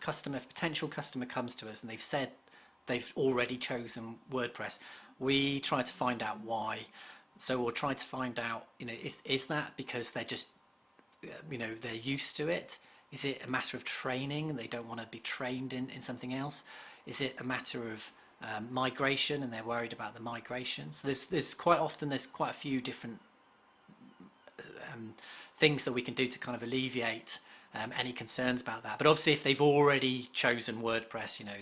potential customer comes to us and they've said they've already chosen WordPress, we try to find out why. So we'll try to find out, you know, is that because they're just, you know, they're used to it? Is it a matter of training and they don't want to be trained in something else? Is it a matter of migration and they're worried about the migration? So there's quite a few different things that we can do to kind of alleviate any concerns about that. But obviously if they've already chosen WordPress, you know,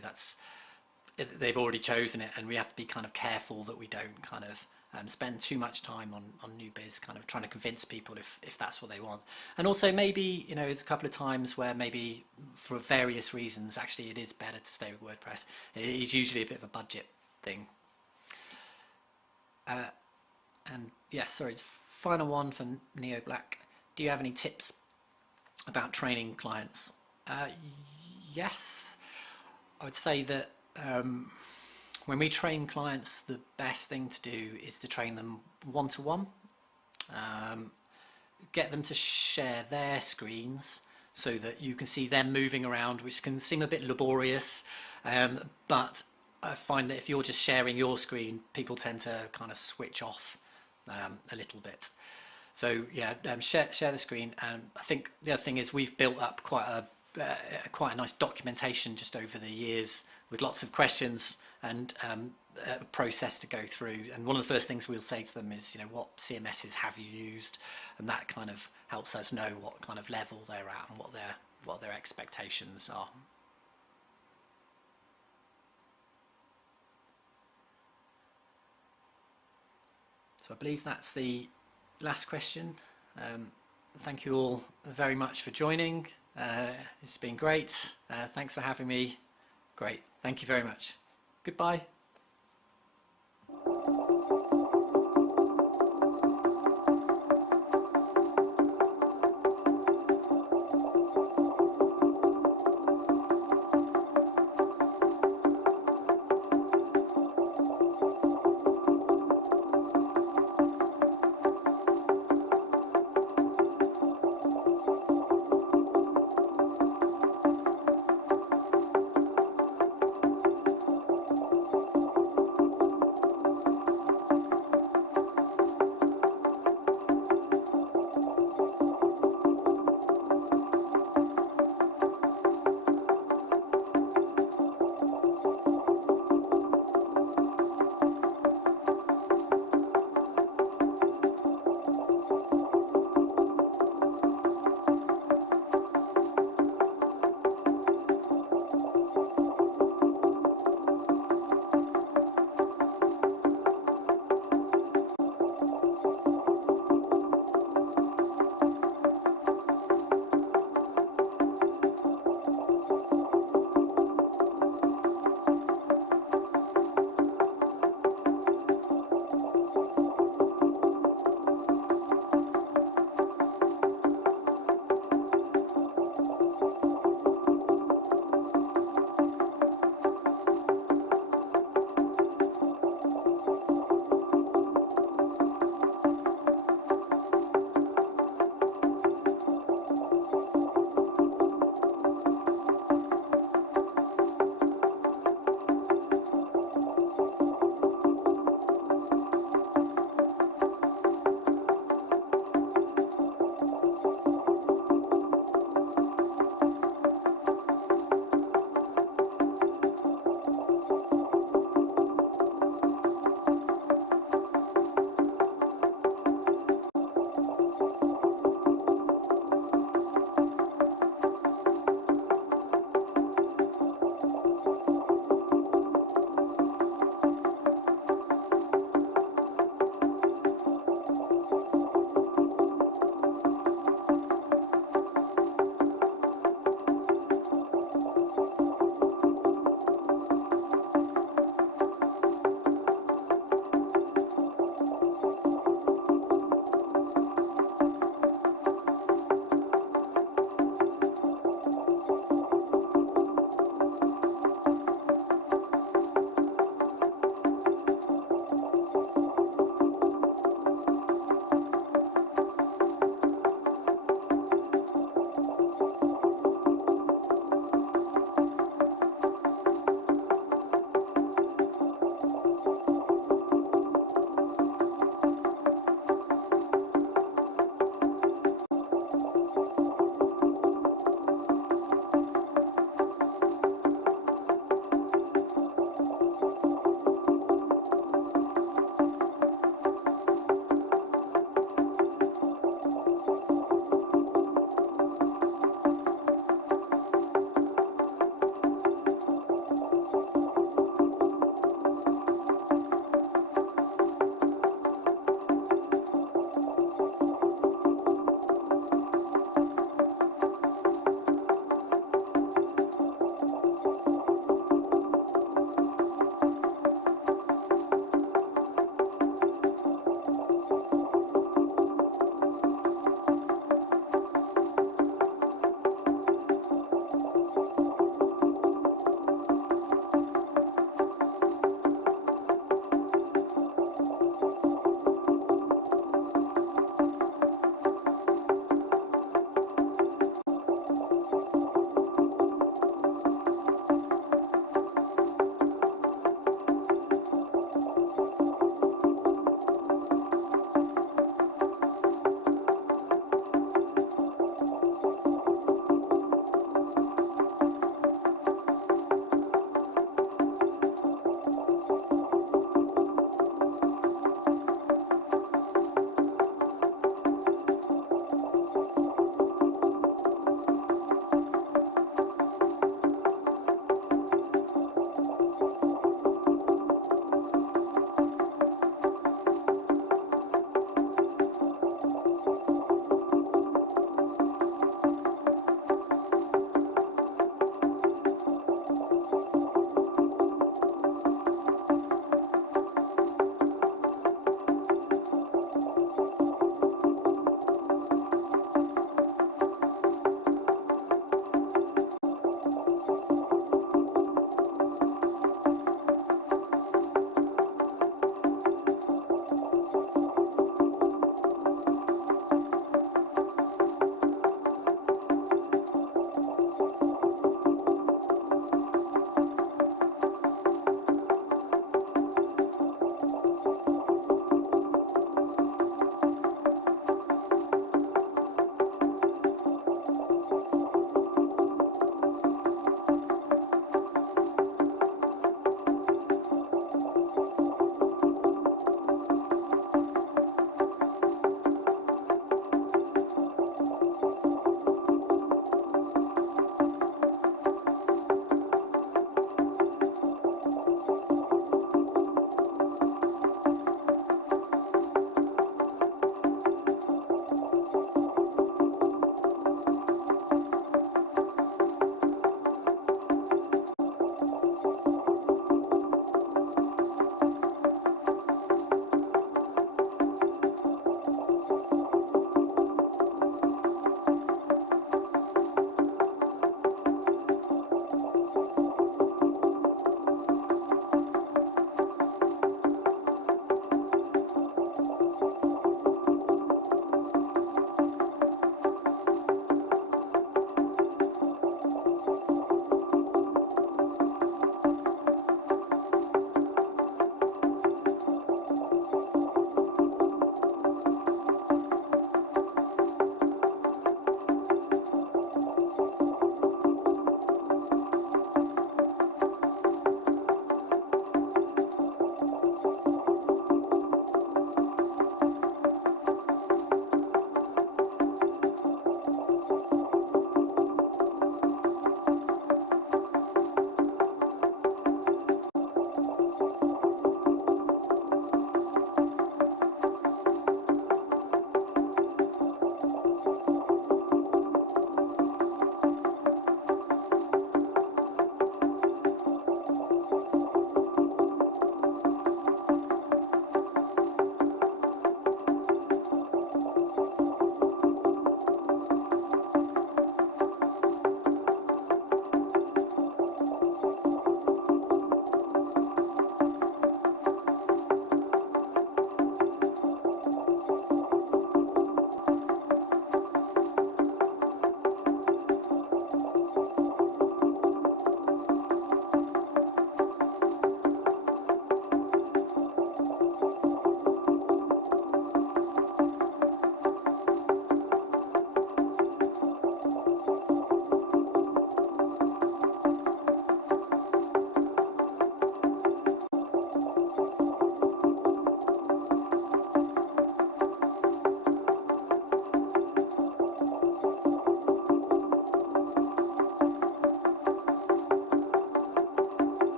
they've already chosen it, and we have to be kind of careful that we don't kind of spend too much time on new biz kind of trying to convince people if that's what they want. And also maybe, you know, it's a couple of times where maybe for various reasons actually it is better to stay with WordPress. It is usually a bit of a budget thing. And yes, sorry, final one from Neo Black. Do you have any tips about training clients? Yes, I would say that When we train clients, the best thing to do is to train them one-to-one. Get them to share their screens so that you can see them moving around, which can seem a bit laborious, but I find that if you're just sharing your screen, people tend to kind of switch off a little bit. So yeah, share the screen. And I think the other thing is we've built up quite a nice documentation just over the years with lots of questions and a process to go through. And one of the first things we'll say to them is, what CMSs have you used? And that kind of helps us know what kind of level they're at and what their expectations are. So I believe that's the last question. Thank you all very much for joining. It's been great. Thanks for having me. Great. Thank you very much. Goodbye.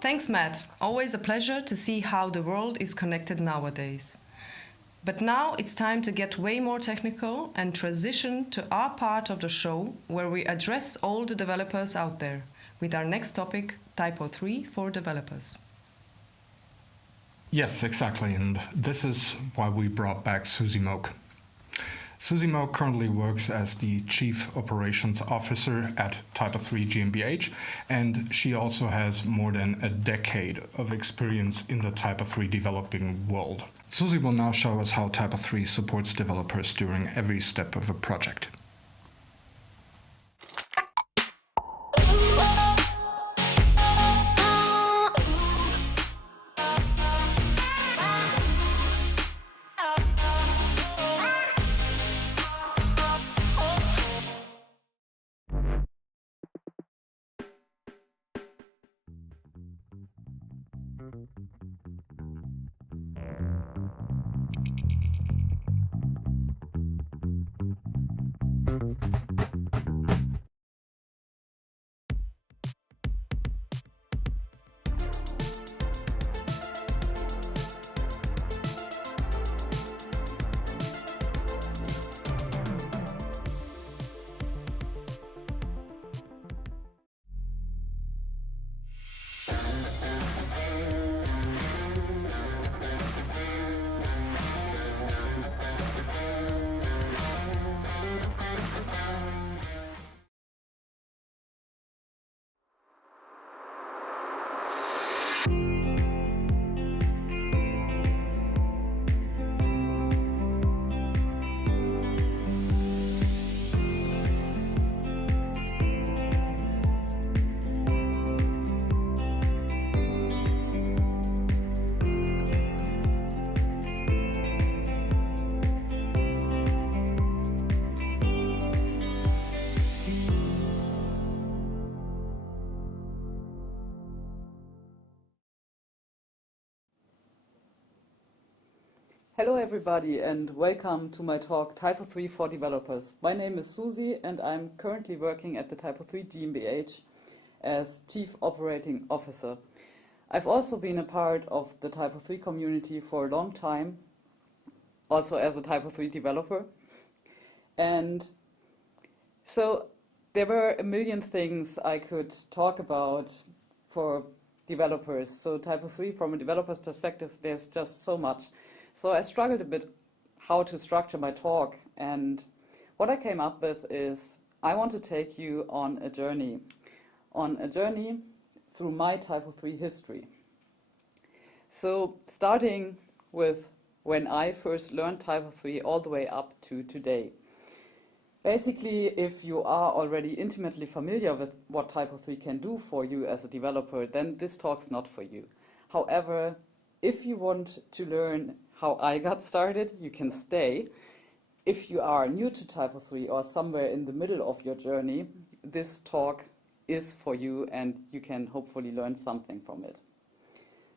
Thanks, Matt. Always a pleasure to see how the world is connected nowadays. But now it's time to get way more technical and transition to our part of the show where we address all the developers out there with our next topic, TYPO3 for developers. Yes, exactly, and this is why we brought back Susie Moak. Susie Moak currently works as the Chief Operations Officer at TYPO3 GmbH, and she also has more than a decade of experience in the TYPO3 developing world. Susie will now show us how TYPO3 supports developers during every step of a project. Hello everybody and welcome to my talk TYPO3 for Developers. My name is Susie and I'm currently working at the TYPO3 GmbH as Chief Operating Officer. I've also been a part of the TYPO3 community for a long time, also as a TYPO3 developer. And so there were a million things I could talk about for developers. So TYPO3 from a developer's perspective, there's just so much. So I struggled a bit how to structure my talk, and what I came up with is I want to take you on a journey through my TYPO3 history. So starting with when I first learned TYPO3 all the way up to today. Basically, if you are already intimately familiar with what TYPO3 can do for you as a developer, then this talk's not for you. However, if you want to learn how I got started, you can stay. If you are new to TYPO3 or somewhere in the middle of your journey, this talk is for you and you can hopefully learn something from it.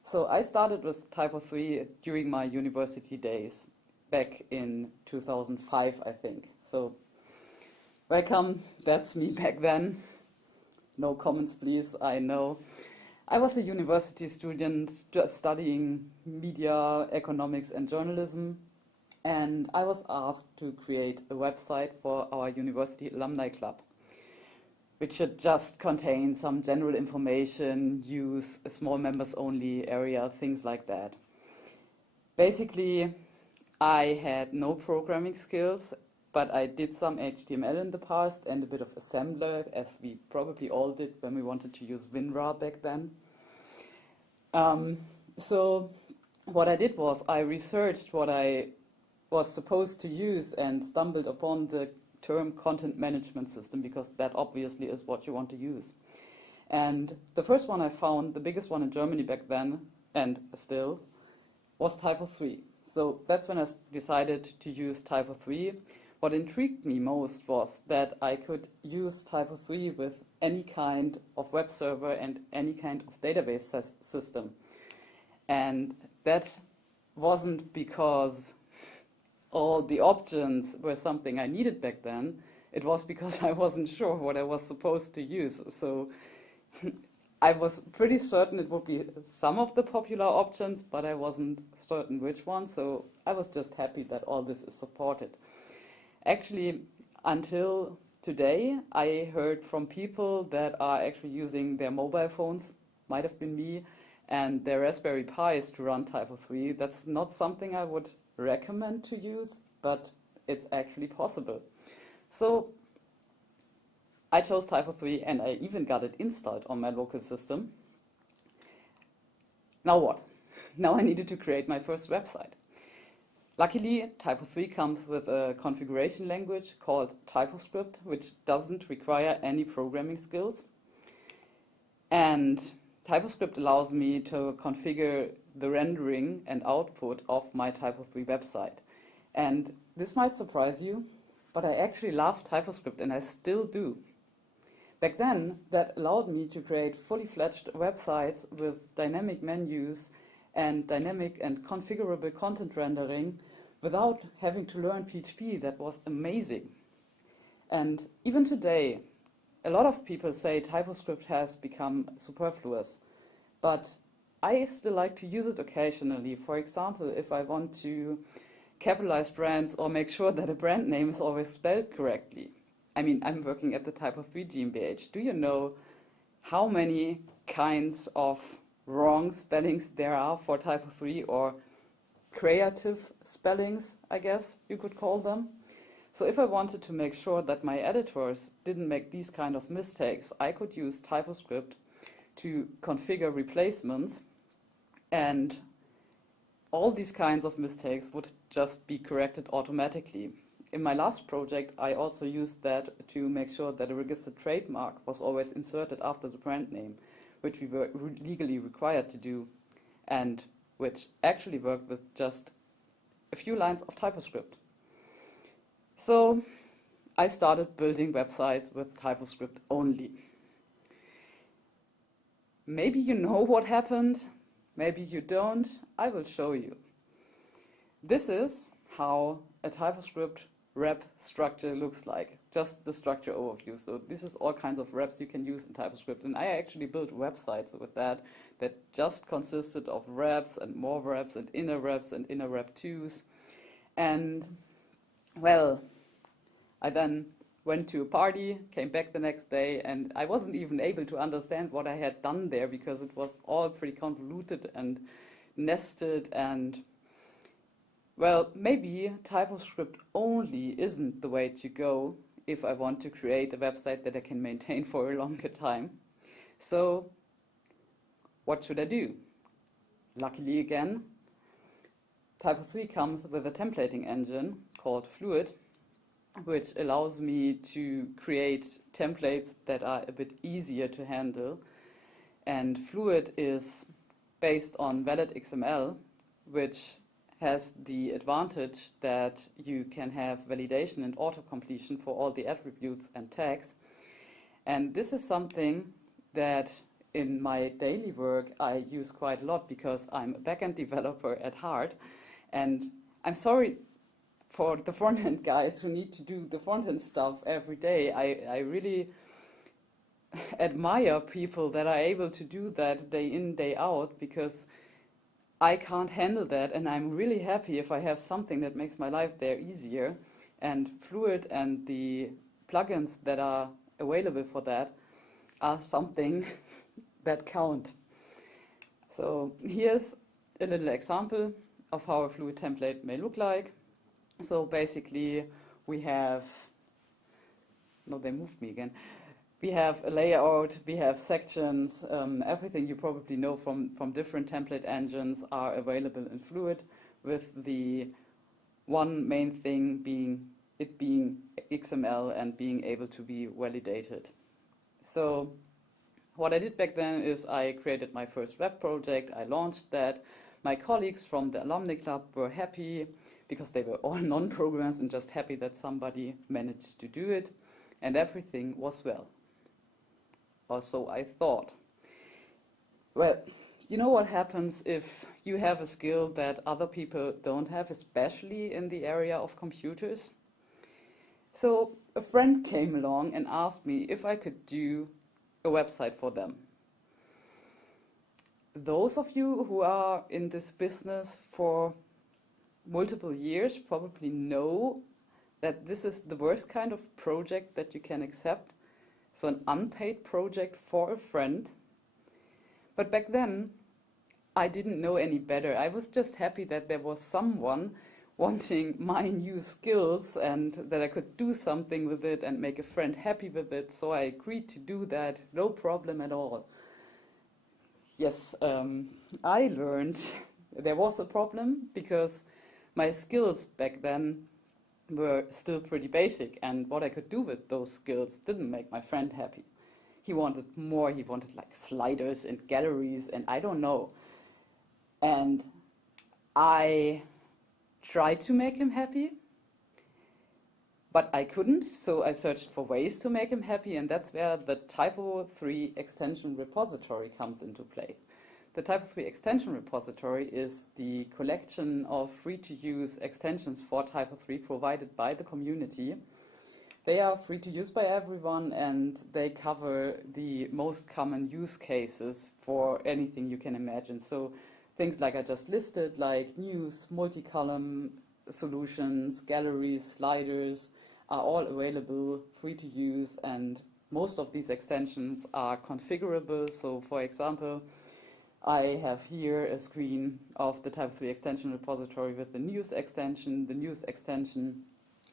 So I started with TYPO3 during my university days, back in 2005, I think. So welcome, that's me back then. No comments, please, I know. I was a university student studying media, economics and journalism, and I was asked to create a website for our university alumni club, which should just contain some general information, use a small members only area, things like that. Basically, I had no programming skills, but I did some HTML in the past and a bit of assembler, as we probably all did when we wanted to use WinRAR back then. So what I did was I researched what I was supposed to use and stumbled upon the term content management system, because that obviously is what you want to use. And the first one I found, the biggest one in Germany back then, and still, was TYPO3. So that's when I decided to use TYPO3. What intrigued me most was that I could use TYPO3 with any kind of web server and any kind of database system. And that wasn't because all the options were something I needed back then. It was because I wasn't sure what I was supposed to use. So I was pretty certain it would be some of the popular options, but I wasn't certain which one, so I was just happy that all this is supported. Actually, until today, I heard from people that are actually using their mobile phones, might have been me, and their Raspberry Pis to run TYPO3. That's not something I would recommend to use, but it's actually possible. So I chose TYPO3 and I even got it installed on my local system. Now what? Now I needed to create my first website. Luckily, TYPO3 comes with a configuration language called TypoScript, which doesn't require any programming skills. And TypoScript allows me to configure the rendering and output of my TYPO3 website. And this might surprise you, but I actually love TypoScript and I still do. Back then, that allowed me to create fully fledged websites with dynamic menus and dynamic and configurable content rendering without having to learn PHP. That was amazing. And even today, a lot of people say TypoScript has become superfluous, but I still like to use it occasionally. For example, if I want to capitalize brands or make sure that a brand name is always spelled correctly. I mean, I'm working at the TYPO3 GmbH. Do you know how many kinds of wrong spellings there are for TYPO3, or creative spellings, I guess you could call them? So if I wanted to make sure that my editors didn't make these kind of mistakes, I could use TypoScript to configure replacements, and all these kinds of mistakes would just be corrected automatically. In my last project, I also used that to make sure that a registered trademark was always inserted after the brand name, which we were legally required to do, and which actually worked with just a few lines of TypoScript. So I started building websites with TypoScript only. Maybe you know what happened, maybe you don't. I will show you. This is how a TypoScript rep structure looks like, just the structure overview. So this is all kinds of reps you can use in TypoScript, and I actually built websites with that just consisted of reps and more reps and inner rep 2s. And well, I then went to a party, came back the next day, and I wasn't even able to understand what I had done there because it was all pretty convoluted and nested. And well, maybe TypoScript only isn't the way to go if I want to create a website that I can maintain for a longer time. So what should I do? Luckily again, TYPO3 comes with a templating engine called Fluid, which allows me to create templates that are a bit easier to handle. And Fluid is based on valid XML, which has the advantage that you can have validation and auto-completion for all the attributes and tags. And this is something that in my daily work I use quite a lot because I'm a backend developer at heart. And I'm sorry for the front-end guys who need to do the front-end stuff every day. I really admire people that are able to do that day in, day out, because I can't handle that, and I'm really happy if I have something that makes my life there easier. And Fluid and the plugins that are available for that are something that count. So here's a little example of how a Fluid template may look like. So basically we have, no, they moved me again. We have a layout, we have sections, everything you probably know from different template engines are available in Fluid, with the one main thing being it being XML and being able to be validated. So what I did back then is I created my first web project, I launched that. My colleagues from the alumni club were happy because they were all non-programmers and just happy that somebody managed to do it, and everything was well. Or so I thought. Well, you know what happens if you have a skill that other people don't have, especially in the area of computers? So a friend came along and asked me if I could do a website for them. those of you who are in this business for multiple years probably know that this is the worst kind of project that you can accept. So an unpaid project for a friend. But back then, I didn't know any better. I was just happy that there was someone wanting my new skills and that I could do something with it and make a friend happy with it. So I agreed to do that, no problem at all. Yes, I learned there was a problem because my skills back then were still pretty basic, and what I could do with those skills didn't make my friend happy. He wanted more, he wanted like sliders and galleries and I don't know. And I tried to make him happy, but I couldn't, so I searched for ways to make him happy, and that's where the TYPO3 extension repository comes into play. The TYPO3 extension repository is the collection of free-to-use extensions for TYPO3 provided by the community. They are free to use by everyone, and they cover the most common use cases for anything you can imagine. So things like I just listed, like news, multi-column solutions, galleries, sliders, are all available, free to use, and most of these extensions are configurable. So for example, I have here a screen of the TYPO3 extension repository with the news extension. The news extension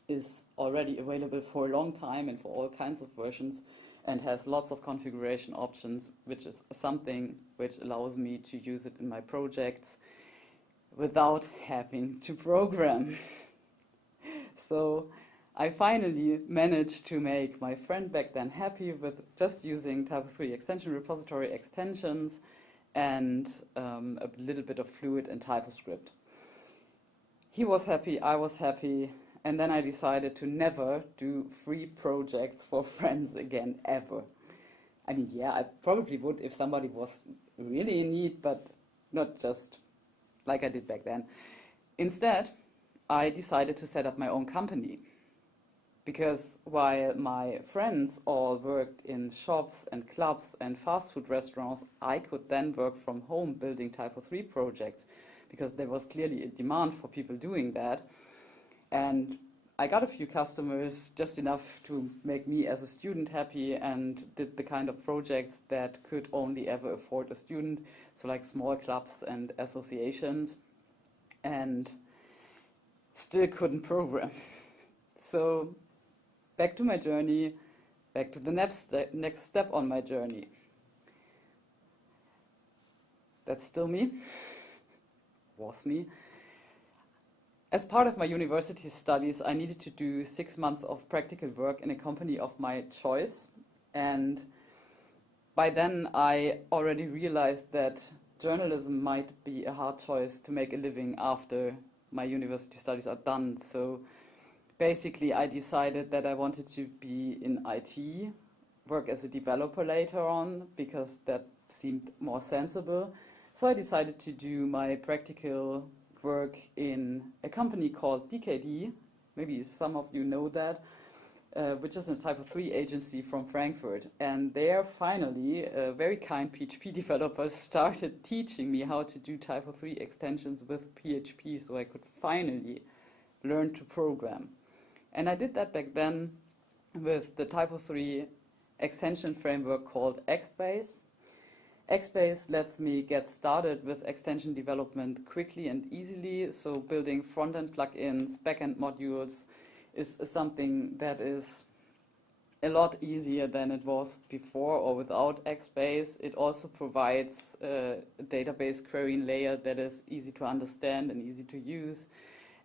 is already available for a long time and for all kinds of versions and has lots of configuration options, which is something which allows me to use it in my projects without having to program. So I finally managed to make my friend back then happy with just using TYPO3 extension repository extensions and a little bit of Fluid and TypoScript. He was happy, I was happy, and then I decided to never do free projects for friends again, ever. I mean, yeah, I probably would if somebody was really in need, but not just like I did back then. Instead, I decided to set up my own company. Because while my friends all worked in shops and clubs and fast food restaurants, I could then work from home building TYPO3 projects, because there was clearly a demand for people doing that. And I got a few customers, just enough to make me as a student happy, and did the kind of projects that could only ever afford a student, so like small clubs and associations, and still couldn't program. So back to my journey, back to the next step on my journey. That's still me, was me. As part of my university studies, I needed to do 6 months of practical work in a company of my choice. And by then I already realized that journalism might be a hard choice to make a living after my university studies are done. So basically, I decided that I wanted to be in IT, work as a developer later on, because that seemed more sensible. So I decided to do my practical work in a company called DKD, maybe some of you know that, which is a TYPO3 agency from Frankfurt. And there, finally, a very kind PHP developer started teaching me how to do TYPO3 extensions with PHP, so I could finally learn to program. And I did that back then with the TYPO3 extension framework called XBase. XBase lets me get started with extension development quickly and easily, so building front-end plugins, back-end modules is something that is a lot easier than it was before or without XBase. It also provides a database querying layer that is easy to understand and easy to use.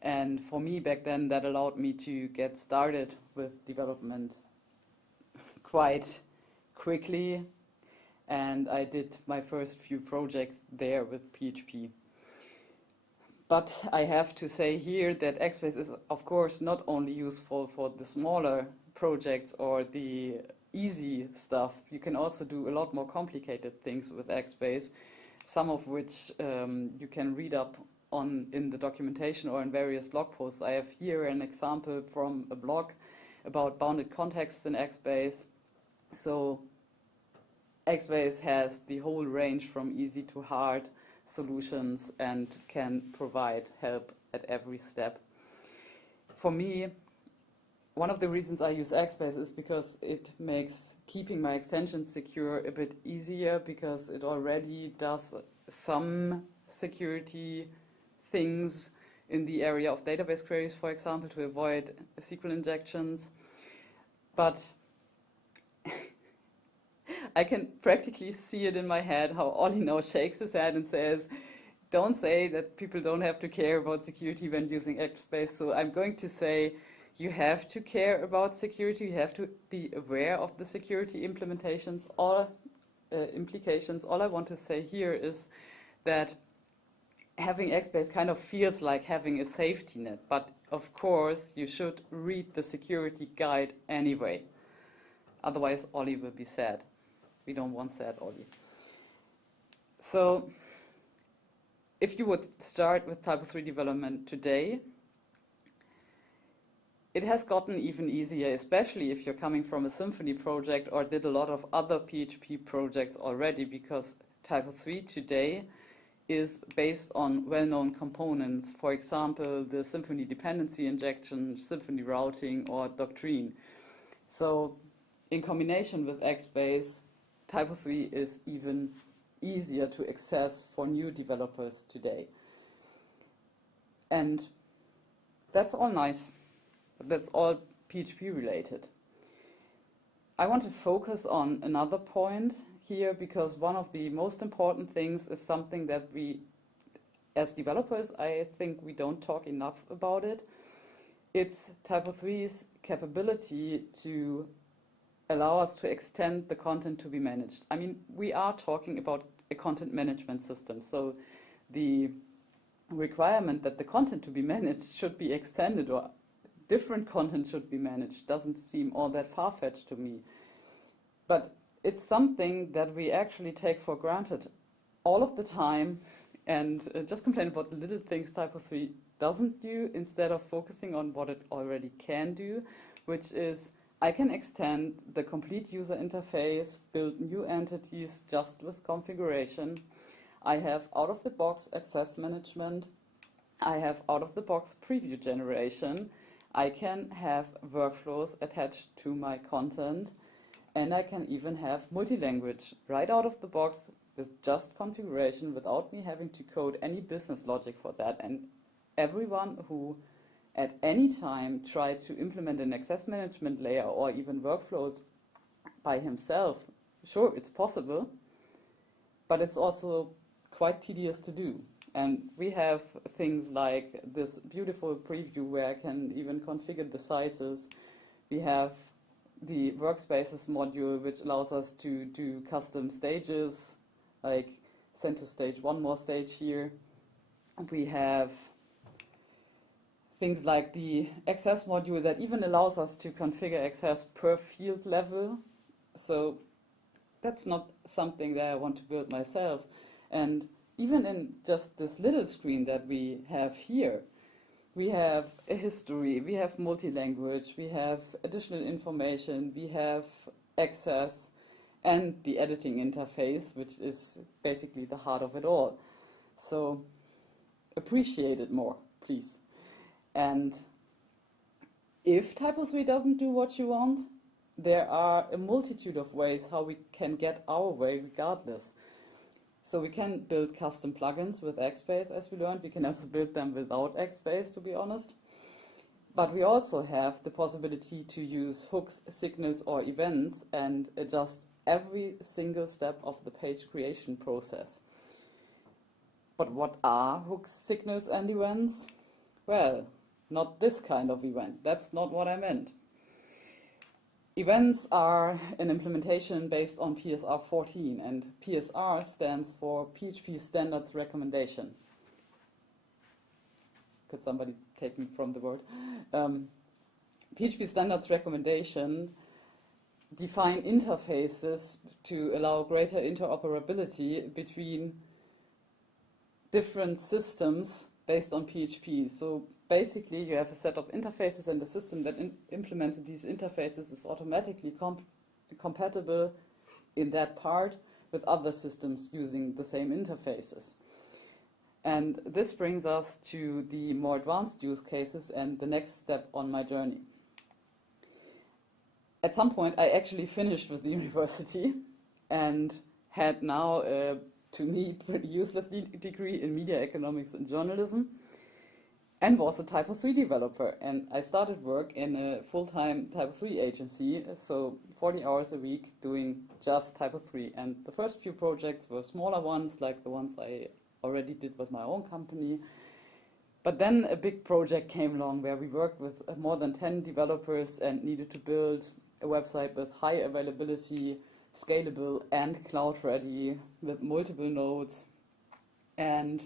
And for me back then, that allowed me to get started with development quite quickly. And I did my first few projects there with PHP. But I have to say here that XBase is, of course, not only useful for the smaller projects or the easy stuff. You can also do a lot more complicated things with XBase, some of which you can read up on in the documentation or in various blog posts. I have here an example from a blog about bounded contexts in XBase. So Xbase has the whole range from easy to hard solutions and can provide help at every step. For me, one of the reasons I use Xbase is because it makes keeping my extensions secure a bit easier, because it already does some security things in the area of database queries, for example, to avoid SQL injections. But I can practically see it in my head how Ollie now shakes his head and says, don't say that people don't have to care about security when using Xbase. So I'm going to say, you have to care about security, you have to be aware of the security implementations or implications. All I want to say here is that having Xbase kind of feels like having a safety net, but of course you should read the security guide anyway. Otherwise Ollie will be sad. We don't want sad Ollie. So if you would start with TYPO3 development today, it has gotten even easier, especially if you're coming from a Symfony project or did a lot of other PHP projects already, because TYPO3 today is based on well-known components. For example, the Symfony dependency injection, Symfony routing, or Doctrine. So in combination with Xbase, TYPO3 is even easier to access for new developers today. And that's all nice. That's all PHP related. I want to focus on another point here, because one of the most important things is something that we, as developers, I think we don't talk enough about it. It's TYPO3's capability to allow us to extend the content to be managed. I mean, we are talking about a content management system, so the requirement that the content to be managed should be extended, or different content should be managed, doesn't seem all that far-fetched to me. But it's something that we actually take for granted all of the time, and just complain about the little things TYPO3 doesn't do, instead of focusing on what it already can do, which is I can extend the complete user interface, build new entities just with configuration. I have out-of-the-box access management. I have out-of-the-box preview generation. I can have workflows attached to my content, and I can even have multi-language right out of the box with just configuration, without me having to code any business logic for that. And everyone who at any time tried to implement an access management layer or even workflows by himself, sure, it's possible, but it's also quite tedious to do. And we have things like this beautiful preview where I can even configure the sizes. We have the workspaces module, which allows us to do custom stages, like send to stage one more stage here. We have things like the access module that even allows us to configure access per field level. So that's not something that I want to build myself. And even in just this little screen that we have here, we have a history, we have multi-language, we have additional information, we have access, and the editing interface, which is basically the heart of it all. So appreciate it more, please. And if TYPO3 doesn't do what you want, there are a multitude of ways how we can get our way regardless. So we can build custom plugins with Xbase, as we learned. We can also build them without Xbase, to be honest. But we also have the possibility to use hooks, signals, or events and adjust every single step of the page creation process. But what are hooks, signals, and events? Well, not this kind of event. That's not what I meant. Events are an implementation based on PSR 14, and PSR stands for PHP Standards Recommendation. Could somebody take me from the word? PHP Standards Recommendation define interfaces to allow greater interoperability between different systems based on PHP. So basically you have a set of interfaces, and the system that implements these interfaces is automatically compatible in that part with other systems using the same interfaces. And this brings us to the more advanced use cases and the next step on my journey. At some point, I actually finished with the university and had now, to me, pretty useless degree in media economics and journalism, and was a TYPO3 developer. And I started work in a full-time TYPO3 agency, so 40 hours a week doing just TYPO3. And the first few projects were smaller ones, like the ones I already did with my own company. But then a big project came along where we worked with more than 10 developers and needed to build a website with high availability, scalable and cloud ready with multiple nodes. And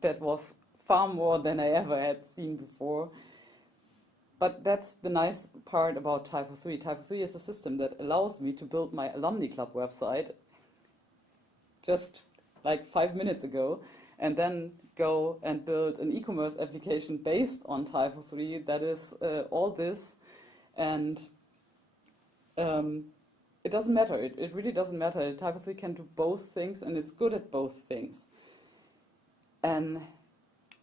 that was far more than I ever had seen before. But that's the nice part about TYPO3. TYPO3 is a system that allows me to build my alumni club website just like 5 minutes ago, and then go and build an e-commerce application based on TYPO3 that is all this. And it doesn't matter. It really doesn't matter. TYPO3 can do both things, and it's good at both things. And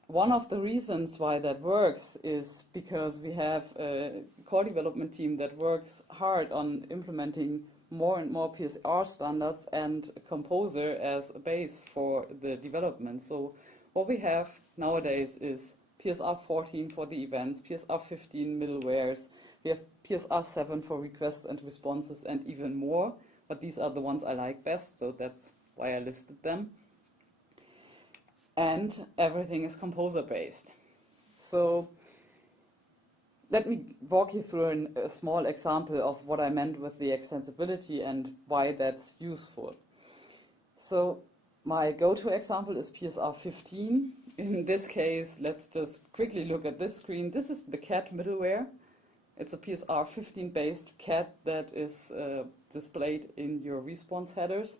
one of the reasons why that works is because we have a core development team that works hard on implementing more and more PSR standards and Composer as a base for the development. So what we have nowadays is PSR 14 for the events, PSR 15 middlewares, we have PSR 7 for requests and responses, and even more, but these are the ones I like best, so that's why I listed them. And everything is Composer based. So let me walk you through a small example of what I meant with the extensibility and why that's useful. So my go-to example is PSR 15. In this case, let's just quickly look at this screen. This is the CAT middleware. It's a PSR 15 based CAT that is displayed in your response headers.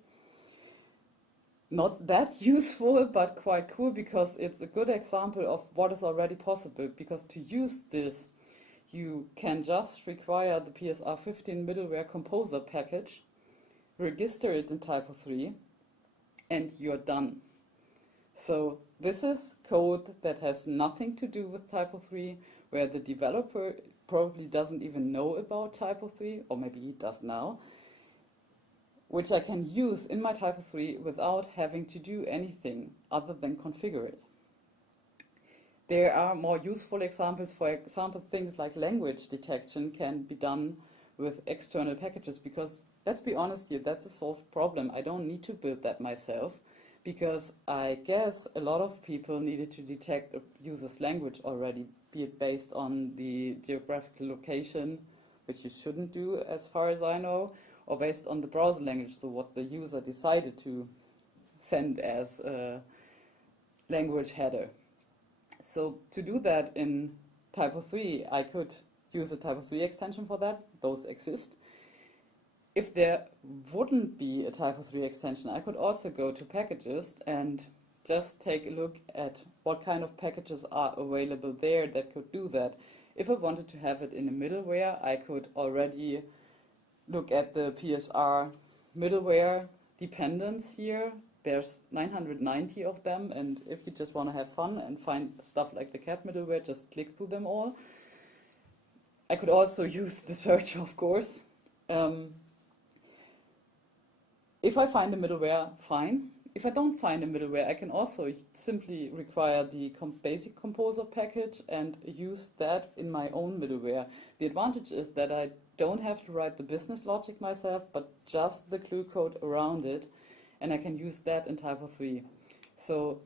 Not that useful, but quite cool because it's a good example of what is already possible. Because to use this, you can just require the PSR 15 middleware composer package, register it in TYPO3, and you're done. So this is code that has nothing to do with TYPO3, where the developer probably doesn't even know about TYPO3, or maybe he does now, which I can use in my TYPO3 without having to do anything other than configure it. There are more useful examples. For example, things like language detection can be done with external packages because, let's be honest here, that's a solved problem. I don't need to build that myself because I guess a lot of people needed to detect a user's language already, be it based on the geographical location, which you shouldn't do as far as I know, or based on the browser language, so what the user decided to send as a language header. So to do that in TYPO3, I could use a TYPO3 extension for that. Those exist. If there wouldn't be a TYPO3 extension, I could also go to packages and just take a look at what kind of packages are available there that could do that. If I wanted to have it in a middleware, I could already look at the PSR middleware dependents here. There's 990 of them, and if you just want to have fun and find stuff like the CAT middleware, just click through them all. I could also use the search, of course. If I find a middleware, fine. If I don't find a middleware, I can also simply require the basic composer package and use that in my own middleware. The advantage is that I don't have to write the business logic myself, but just the glue code around it, and I can use that in TYPO3. So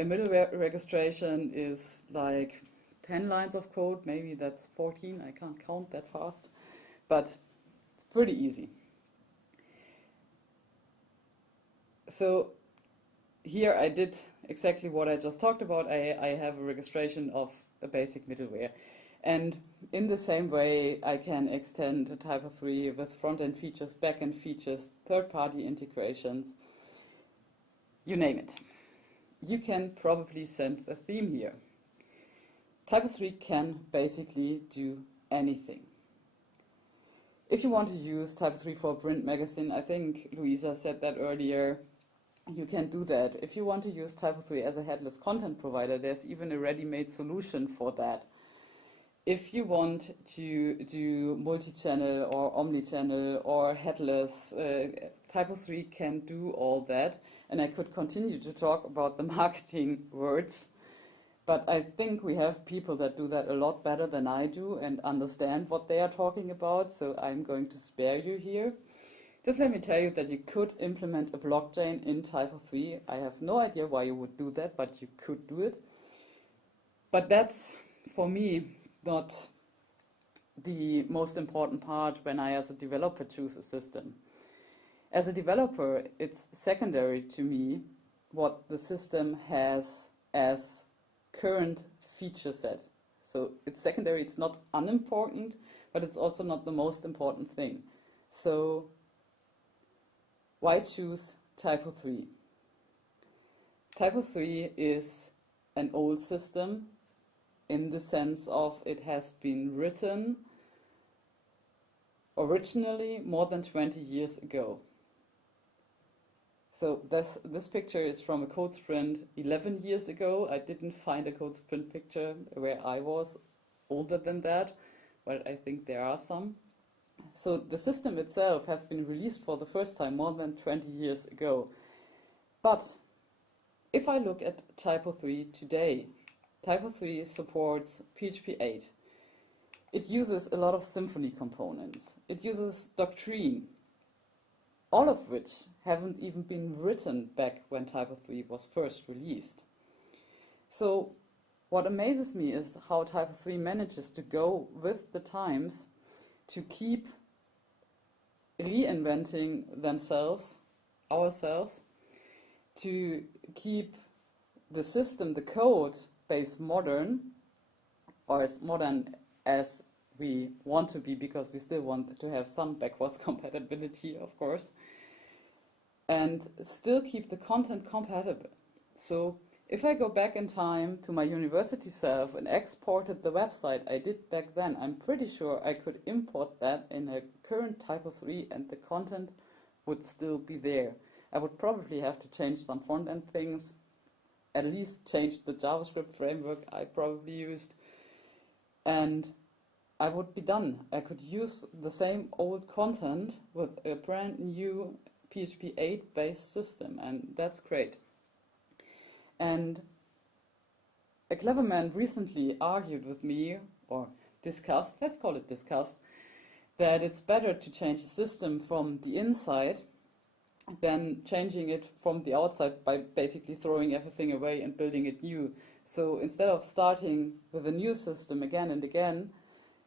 a middleware registration is like 10 lines of code, maybe that's 14, I can't count that fast, but it's pretty easy. So here I did exactly what I just talked about. I have a registration of a basic middleware. And in the same way, I can extend a TYPO3 with front-end features, back-end features, third-party integrations, you name it. You can probably send a theme here. TYPO3 can basically do anything. If you want to use TYPO3 for a print magazine, I think Luisa said that earlier, you can do that. If you want to use TYPO3 as a headless content provider, there's even a ready-made solution for that. If you want to do multi-channel or omni-channel or headless, TYPO3 can do all that. And I could continue to talk about the marketing words, but I think we have people that do that a lot better than I do and understand what they are talking about, so I'm going to spare you here. Just let me tell you that you could implement a blockchain in TYPO3. I have no idea why you would do that, but you could do it. But that's, for me, not the most important part when I, as a developer, choose a system. As a developer, it's secondary to me what the system has as current feature set. So it's secondary, it's not unimportant, but it's also not the most important thing. So why choose TYPO3? TYPO3 is an old system in the sense of it has been written originally more than 20 years ago. So this picture is from a code sprint 11 years ago. I didn't find a code sprint picture where I was older than that, but I think there are some. So the system itself has been released for the first time more than 20 years ago. But if I look at TYPO3 today, TYPO3 supports PHP 8. It uses a lot of Symfony components. It uses Doctrine, all of which haven't even been written back when TYPO3 was first released. So what amazes me is how TYPO3 manages to go with the times to keep reinventing themselves, ourselves, to keep the system, the code base modern, or as modern as we want to be, because we still want to have some backwards compatibility, of course, and still keep the content compatible. So if I go back in time to my university self and exported the website I did back then, I'm pretty sure I could import that in a current TYPO3 and the content would still be there. I would probably have to change some front-end things, at least change the JavaScript framework I probably used, and I would be done. I could use the same old content with a brand new PHP 8 based system, and that's great. And a clever man recently argued with me, or discussed, let's call it discussed, that it's better to change the system from the inside than changing it from the outside by basically throwing everything away and building it new. So instead of starting with a new system again and again,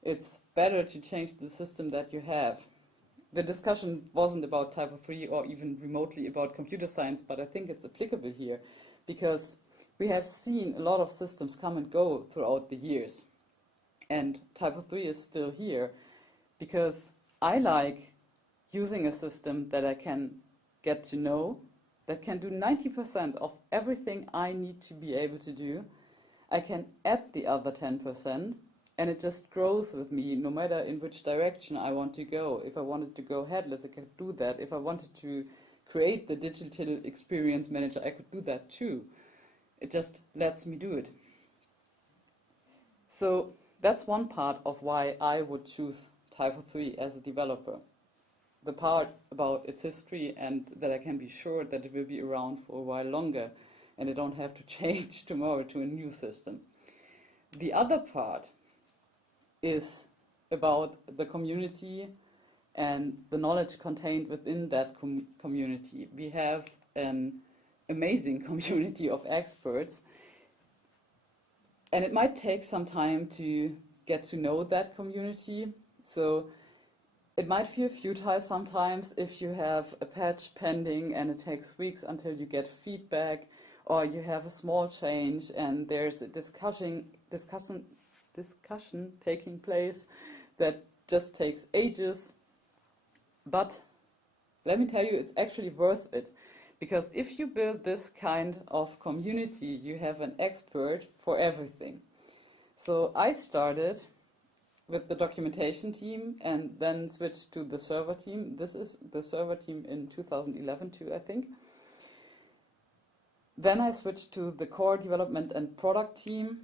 it's better to change the system that you have. The discussion wasn't about TYPO3 or even remotely about computer science, but I think it's applicable here because we have seen a lot of systems come and go throughout the years. And TYPO3 is still here because I like using a system that I can get to know, that can do 90% of everything I need to be able to do. I can add the other 10%, and it just grows with me no matter in which direction I want to go. If I wanted to go headless, I could do that. If I wanted to create the digital experience manager, I could do that too. It just lets me do it. So that's one part of why I would choose TYPO3 as a developer. The part about its history and that I can be sure that it will be around for a while longer and I don't have to change tomorrow to a new system. The other part is about the community and the knowledge contained within that community. We have an amazing community of experts, and it might take some time to get to know that community. So it might feel futile sometimes if you have a patch pending and it takes weeks until you get feedback, or you have a small change and there's a discussion taking place that just takes ages. But let me tell you, it's actually worth it, because if you build this kind of community, you have an expert for everything. So I started with the documentation team and then switched to the server team. This is the server team in 2011 too, I think. Then I switched to the core development and product team,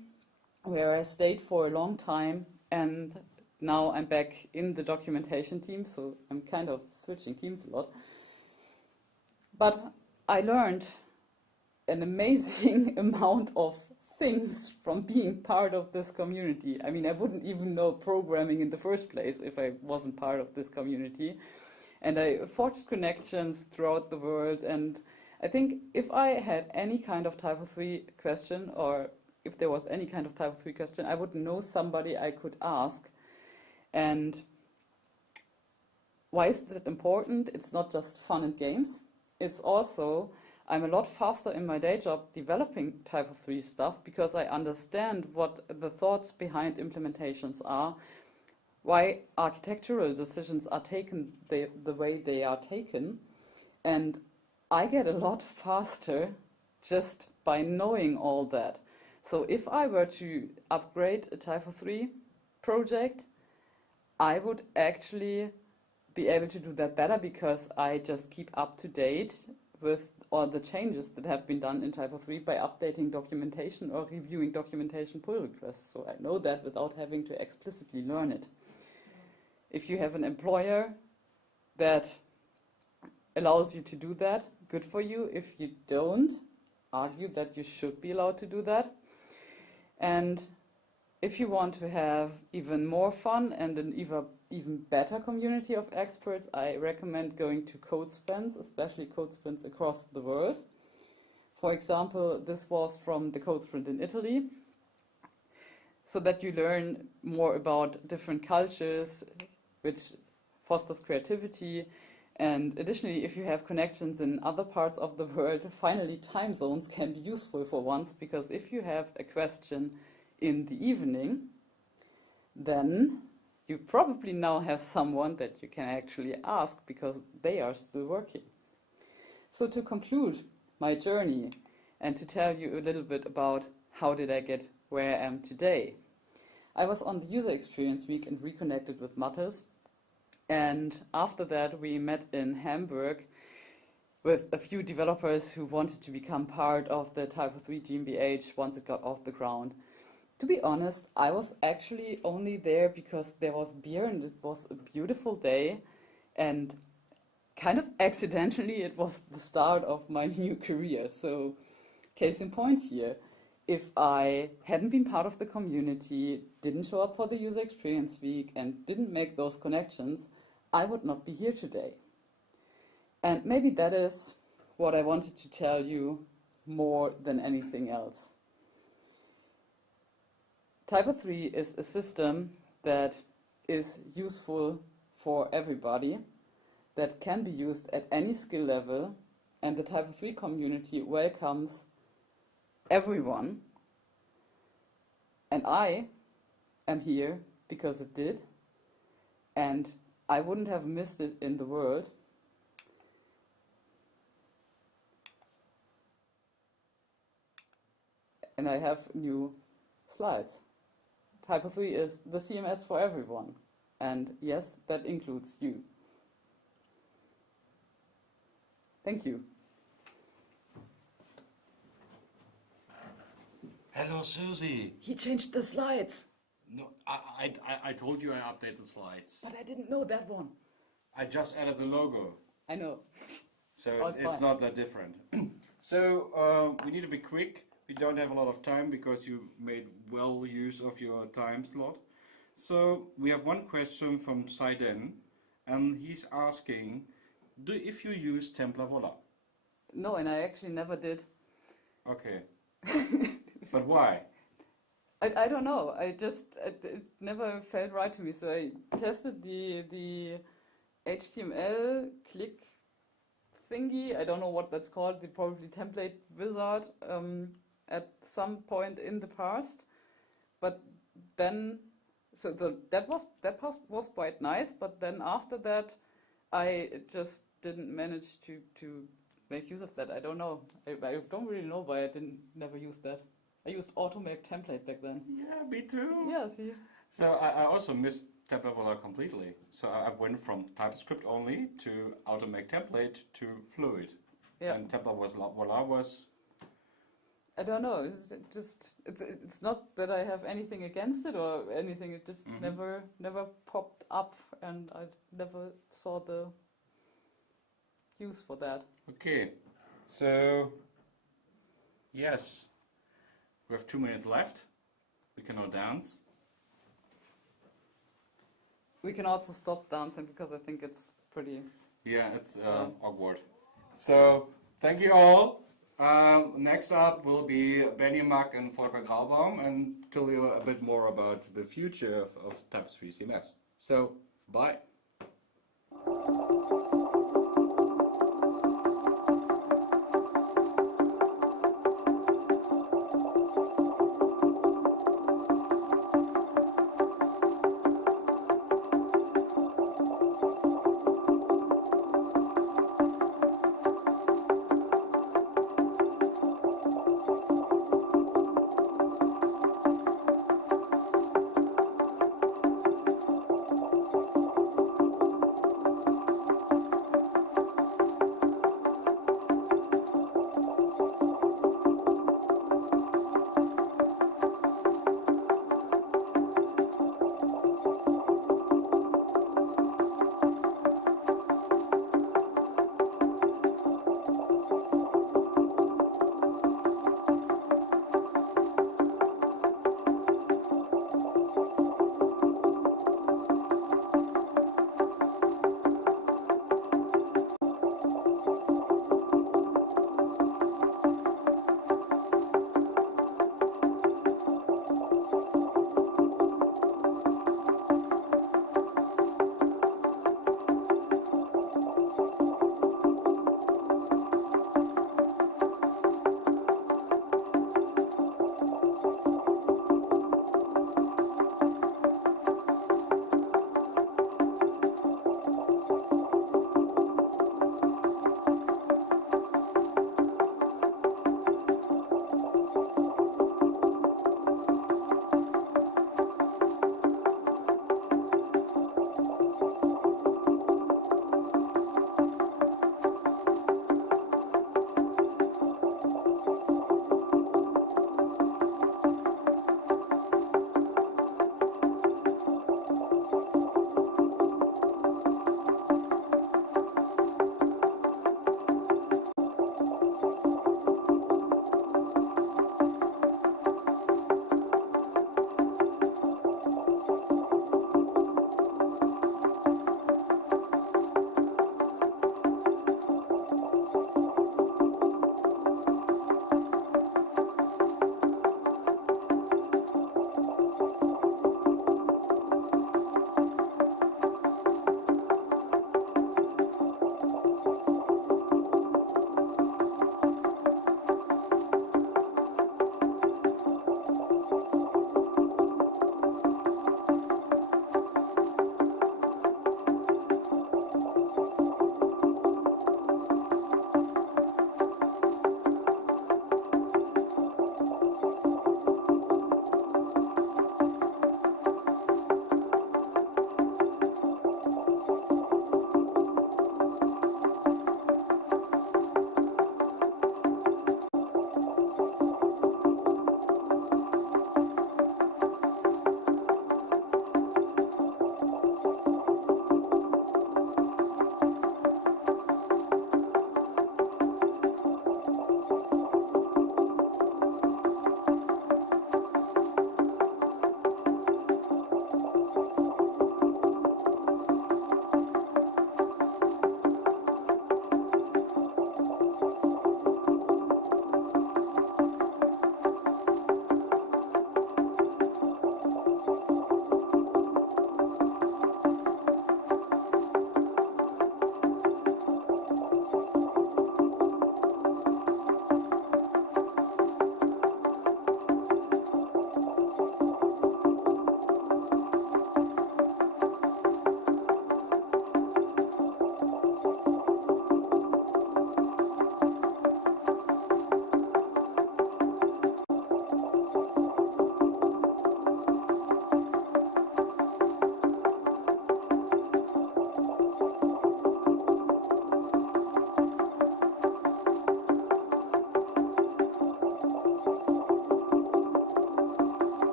where I stayed for a long time, and now I'm back in the documentation team, so I'm kind of switching teams a lot. But I learned an amazing amount of things from being part of this community. I mean, I wouldn't even know programming in the first place if I wasn't part of this community. And I forged connections throughout the world, and I think if I had any kind of TYPO3 question, or if there was any kind of TYPO3 question, I would know somebody I could ask. And why is that important? It's not just fun and games. It's also, I'm a lot faster in my day job developing TYPO3 stuff because I understand what the thoughts behind implementations are, why architectural decisions are taken the way they are taken, and I get a lot faster just by knowing all that. So if I were to upgrade a TYPO3 project, I would actually be able to do that better because I just keep up to date with all the changes that have been done in TYPO3 by updating documentation or reviewing documentation pull requests. So I know that without having to explicitly learn it. If you have an employer that allows you to do that, good for you. If you don't, argue that you should be allowed to do that. And if you want to have even more fun and an even better community of experts, I recommend going to code sprints, especially code sprints across the world. For example, this was from the code sprint in Italy, so that you learn more about different cultures, which fosters creativity. And additionally, if you have connections in other parts of the world, finally time zones can be useful for once, because if you have a question in the evening, then you probably now have someone that you can actually ask because they are still working. So to conclude my journey and to tell you a little bit about how did I get where I am today. I was on the user experience week and reconnected with Mattes. And after that, we met in Hamburg with a few developers who wanted to become part of the TYPO3 GmbH once it got off the ground. To be honest, I was actually only there because there was beer and it was a beautiful day, and kind of accidentally it was the start of my new career. So case in point here, if I hadn't been part of the community, didn't show up for the user experience week and didn't make those connections, I would not be here today. And maybe that is what I wanted to tell you more than anything else. TYPO3 is a system that is useful for everybody, that can be used at any skill level, and the TYPO3 community welcomes everyone. And I am here because it did, and I wouldn't have missed it in the world. And I have new slides. TYPO3 is the CMS for everyone. And yes, that includes you. Thank you. Hello, Susie. He changed the slides. No, I told you I update the slides. But I didn't know that one. I just added the logo. I know. So Oh, it's fine. not that different. So we need to be quick. We don't have a lot of time because you made well use of your time slot. So we have one question from Saiden, and he's asking, if you use Templar Voila? No, and I actually never did. Okay. But why? I don't know. It never felt right to me. So I tested the HTML click thingy. I don't know what that's called. The probably template wizard at some point in the past. But then, that was quite nice. But then after that, I just didn't manage to make use of that. I don't know. I don't really know why I never used that. I used AutoMake template back then. Yeah, me too. Yeah, see. So I also missed TypeLeveler completely. So I went from TypeScript only to automake template to Fluid. Yeah. And TypeLeveler was. I don't know. It's just it's not that I have anything against it or anything. It just never popped up, and I never saw the use for that. Okay. So yes, we have 2 minutes left. We can now dance. We can also stop dancing because I think it's pretty. Yeah, it's awkward. So thank you all. Next up will be Benni Mack and Volker Graubaum and tell you a bit more about the future of TYPO3 CMS. So, bye.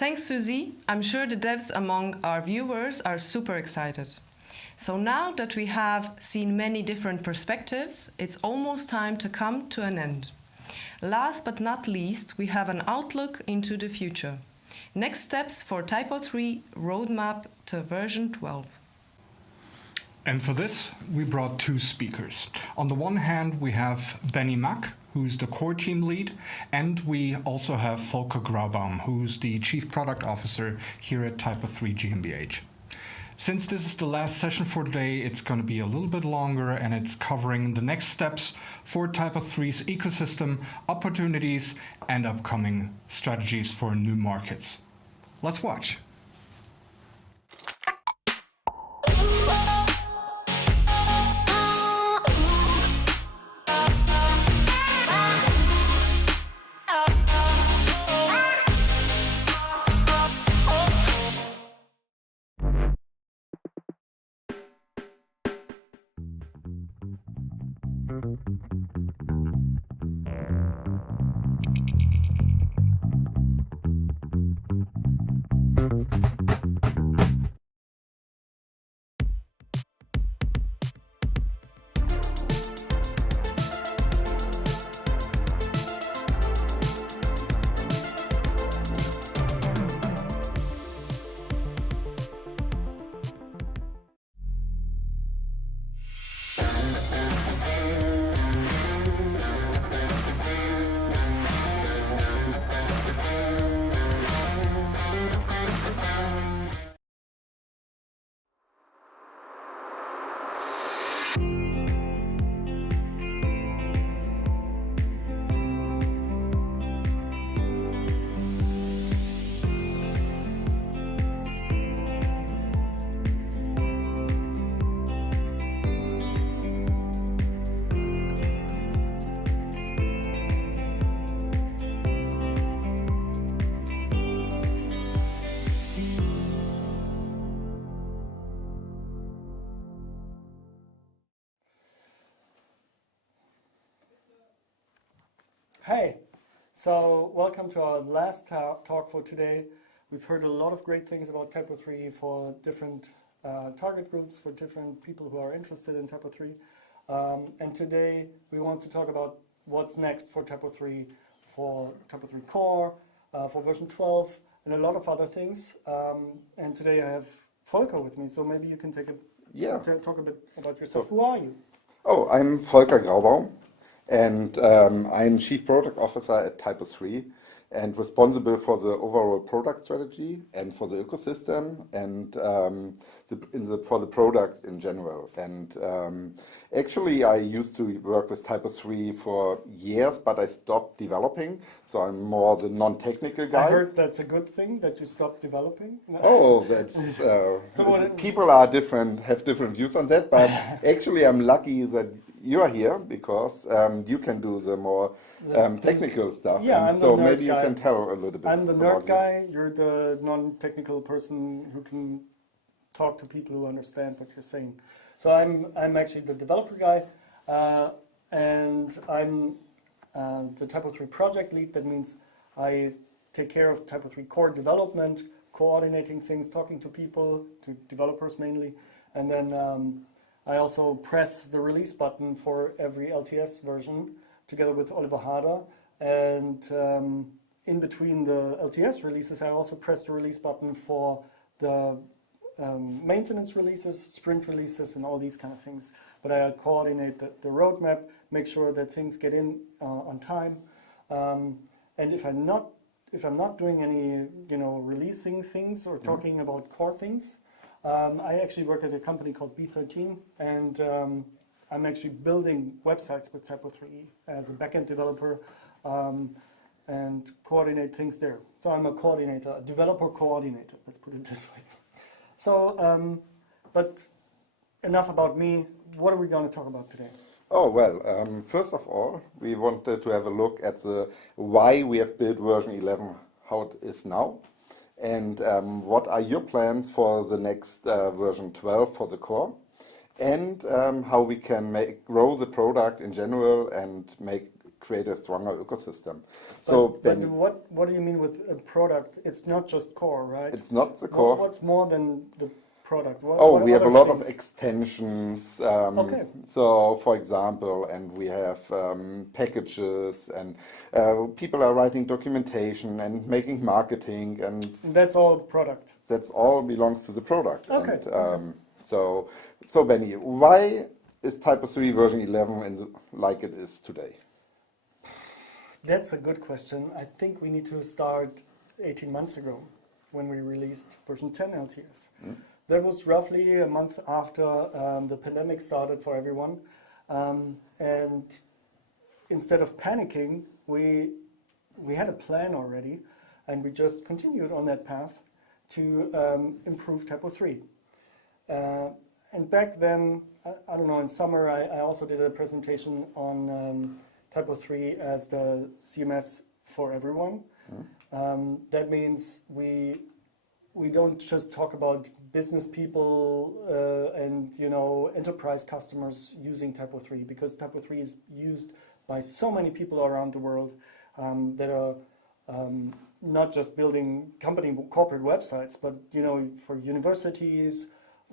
Thanks, Susie. I'm sure the devs among our viewers are super excited. So now that we have seen many different perspectives, it's almost time to come to an end. Last but not least, we have an outlook into the future. Next steps for TYPO3 roadmap to version 12. And for this, we brought two speakers. On the one hand, we have Benni Mack, who's the core team lead, and we also have Volker Graubaum, who's the Chief Product Officer here at TYPO3 GmbH. Since this is the last session for today, it's going to be a little bit longer, and it's covering the next steps for TYPO3's ecosystem, opportunities, and upcoming strategies for new markets. Let's watch. Hey, so welcome to our last talk for today. We've heard a lot of great things about TYPO3 for different target groups, for different people who are interested in TYPO3. And today we want to talk about what's next for TYPO3 Core, for version 12, and a lot of other things. And today I have Volker with me, so maybe you can talk a bit about yourself. Who are you? Oh, I'm Volker Graubaum, and I'm Chief Product Officer at TYPO3 and responsible for the overall product strategy and for the ecosystem and for the product in general. And actually, I used to work with TYPO3 for years, but I stopped developing, so I'm more the non-technical guy. I heard that's a good thing, that you stopped developing. Oh, that's people are different, have different views on that, but actually I'm lucky that you are here because you can do the more technical stuff. Yeah, and so maybe you can tell a little bit. I'm the nerd guy, you're the non-technical person who can talk to people who understand what you're saying. So I'm actually the developer guy, and I'm the TYPO3 project lead. That means I take care of TYPO3 core development, coordinating things, talking to people, to developers mainly, and then I also press the release button for every LTS version together with Oliver Harder. And in between the LTS releases, I also press the release button for the maintenance releases, sprint releases, and all these kind of things. But I coordinate the roadmap, make sure that things get in on time. And if I'm not doing any, releasing things or talking about core things, I actually work at a company called B13, and I'm actually building websites with TYPO3 as a backend developer and coordinate things there. So I'm a coordinator, a developer coordinator, let's put it this way. So, but enough about me. What are we going to talk about today? Oh, well, first of all, we wanted to have a look at the why we have built version 11, how it is now. And what are your plans for the next version 12 for the core, and how we can grow the product in general and make create a stronger ecosystem. But what do you mean with a product? It's not just core, right? It's not the core. What's more than the product? What We have a other lot of things? extensions. Okay. So, for example, and we have packages, and people are writing documentation and making marketing, and That's all product. that's all belongs to the product. Okay. And, so Benny, why is TYPO3 version 11 like it is today? That's a good question. I think we need to start 18 months ago when we released version 10 LTS. That was roughly a month after the pandemic started for everyone. And instead of panicking, we had a plan already, and we just continued on that path to improve TYPO3. And back then, I don't know, in summer, I also did a presentation on TYPO3 as the CMS for everyone. That means we don't just talk about business people and enterprise customers using TYPO3, because TYPO3 is used by so many people around the world that are not just building corporate websites, but for universities.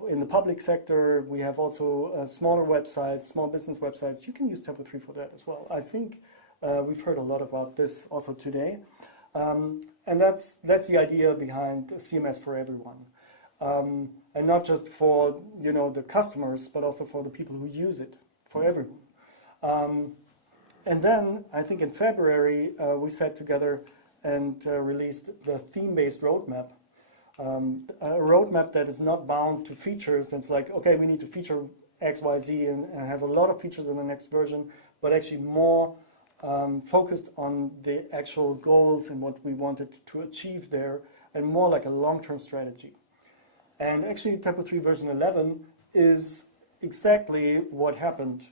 In the public sector, we have also smaller websites, small business websites. You can use TYPO3 for that as well. I think we've heard a lot about this also today. And that's the idea behind CMS for everyone. And not just for the customers, but also for the people who use it, for everyone. And then I think in February we sat together and released the theme-based roadmap. A roadmap that is not bound to features. And it's like, okay, we need to feature X, Y, Z and have a lot of features in the next version, but actually more focused on the actual goals and what we wanted to achieve there, and more like a long-term strategy. And actually TYPO3 version 11 is exactly what happened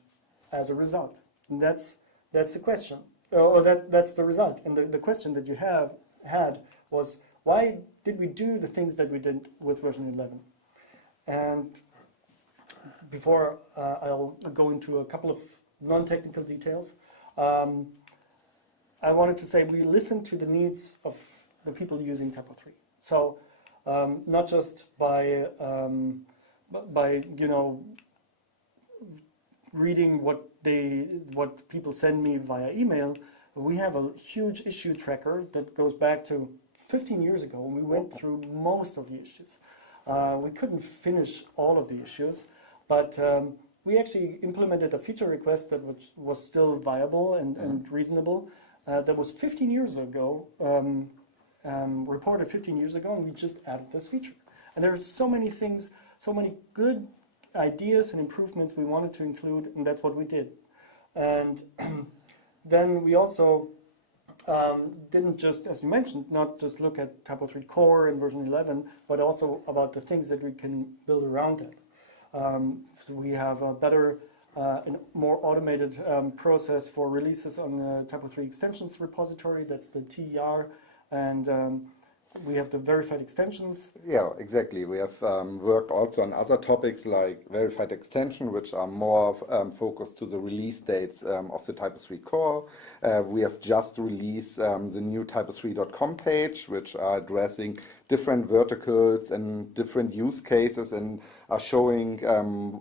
as a result. And that's the question, or that's the result. And the question that you had was, why did we do the things that we did with version 11? And before I'll go into a couple of non-technical details, I wanted to say we listened to the needs of the people using TYPO3. So not just by reading what people send me via email. We have a huge issue tracker that goes back to 15 years ago, and we went through most of the issues. We couldn't finish all of the issues, but we actually implemented a feature request that was still viable and reasonable. That was 15 years ago, reported 15 years ago, and we just added this feature. And there are so many things, so many good ideas and improvements we wanted to include, and that's what we did. And then we also didn't just, as you mentioned, not just look at TYPO3 core and version 11, but also about the things that we can build around that. So we have a better and more automated process for releases on the TYPO3 extensions repository. That's the TER, and we have the verified extensions. Yeah, exactly. We have worked also on other topics like verified extension, which are more focused to the release dates of the TYPO3 core. We have just released the new typo3.com page, which are addressing different verticals and different use cases, and are showing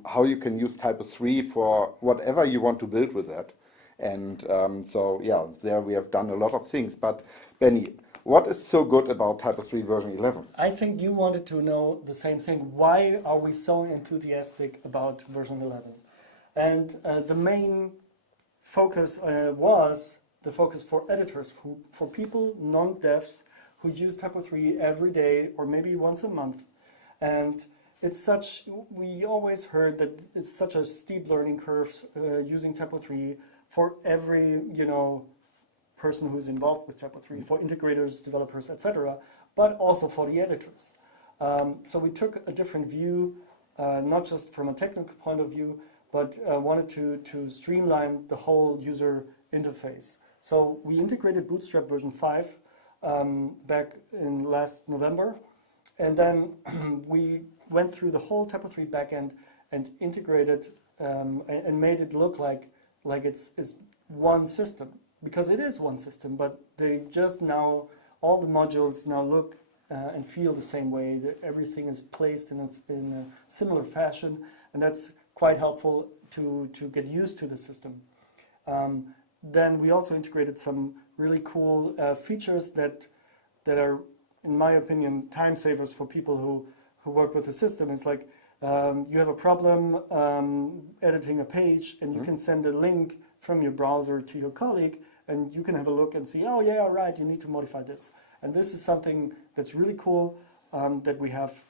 how you can use TYPO3 for whatever you want to build with it. And so, yeah, there we have done a lot of things. But Benny, what is so good about TYPO3 version 11? I think you wanted to know the same thing. Why are we so enthusiastic about version 11? And the main focus was the focus for editors, for people, non-devs, who use TYPO3 every day or maybe once a month. And it's such, we always heard that it's such a steep learning curve using TYPO3 for every, person who's involved with TYPO3, for integrators, developers, etc., but also for the editors. So we took a different view, not just from a technical point of view, but wanted to streamline the whole user interface. So we integrated Bootstrap version 5 back in last November, and then we went through the whole TYPO3 backend and integrated and made it look like it's one system. because it is one system, but they just now, all the modules now look and feel the same way. Everything is placed in a similar fashion, and that's quite helpful to get used to the system. Then we also integrated some really cool features that are, in my opinion, time savers for people who work with the system. It's like you have a problem editing a page, and you can send a link from your browser to your colleague, and you can have a look and see, oh yeah, all right, you need to modify this. And this is something that's really cool, that we have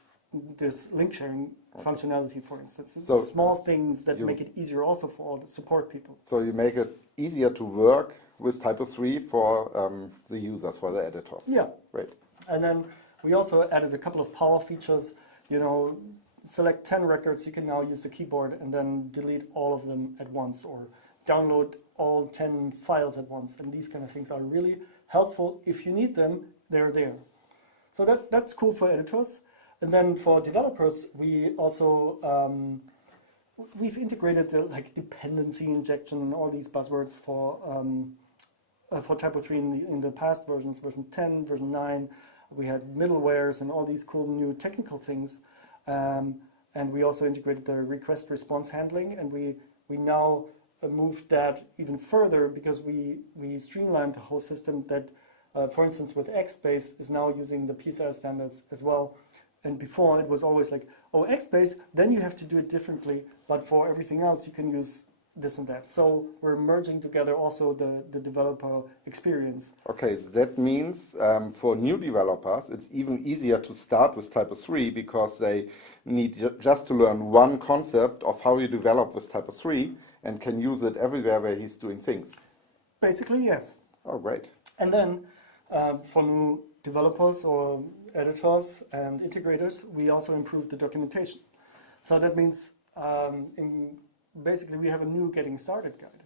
this link sharing functionality, for instance. It's So small things that make it easier also for all the support people. So you make it easier to work with TYPO3 for the users, for the editors. Yeah. Great. And then we also added a couple of power features. You know, select 10 records, you can now use the keyboard and then delete all of them at once, or download all 10 files at once. And these kind of things are really helpful. If you need them, they're there. So that's cool for editors. And then for developers, we also we've integrated like dependency injection and all these buzzwords for TYPO3 in the past versions, version 10, version 9. We had middlewares and all these cool new technical things. And we also integrated the request response handling, and we now moved that even further because we streamlined the whole system that, for instance, with XSpace is now using the PSR standards as well. And before it was always like, oh, XSpace, then you have to do it differently, but for everything else you can use this and that. So we're merging together also the developer experience. Okay, so that means for new developers, it's even easier to start with TYPO3 because they need just to learn one concept of how you develop with TYPO3 and can use it everywhere where he's doing things. Basically, yes. Oh, great. And then for new developers or editors and integrators, we also improved the documentation. So that means basically we have a new getting started guide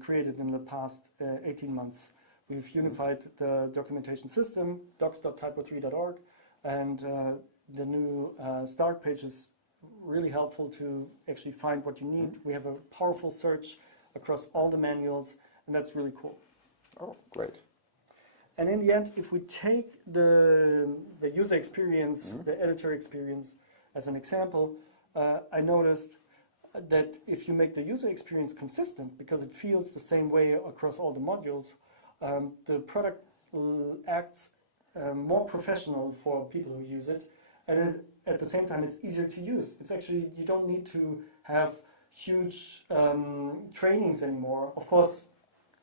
created in the past 18 months. We've unified the documentation system, docs.typo3.org, and the new start page is really helpful to actually find what you need. We have a powerful search across all the manuals, and that's really cool. Oh, great. And in the end, if we take the user experience, the editor experience as an example, I noticed that if you make the user experience consistent, because it feels the same way across all the modules, the product acts more professional for people who use it, and at the same time it's easier to use. It's actually, you don't need to have huge trainings anymore. Of course,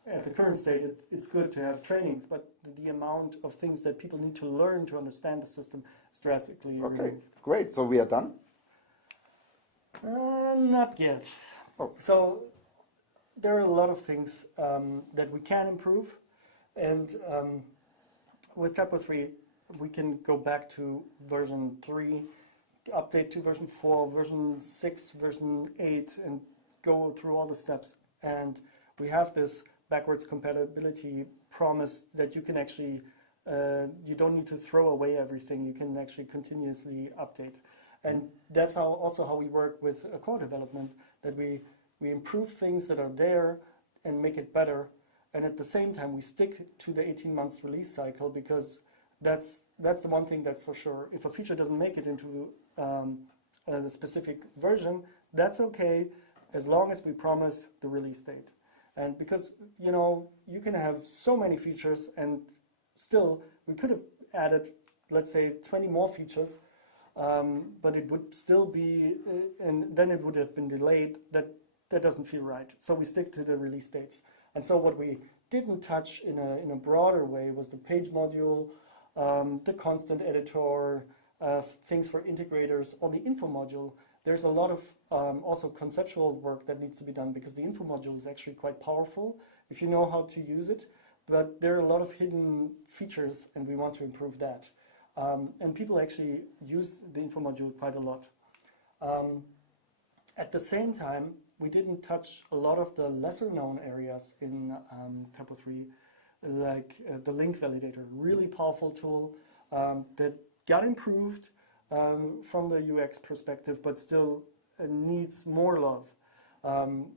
at the current state, it's good to have trainings, but the amount of things that people need to learn to understand the system is drastically Okay, removed. great. So we are done? Not yet. Oh. So there are a lot of things that we can improve, and with TYPO3 we can go back to version 3, update to version 4, version 6, version 8, and go through all the steps. And we have this backwards compatibility promise that you can actually, you don't need to throw away everything, you can actually continuously update. And that's also how we work with core development, that we improve things that are there and make it better. And at the same time, we stick to the 18 months release cycle, because that's the one thing that's for sure. If a feature doesn't make it into a specific version, that's okay, as long as we promise the release date. And because, you know, you can have so many features, and still we could have added, let's say, 20 more features, but it would still be, and then it would have been delayed. That doesn't feel right. So we stick to the release dates. And so what we didn't touch in a broader way was the page module, the constant editor, things for integrators, or the info module. There's a lot of also conceptual work that needs to be done, because the info module is actually quite powerful if you know how to use it. But there are a lot of hidden features, and we want to improve that. And people actually use the info module quite a lot. At the same time, we didn't touch a lot of the lesser known areas in TYPO3, like the link validator, really powerful tool that got improved from the UX perspective, but still needs more love.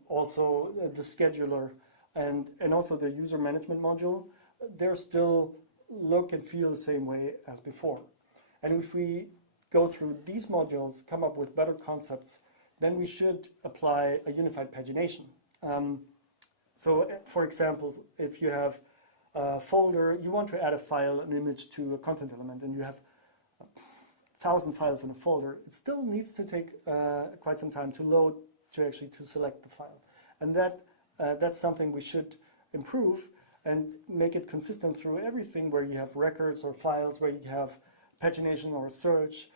Also, the scheduler, and also the user management module, they're still look and feel the same way as before. And if we go through these modules, come up with better concepts, then we should apply a unified pagination. So for example, if you have a folder, you want to add a file, an image to a content element, and you have 1,000 files in a folder, it still needs to take quite some time to load to actually to select the file. And that's something we should improve and make it consistent through everything where you have records or files, where you have pagination or search,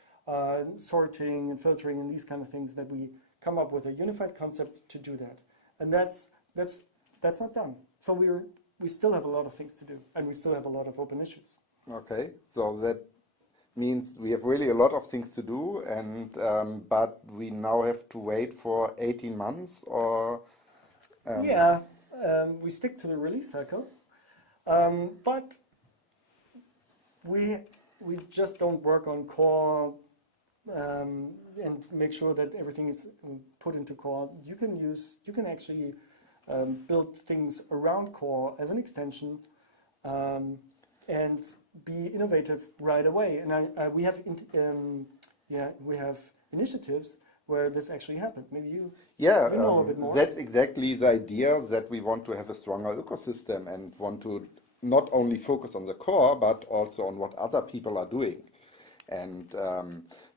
sorting and filtering and these kind of things, that we come up with a unified concept to do that. And that's not done. So we still have a lot of things to do, and we still have a lot of open issues. Okay, so that means we have really a lot of things to do, and but we now have to wait for 18 months, or yeah, we stick to the release cycle, but we just don't work on core and make sure that everything is put into core. You can actually build things around core as an extension and be innovative right away. And we have initiatives where this actually happened. Maybe you know a bit more. That's exactly the idea, that we want to have a stronger ecosystem and want to not only focus on the core, but also on what other people are doing. And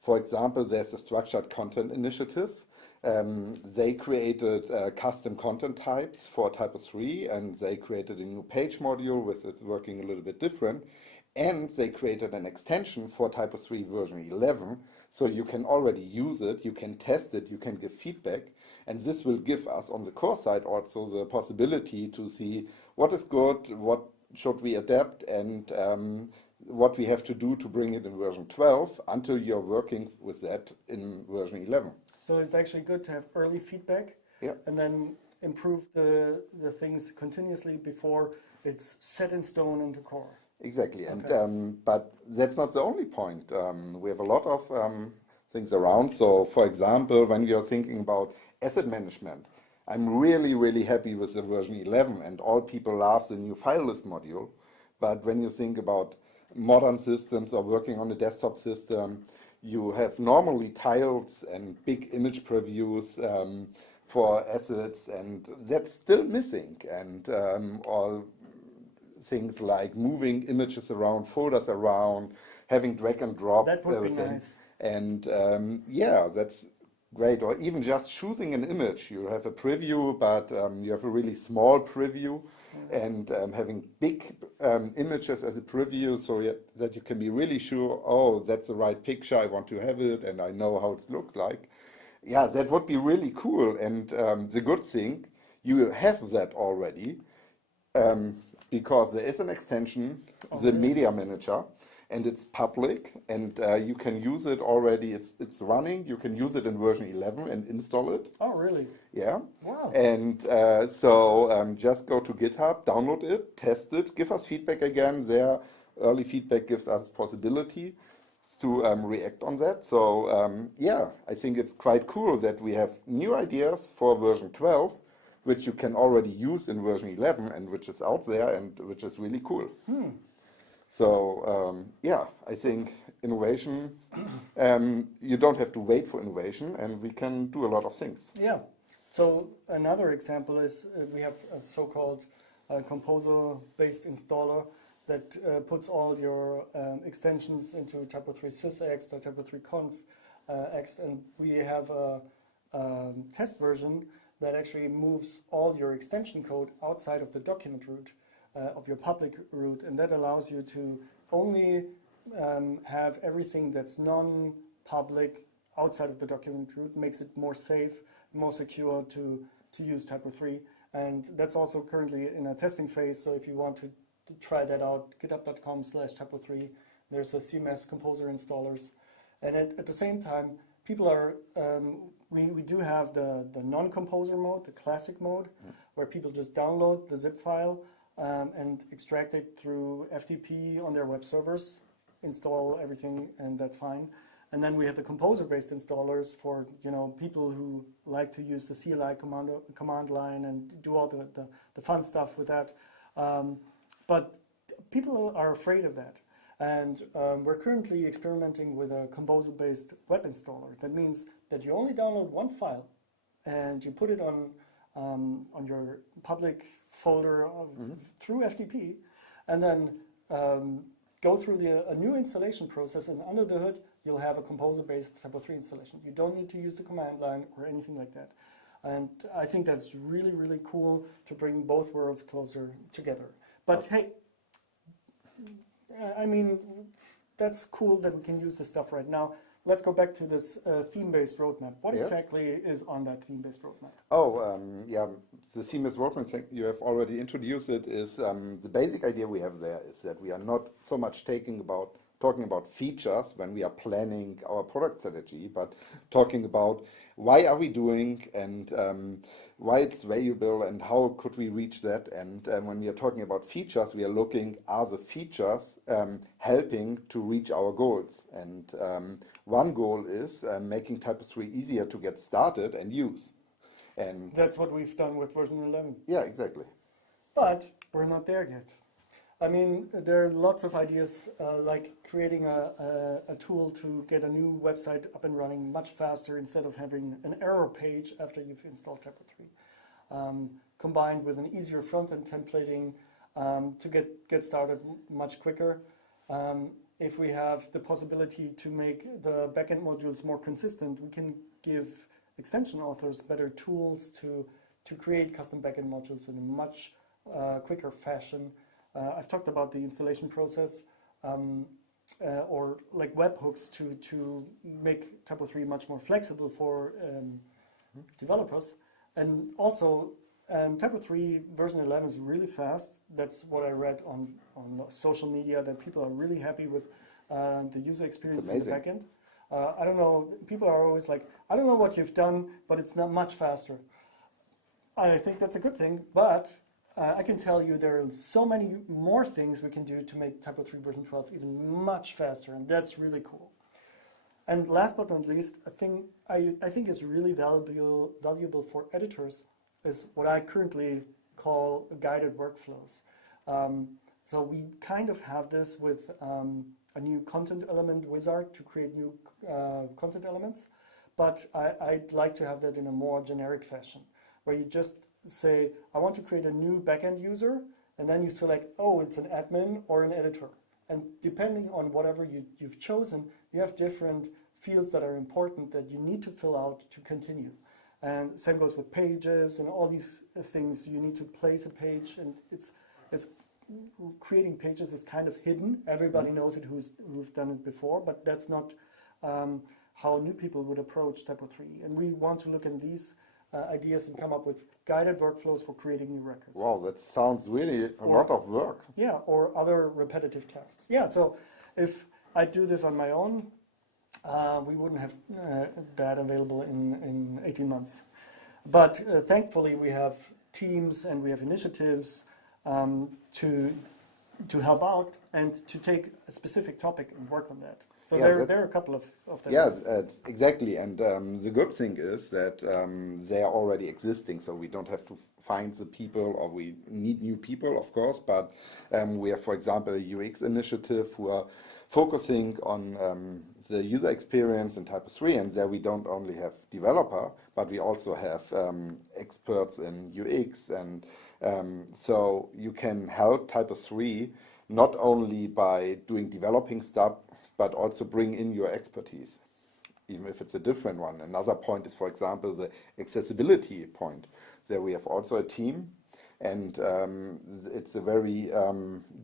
for example, there's a structured content initiative. They created custom content types for TYPO3, and they created a new page module with it working a little bit different. And they created an extension for TYPO3 version 11, so you can already use it, you can test it, you can give feedback, and this will give us on the core side also the possibility to see what is good, what should we adapt, and what we have to do to bring it in version 12 until you're working with that in version 11. So it's actually good to have early feedback, and then improve the things continuously before it's set in stone into core. Exactly, Okay. and but that's not the only point. We have a lot of things around. So, for example, when you're thinking about asset management, I'm really happy with the version 11, and all people love the new file list module. But when you think about modern systems or working on a desktop system, you have normally tiles and big image previews for assets, and that's still missing. And all things like moving images around, folders around, having drag and drop. That would be nice. And yeah, that's great. Or even just choosing an image. You have a preview, but you have a really small preview, and having big images as a preview, so that you can be really sure, oh, that's the right picture, I want to have it, and I know how it looks like. Yeah, that would be really cool. And the good thing, you have that already, because there is an extension, the Media Manager, and it's public, and you can use it already. It's running. You can use it in version 11 and install it. Oh, really? Yeah. Wow. And so just go to GitHub, download it, test it, give us feedback again. There, early feedback gives us possibility to react on that. So yeah, I think it's quite cool that we have new ideas for version 12, which you can already use in version 11, and which is out there, and which is really cool. So yeah, I think innovation, you don't have to wait for innovation, and we can do a lot of things. Yeah. So another example is we have a so-called composer-based installer that puts all your extensions into TYPO3 SysExt or TYPO3 ConfX, and we have a test version that actually moves all your extension code outside of the document root of your public root, and that allows you to only have everything that's non-public outside of the document root, makes it more safe, more secure to use TYPO3. And that's also currently in a testing phase, so if you want to try that out, github.com/TYPO3, there's a CMS composer installers. And at the same time, people are, we do have the non-composer mode, the classic mode, where people just download the zip file and extract it through FTP on their web servers, install everything, and that's fine. And then we have the composer-based installers for people who like to use the CLI command line and do all the fun stuff with that. But people are afraid of that. And we're currently experimenting with a composer-based web installer. That means that you only download one file and you put it on your public folder through FTP, and then go through a new installation process, and under the hood you'll have a composer-based TYPO3 installation. You don't need to use the command line or anything like that. And I think that's really, really cool to bring both worlds closer together. But hey, I mean, that's cool that we can use this stuff right now. Let's go back to this theme-based roadmap. What exactly is on that theme-based roadmap? Oh, yeah, the theme-based roadmap, you have already introduced it, is the basic idea we have there is that we are not so much talking about features when we are planning our product strategy, but talking about why are we doing and why it's valuable and how could we reach that. And when we are talking about features, we are looking, are the features helping to reach our goals? And one goal is making TYPO3 easier to get started and use. And that's what we've done with version 11. Yeah, exactly. But we're not there yet. I mean, there are lots of ideas like creating a tool to get a new website up and running much faster instead of having an error page after you've installed TYPO3, combined with an easier front-end templating to get started much quicker. If we have the possibility to make the backend modules more consistent, we can give extension authors better tools to create custom backend modules in a much quicker fashion. I've talked about the installation process or like webhooks to make TYPO3 much more flexible for developers. And also, TYPO3 version 11 is really fast. That's what I read on social media, that people are really happy with the user experience in the backend. I don't know, people are always like, I don't know what you've done, but it's not much faster. I think that's a good thing, but I can tell you there are so many more things we can do to make TYPO3 version 12 even much faster, and that's really cool. And last but not least, a thing I think is really valuable for editors is what I currently call guided workflows. So we kind of have this with a new content element wizard to create new content elements, but I'd like to have that in a more generic fashion, where you just say, I want to create a new backend user, and then you select, oh, it's an admin or an editor. And depending on whatever you've chosen, you have different fields that are important that you need to fill out to continue. And same goes with pages and all these things. You need to place a page, and it's creating pages is kind of hidden. Everybody knows it who've done it before, but that's not how new people would approach TYPO3. And we want to look in these ideas and come up with guided workflows for creating new records. Wow, that sounds really a lot of work. Yeah, or other repetitive tasks. Yeah, so if I do this on my own, we wouldn't have that available in 18 months. But thankfully we have teams and we have initiatives to help out and to take a specific topic and work on that. So yeah, there are a couple of them. Yeah, exactly. And the good thing is that they are already existing, so we don't have to find the people, or we need new people, of course. But we have, for example, a UX initiative who are focusing on the user experience in TYPO3, and there we don't only have developer, but we also have experts in UX, and so you can help TYPO3 not only by doing developing stuff, but also bring in your expertise, even if it's a different one. Another point is, for example, the accessibility point. There we have also a team, and it's a very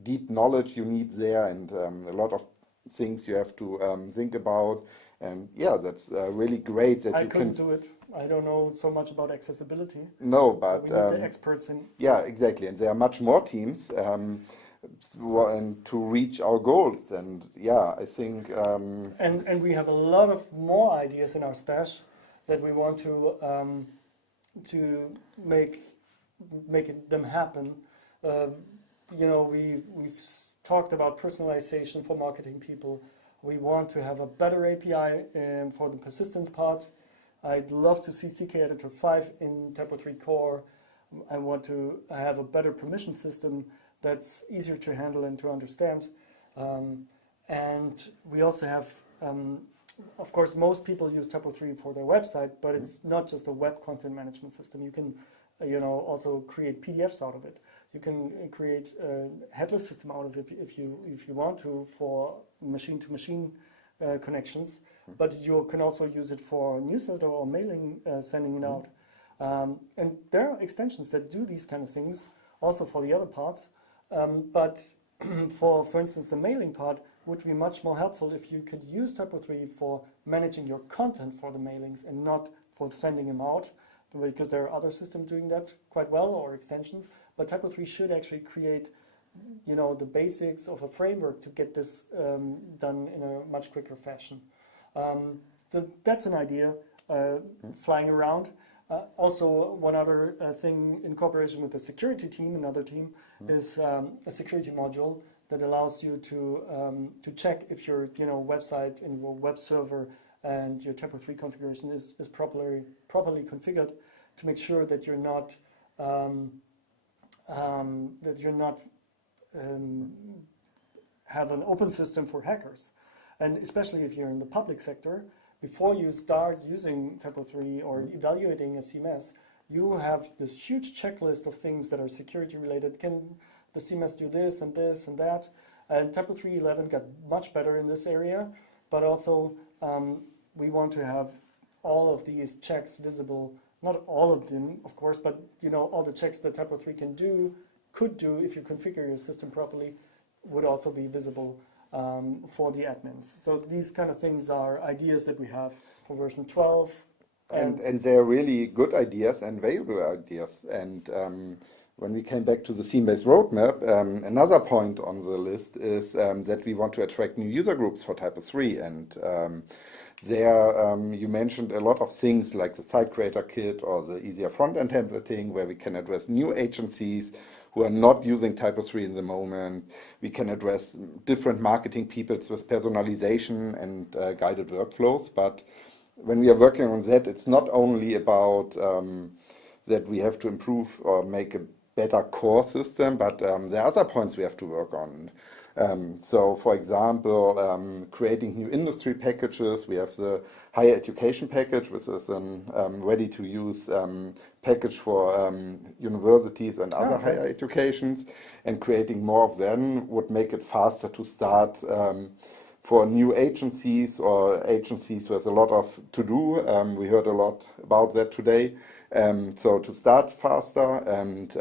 deep knowledge you need there, and a lot of things you have to think about. And yeah, that's really great that I couldn't do it. I don't know so much about accessibility. No, but so we need the experts in. Yeah, exactly. And there are much more teams and to reach our goals. And yeah, I think and we have a lot of more ideas in our stash that we want to make them happen. You know, we've talked about personalization for marketing people. We want to have a better API for the persistence part. I'd love to see CK Editor 5 in TYPO3 core. I want to have a better permission system that's easier to handle and to understand. And we also have, of course, most people use TYPO3 for their website, but it's not just a web content management system. You can, also create PDFs out of it. You can create a headless system out of it if you want to for machine-to-machine connections. But you can also use it for newsletter or mailing, sending it out. And there are extensions that do these kind of things also for the other parts. But for instance, the mailing part would be much more helpful if you could use TYPO3 for managing your content for the mailings and not for sending them out, because there are other systems doing that quite well, or extensions. But TYPO3 should actually create, the basics of a framework to get this done in a much quicker fashion. So that's an idea flying around. Also, one other thing in cooperation with the security team, another team, is a security module that allows you to check if your website and your web server and your TYPO3 configuration is properly configured, to make sure that you're not have an open system for hackers. And especially if you're in the public sector, before you start using TYPO3 or evaluating a CMS, you have this huge checklist of things that are security related. Can the CMS do this and this and that? And TYPO3 11 got much better in this area, but also we want to have all of these checks visible. Not all of them, of course, but all the checks that TYPO3 could do if you configure your system properly, would also be visible for the admins. So these kind of things are ideas that we have for version 12. And they're really good ideas and valuable ideas. And when we came back to the theme-based roadmap, another point on the list is that we want to attract new user groups for TYPO3. And there you mentioned a lot of things like the site creator kit or the easier front-end templating, where we can address new agencies who are not using TYPO3 in the moment. We can address different marketing peoples with personalization and guided workflows. But when we are working on that, it's not only about that we have to improve or make a better core system, but there are other points we have to work on. So, for example, creating new industry packages. We have the higher education package, which is a ready-to-use package for universities and other higher educations. And creating more of them would make it faster to start for new agencies or agencies with a lot of to do. We heard a lot about that today. So to start faster, and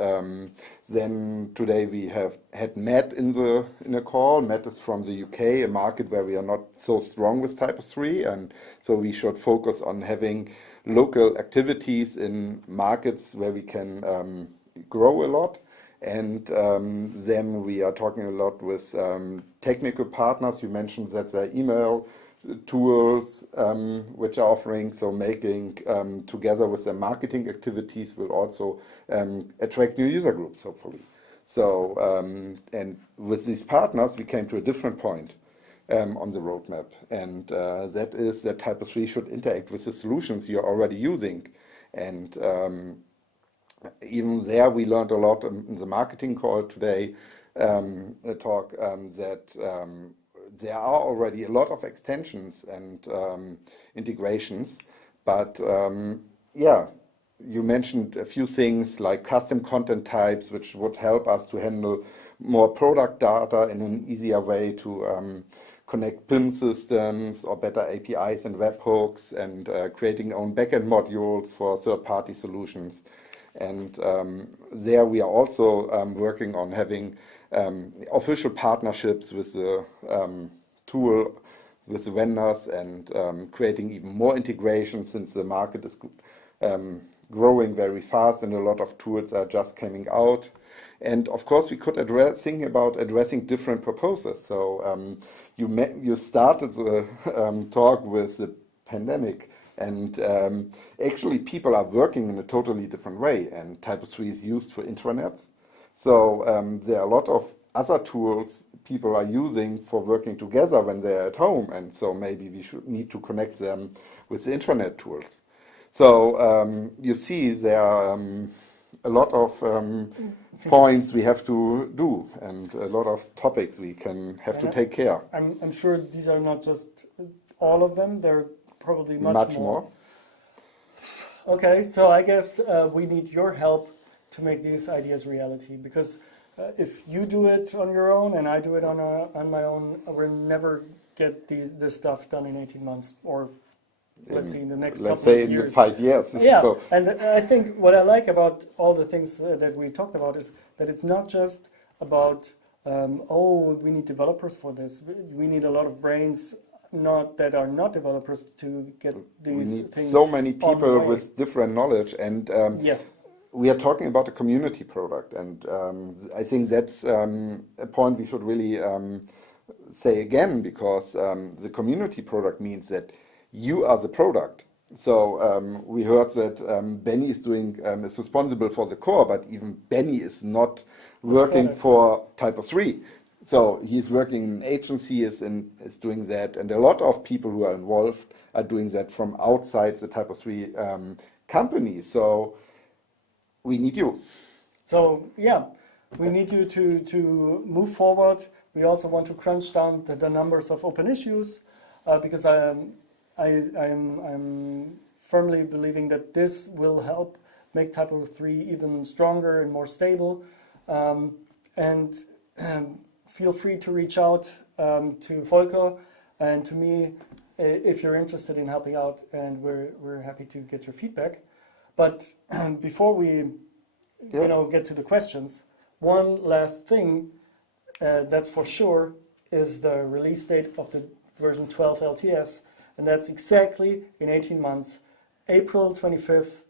then today we have had Matt in a call. Matt is from the UK, a market where we are not so strong with TYPO3, and so we should focus on having local activities in markets where we can grow a lot. And then we are talking a lot with technical partners. You mentioned that the email tools which are offering, so making together with the marketing activities will also attract new user groups, hopefully. So and with these partners we came to a different point on the roadmap, and that is that TYPO3 should interact with the solutions you're already using. And even there we learned a lot in the marketing call today, a talk that there are already a lot of extensions and integrations, but yeah, you mentioned a few things like custom content types, which would help us to handle more product data in an easier way, to connect PIM systems or better APIs and webhooks, and creating our own backend modules for third-party solutions. And there we are also working on having official partnerships with the tool, with the vendors, and creating even more integration, since the market is growing very fast and a lot of tools are just coming out. And of course we could think about addressing different purposes. So you started the talk with the pandemic, and actually people are working in a totally different way, and TYPO3 is used for intranets. So there are a lot of other tools people are using for working together when they're at home, and so maybe we should need to connect them with the intranet tools. So you see there are a lot of points we have to do and a lot of topics we can have to take care. I'm sure these are not just all of them, they're probably much more. Okay, so I guess we need your help to make these ideas reality, because if you do it on your own and I do it on my own, we'll never get this stuff done in 18 months, or let's see, in the next couple of years. Let's say in 5 years. Yeah, So, and I think what I like about all the things that we talked about is that it's not just about, oh, we need developers for this. We need a lot of brains that are not developers to get these we need things. so many on the people way. with different knowledge, and we are talking about a community product, and I think that's a point we should really say again, because the community product means that you are the product. So we heard that Benni is responsible for the core, but even Benni is not working for TYPO3. So he's working in an agency, is doing that, and a lot of people who are involved are doing that from outside the TYPO3 company. So we need you. So yeah, we need you to move forward. We also want to crunch down the numbers of open issues, because I'm firmly believing that this will help make TYPO3 even stronger and more stable. And feel free to reach out to Volker and to me if you're interested in helping out, and we're happy to get your feedback. But before we get to the questions, one last thing that's for sure is the release date of the version 12 LTS, and that's exactly in 18 months, April 25th,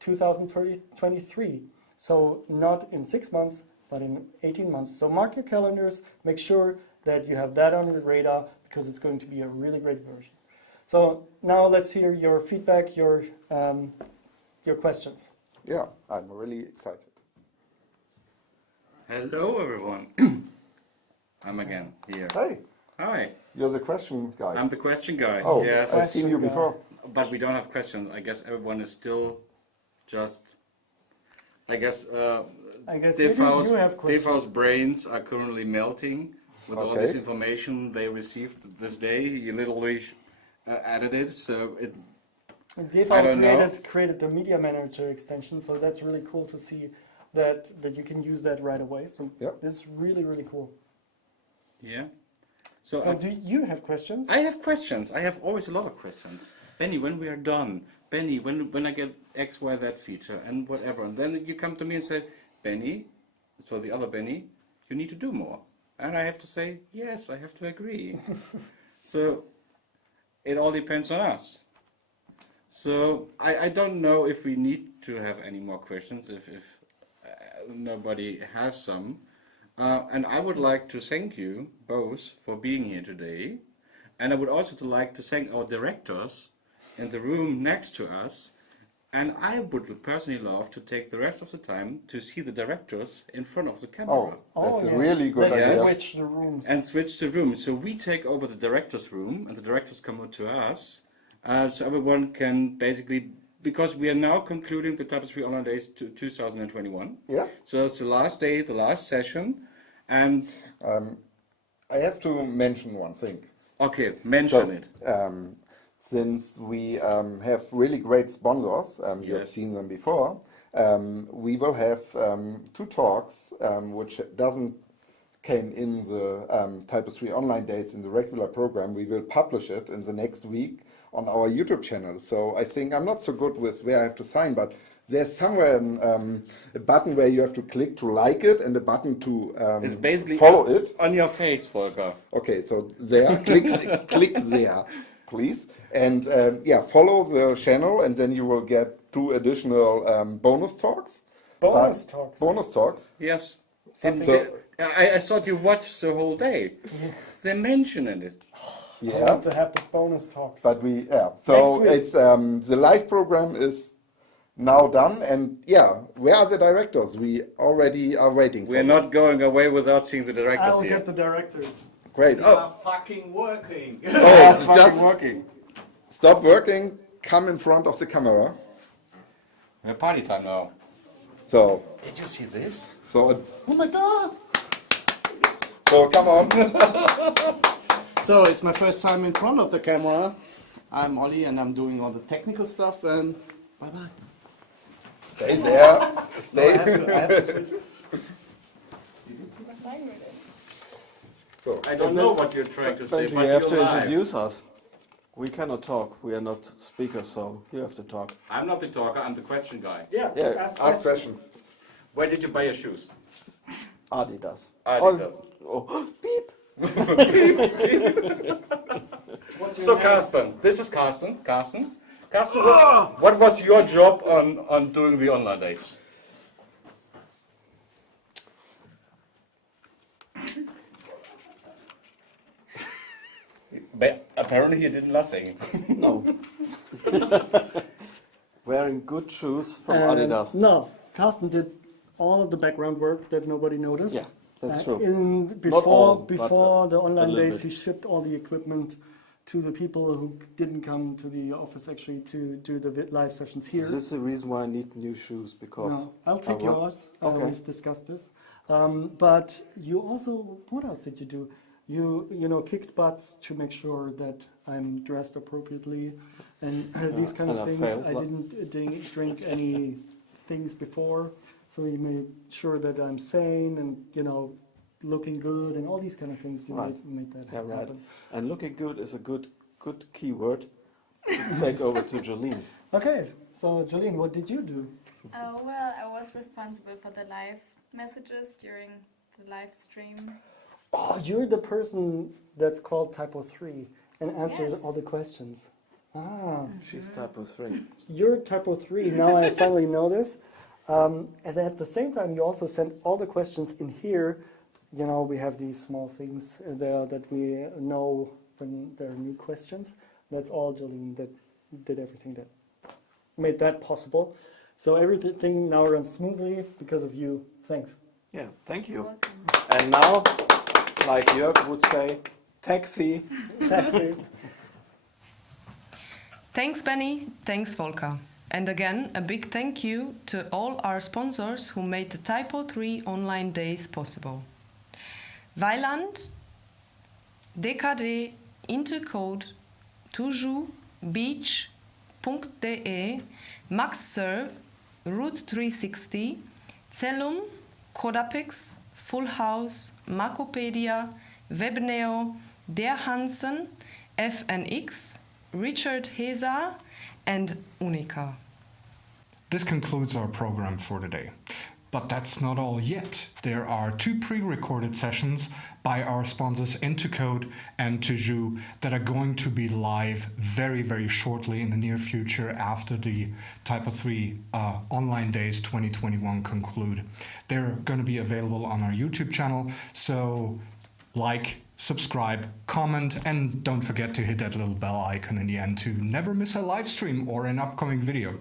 2023. So not in 6 months, but in 18 months. So mark your calendars, make sure that you have that on your radar, because it's going to be a really great version. So now let's hear your feedback, your questions. Yeah, I'm really excited. Hello, everyone. I'm again here. Hey, Hi. you're the question guy. I'm the question guy. Oh, yes. I've seen you before. But we don't have questions. I guess everyone is still just. I guess you have questions. Default's brains are currently melting with all this information they received this day. He literally added it, so it. Default created the Media Manager extension, so that's really cool to see that you can use that right away. So it's really, really cool. Yeah. So do you have questions? I have questions. I have always a lot of questions. Benni, when we are done, Benni, when I get X, Y, Z feature and whatever, and then you come to me and say, Benni, so the other Benni, you need to do more. And I have to say, yes, I have to agree. So it all depends on us. So I don't know if we need to have any more questions, if nobody has some. And I would like to thank you both for being here today. And I would also like to thank our directors in the room next to us. And I would personally love to take the rest of the time to see the directors in front of the camera. Oh, that's a really good idea. Let's switch the rooms. And switch the room. So we take over the directors' room, and the directors come over to us. So everyone can basically, because we are now concluding the TYPO3 Online Days 2021. Yeah. So it's the last day, the last session. And I have to mention one thing. Okay, mention it. Since we have really great sponsors, you have seen them before, we will have 2 talks which doesn't came in the TYPO3 Online Days in the regular program. We will publish it in the next week on our YouTube channel. So I think I'm not so good with where I have to sign, but there's somewhere a button where you have to click to like it and a button to it's basically follow it. On your face, Volker. Okay, so there, click there, please. And follow the channel, and then you will get 2 additional bonus talks. Bonus talks? Bonus talks. Yes. So, I thought you watched the whole day. They mentioned it. I want to have the bonus talks. But so it's the live program is now done. And yeah, where are the directors? We already are waiting. We're not going away without seeing the directors I'll here. get the directors. Great. We Oh, are fucking working. oh, It's just working. stop working. Come in front of the camera. We have party time now. So, Did you see this? oh my God. So come on. So it's my first time in front of the camera. I'm Ollie and I'm doing all the technical stuff and bye bye. Stay there. Stay. I have to switch. So, I don't know what you're trying to say, Benji, but you have you're to live. introduce us. We cannot talk. We are not speakers, so you have to talk. I'm not the talker, I'm the question guy. Yeah, Yeah, ask ask questions. questions. Where did you buy your shoes? Adidas. Adidas. Oh, beep. What's your So name? Carsten, this is Carsten. Carsten, what was your job on doing the online days? But apparently he did nothing. No. Wearing good shoes from Adidas. No, Carsten did all of the background work that nobody noticed. Yeah, that's true. Before but, the a online little days, bit. he shipped all the equipment to the people who didn't come to the office actually to do the live sessions here. This is the reason why I need new shoes, because No, I'll take I want- yours. Okay. We've discussed this. But you also, what else did you do? You know, kicked butts to make sure that I'm dressed appropriately and these kind and of I things. failed. I didn't drink any things before, so you made sure that I'm sane and, you know, looking good and all these kind of things. You Right. made that Yeah, right. happen. And looking good is a good keyword to take over to Jolene. Okay, so Jolene, what did you do? Oh, well, I was responsible for the live messages during the live stream. Oh, you're the person that's called TYPO3 and answers Yes. all the questions. Ah. She's TYPO3. You're TYPO3. Now I finally know this. And at the same time, you also sent all the questions in here. You know, we have these small things there that we know when there are new questions. That's all Jolene that did everything that made that possible. So everything now runs smoothly because of you. Thanks. Yeah, thank you. Welcome. And now, like Jörg would say, taxi. Taxi. Thanks, Benny. Thanks, Volker. And again, a big thank you to all our sponsors who made the TYPO3 Online Days possible. Weiland, DKD, Intercode, Toujours, Beach.de, MaxServe, Route 360, Cellum, Codapix, Full House, Macopedia, Webneo, Der Hansen, FNX, Richard Heza, and Unica. This concludes our program for today. But that's not all yet. There are 2 pre-recorded sessions by our sponsors Intercode and Toujours that are going to be live very, very shortly in the near future after the TYPO3 Online Days 2021 conclude. They're going to be available on our YouTube channel, so like, subscribe, comment, and don't forget to hit that little bell icon in the end to never miss a live stream or an upcoming video.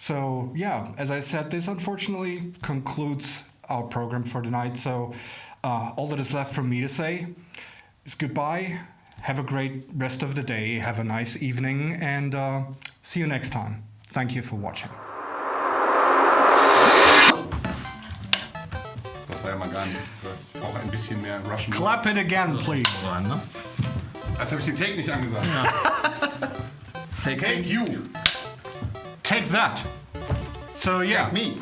So yeah, as I said, this unfortunately concludes our program for tonight. So all that is left for me to say is goodbye. Have a great rest of the day. Have a nice evening, and see you next time. Thank you for watching. Das war ja mal gar nichts. Auch ein bisschen mehr Russian. Clap it again, please. Als habe ich den Take nicht angesagt. Take you. Take that. So yeah. Me.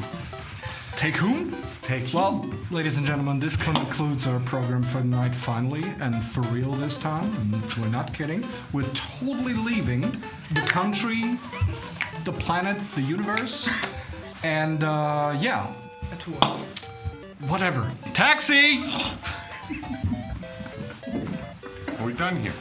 Take whom? Take Well, ladies and gentlemen, this concludes our program for tonight finally, and for real this time, and we're not kidding. We're totally leaving the country, the planet, the universe, and yeah. A tour. Whatever. Taxi! Are we done here?